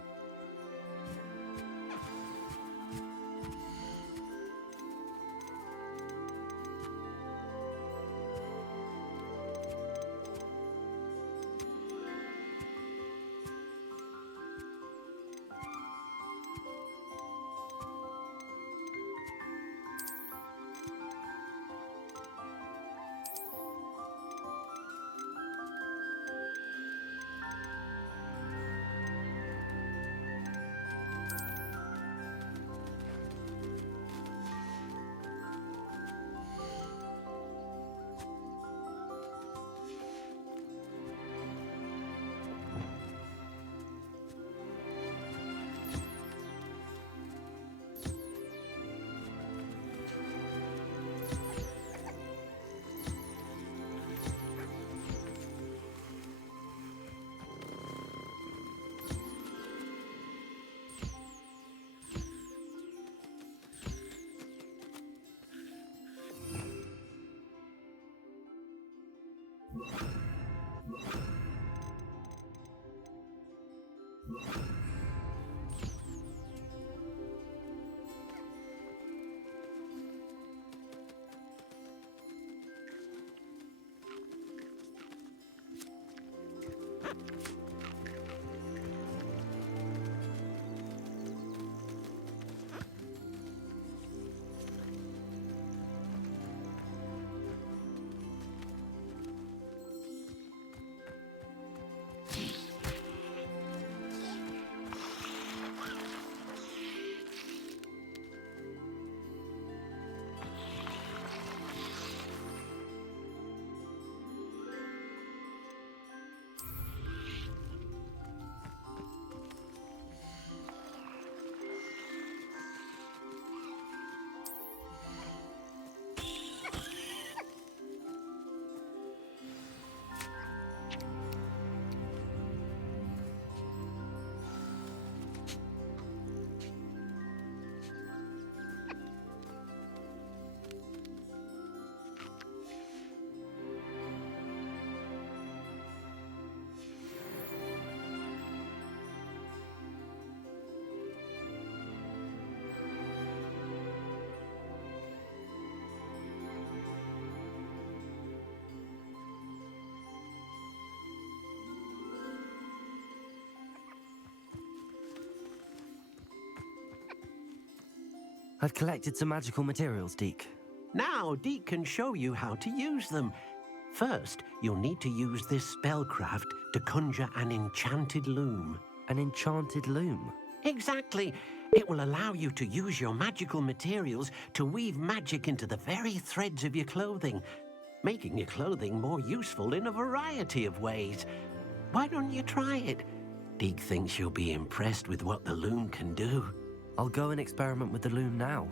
I've collected some magical materials, Deke. Now, Deke can show you how to use them. First, you'll need to use this spellcraft to conjure an enchanted loom. An enchanted loom? Exactly. It will allow you to use your magical materials to weave magic into the very threads of your clothing, making your clothing more useful in a variety of ways. Why don't you try it? Deke thinks you'll be impressed with what the loom can do. I'll go and experiment with the loom now.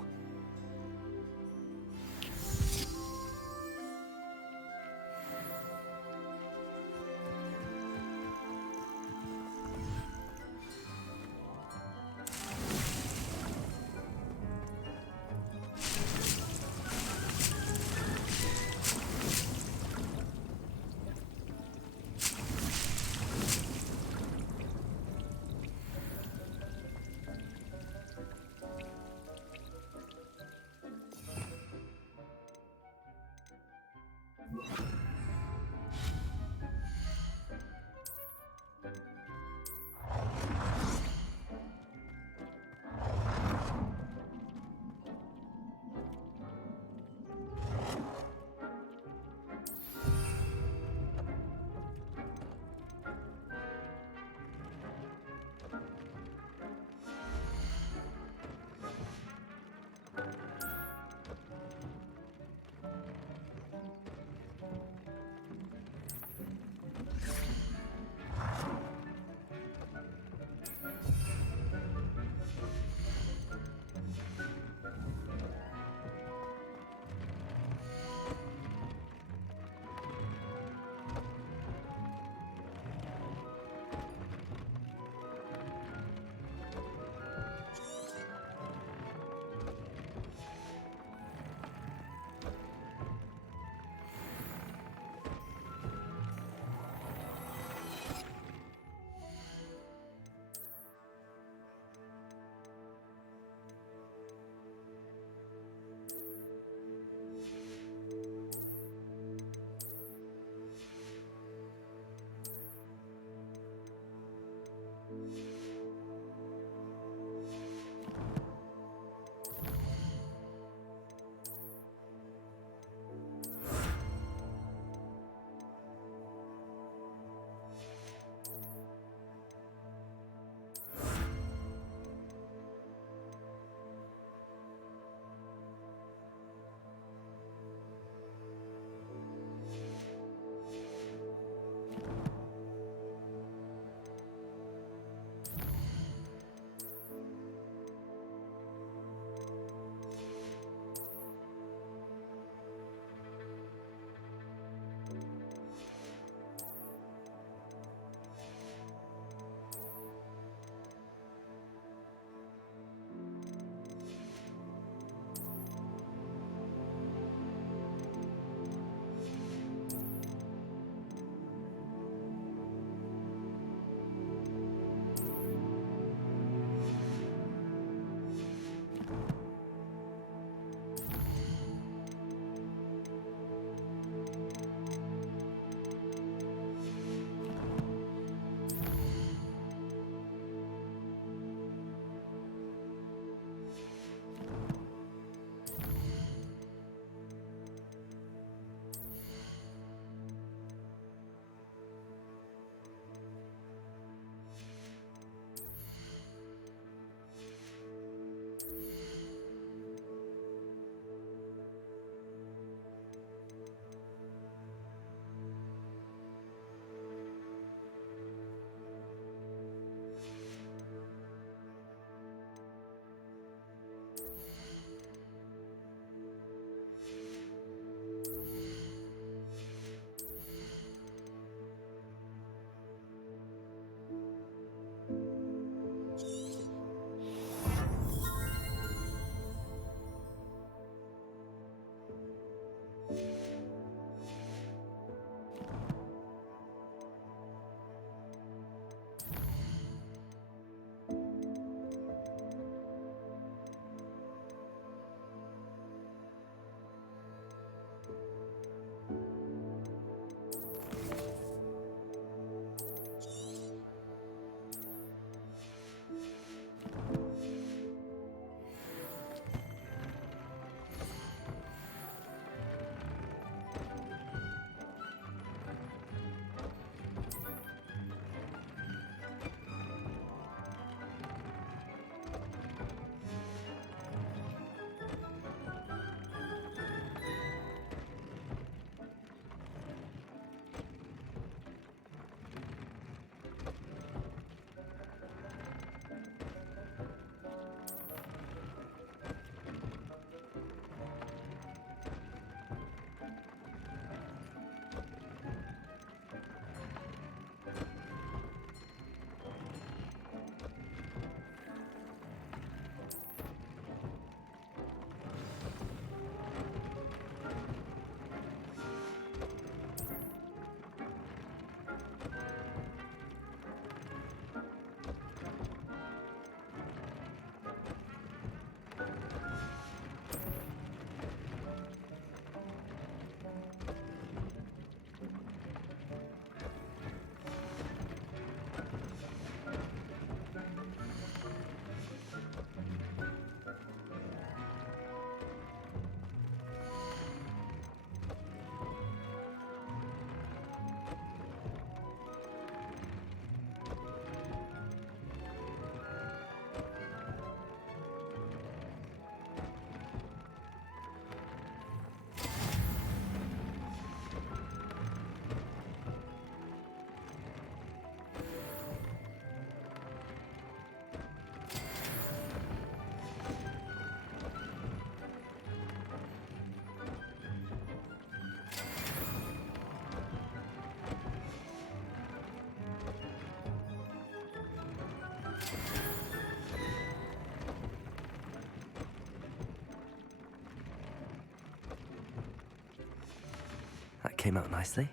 came out nicely.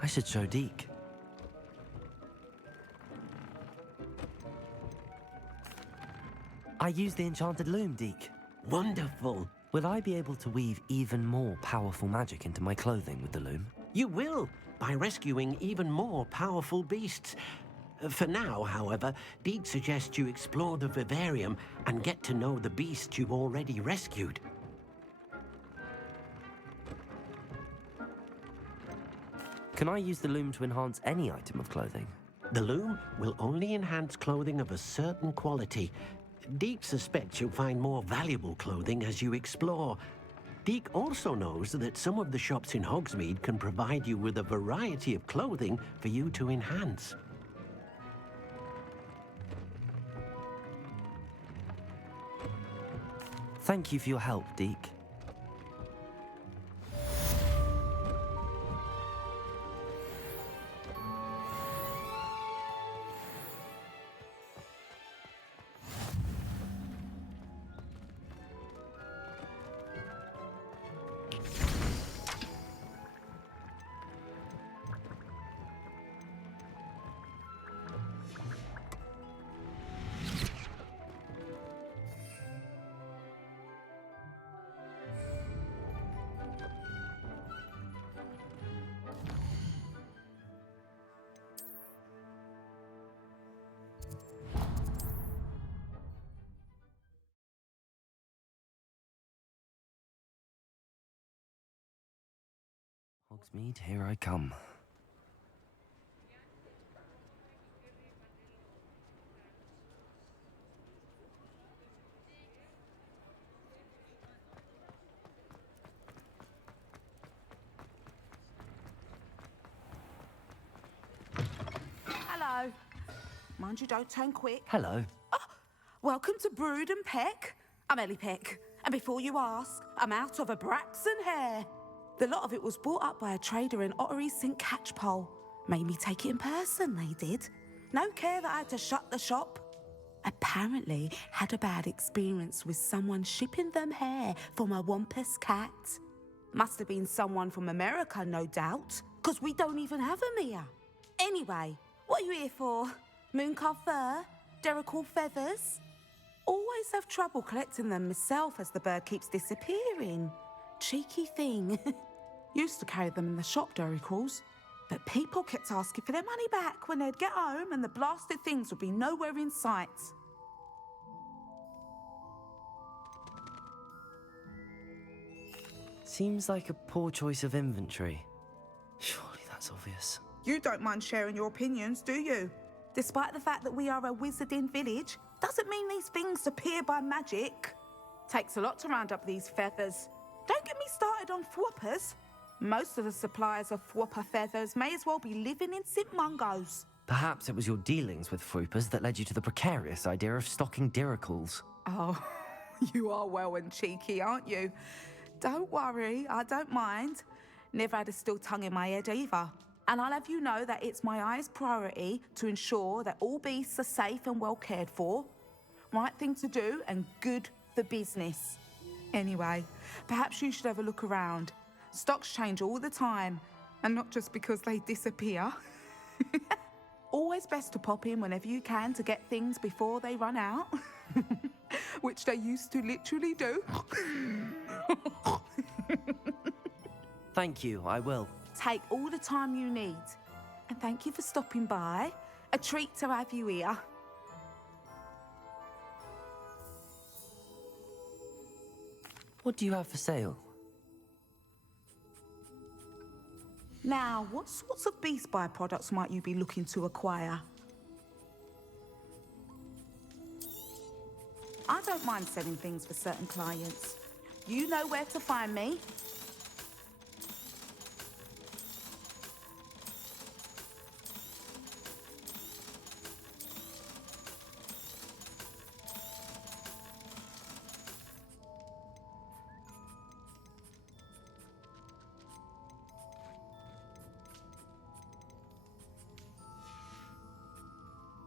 I should show Deke. I used the enchanted loom, Deke. Wonderful. Will I be able to weave even more powerful magic into my clothing with the loom? You will, by rescuing even more powerful beasts. For now, however, Deke suggests you explore the vivarium and get to know the beasts you've already rescued. Can I use the loom to enhance any item of clothing? The loom will only enhance clothing of a certain quality. Deke suspects you'll find more valuable clothing as you explore. Deke also knows that some of the shops in Hogsmeade can provide you with a variety of clothing for you to enhance. Thank you for your help, Deke. Hogsmeade, here I come. Hello. Mind you don't turn quick. Hello. Oh, welcome to Brood and Peck. I'm Ellie Peck. And before you ask, I'm out of a Braxton hair. The lot of it was bought up by a trader in Ottery St. Catchpole. Made me take it in person, they did. No care that I had to shut the shop. Apparently had a bad experience with someone shipping them hair from a Wampus cat. Must have been someone from America, no doubt, because we don't even have them here. Anyway, what are you here for? Mooncarved fur? Derrickle feathers? Always have trouble collecting them myself as the bird keeps disappearing. Cheeky thing. Used to carry them in the shop, Derricles. But people kept asking for their money back when they'd get home and the blasted things would be nowhere in sight. Seems like a poor choice of inventory. Surely that's obvious. You don't mind sharing your opinions, do you? Despite the fact that we are a wizarding village, doesn't mean these things appear by magic. Takes a lot to round up these feathers. Don't get me started on thwoppers. Most of the suppliers of thwopper feathers may as well be living in St. Mungo's. Perhaps it was your dealings with Froopers that led you to the precarious idea of stocking Diricles. Oh, you are well and cheeky, aren't you? Don't worry, I don't mind. Never had a still tongue in my head either. And I'll have you know that it's my highest priority to ensure that all beasts are safe and well cared for. Right thing to do and good for business. Anyway, perhaps you should have a look around. Stocks change all the time, and not just because they disappear. Always best to pop in whenever you can to get things before they run out. Which they used to literally do. Thank you, I will. Take all the time you need. And thank you for stopping by. A treat to have you here. What do you have for sale? Now, what sorts of beast byproducts might you be looking to acquire? I don't mind selling things for certain clients. You know where to find me.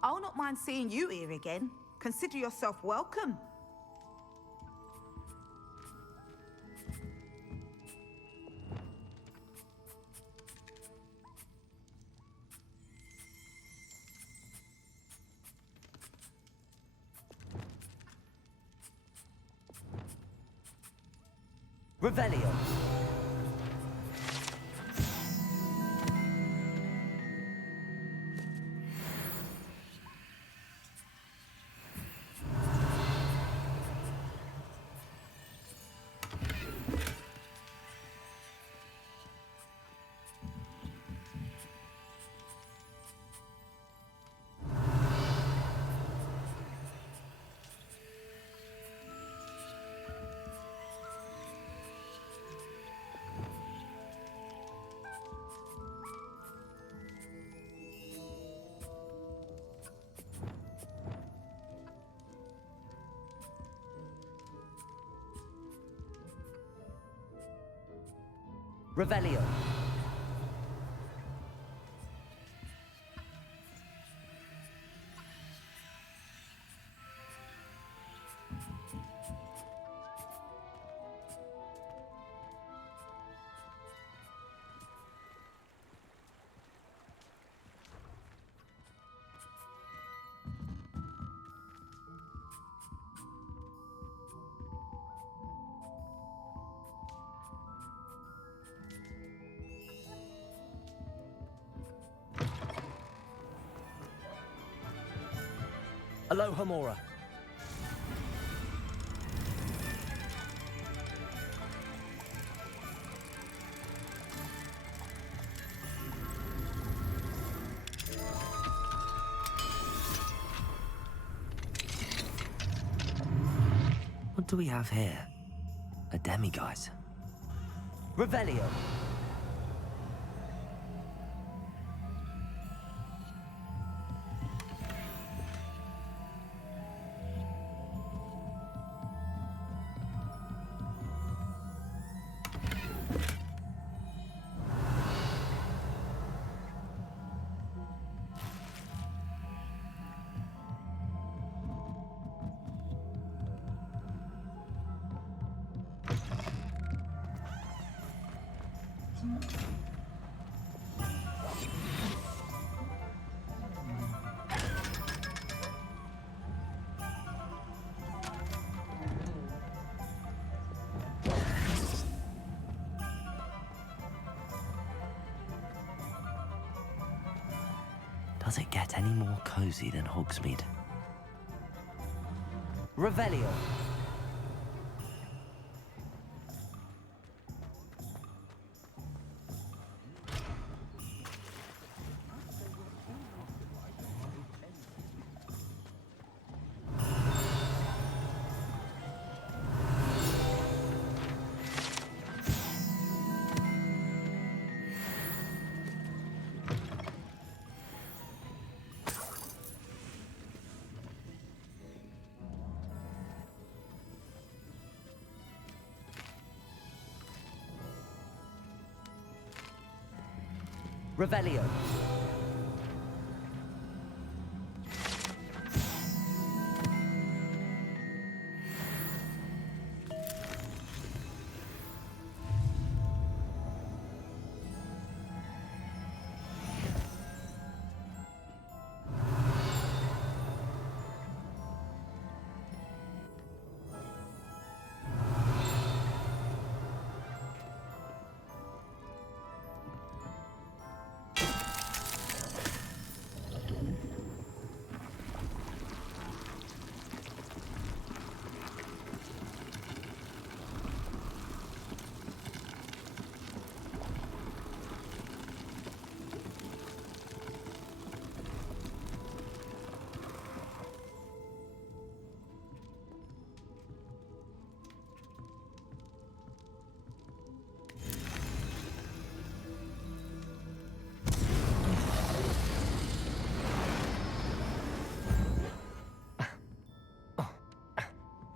I'll not mind seeing you here again. Consider yourself welcome. Revelio. Revelio. Aloha Mora. What do we have here? A demiguise. Revelio. Does it get any more cozy than Hogsmeade? Revelio. Revelio.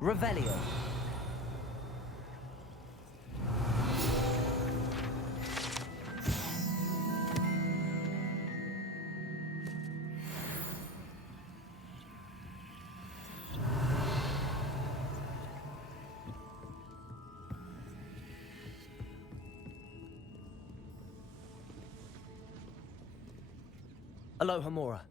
Revelio. Aloha Mora.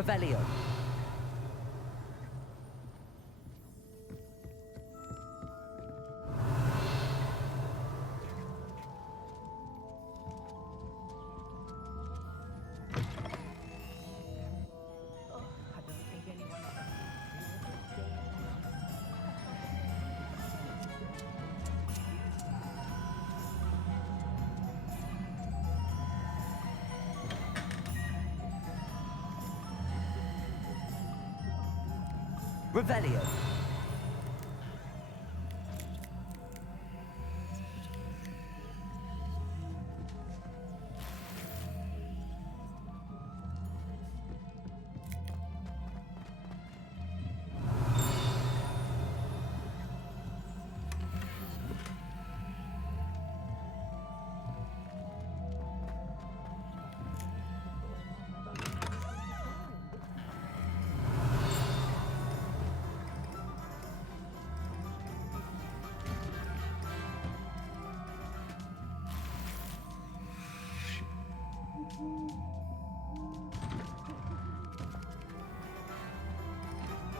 Revelio. Revelio.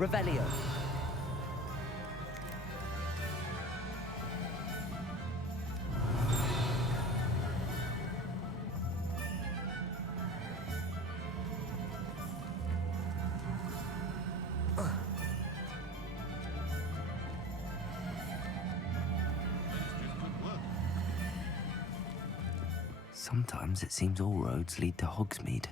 Revelio. Sometimes it seems all roads lead to Hogsmeade.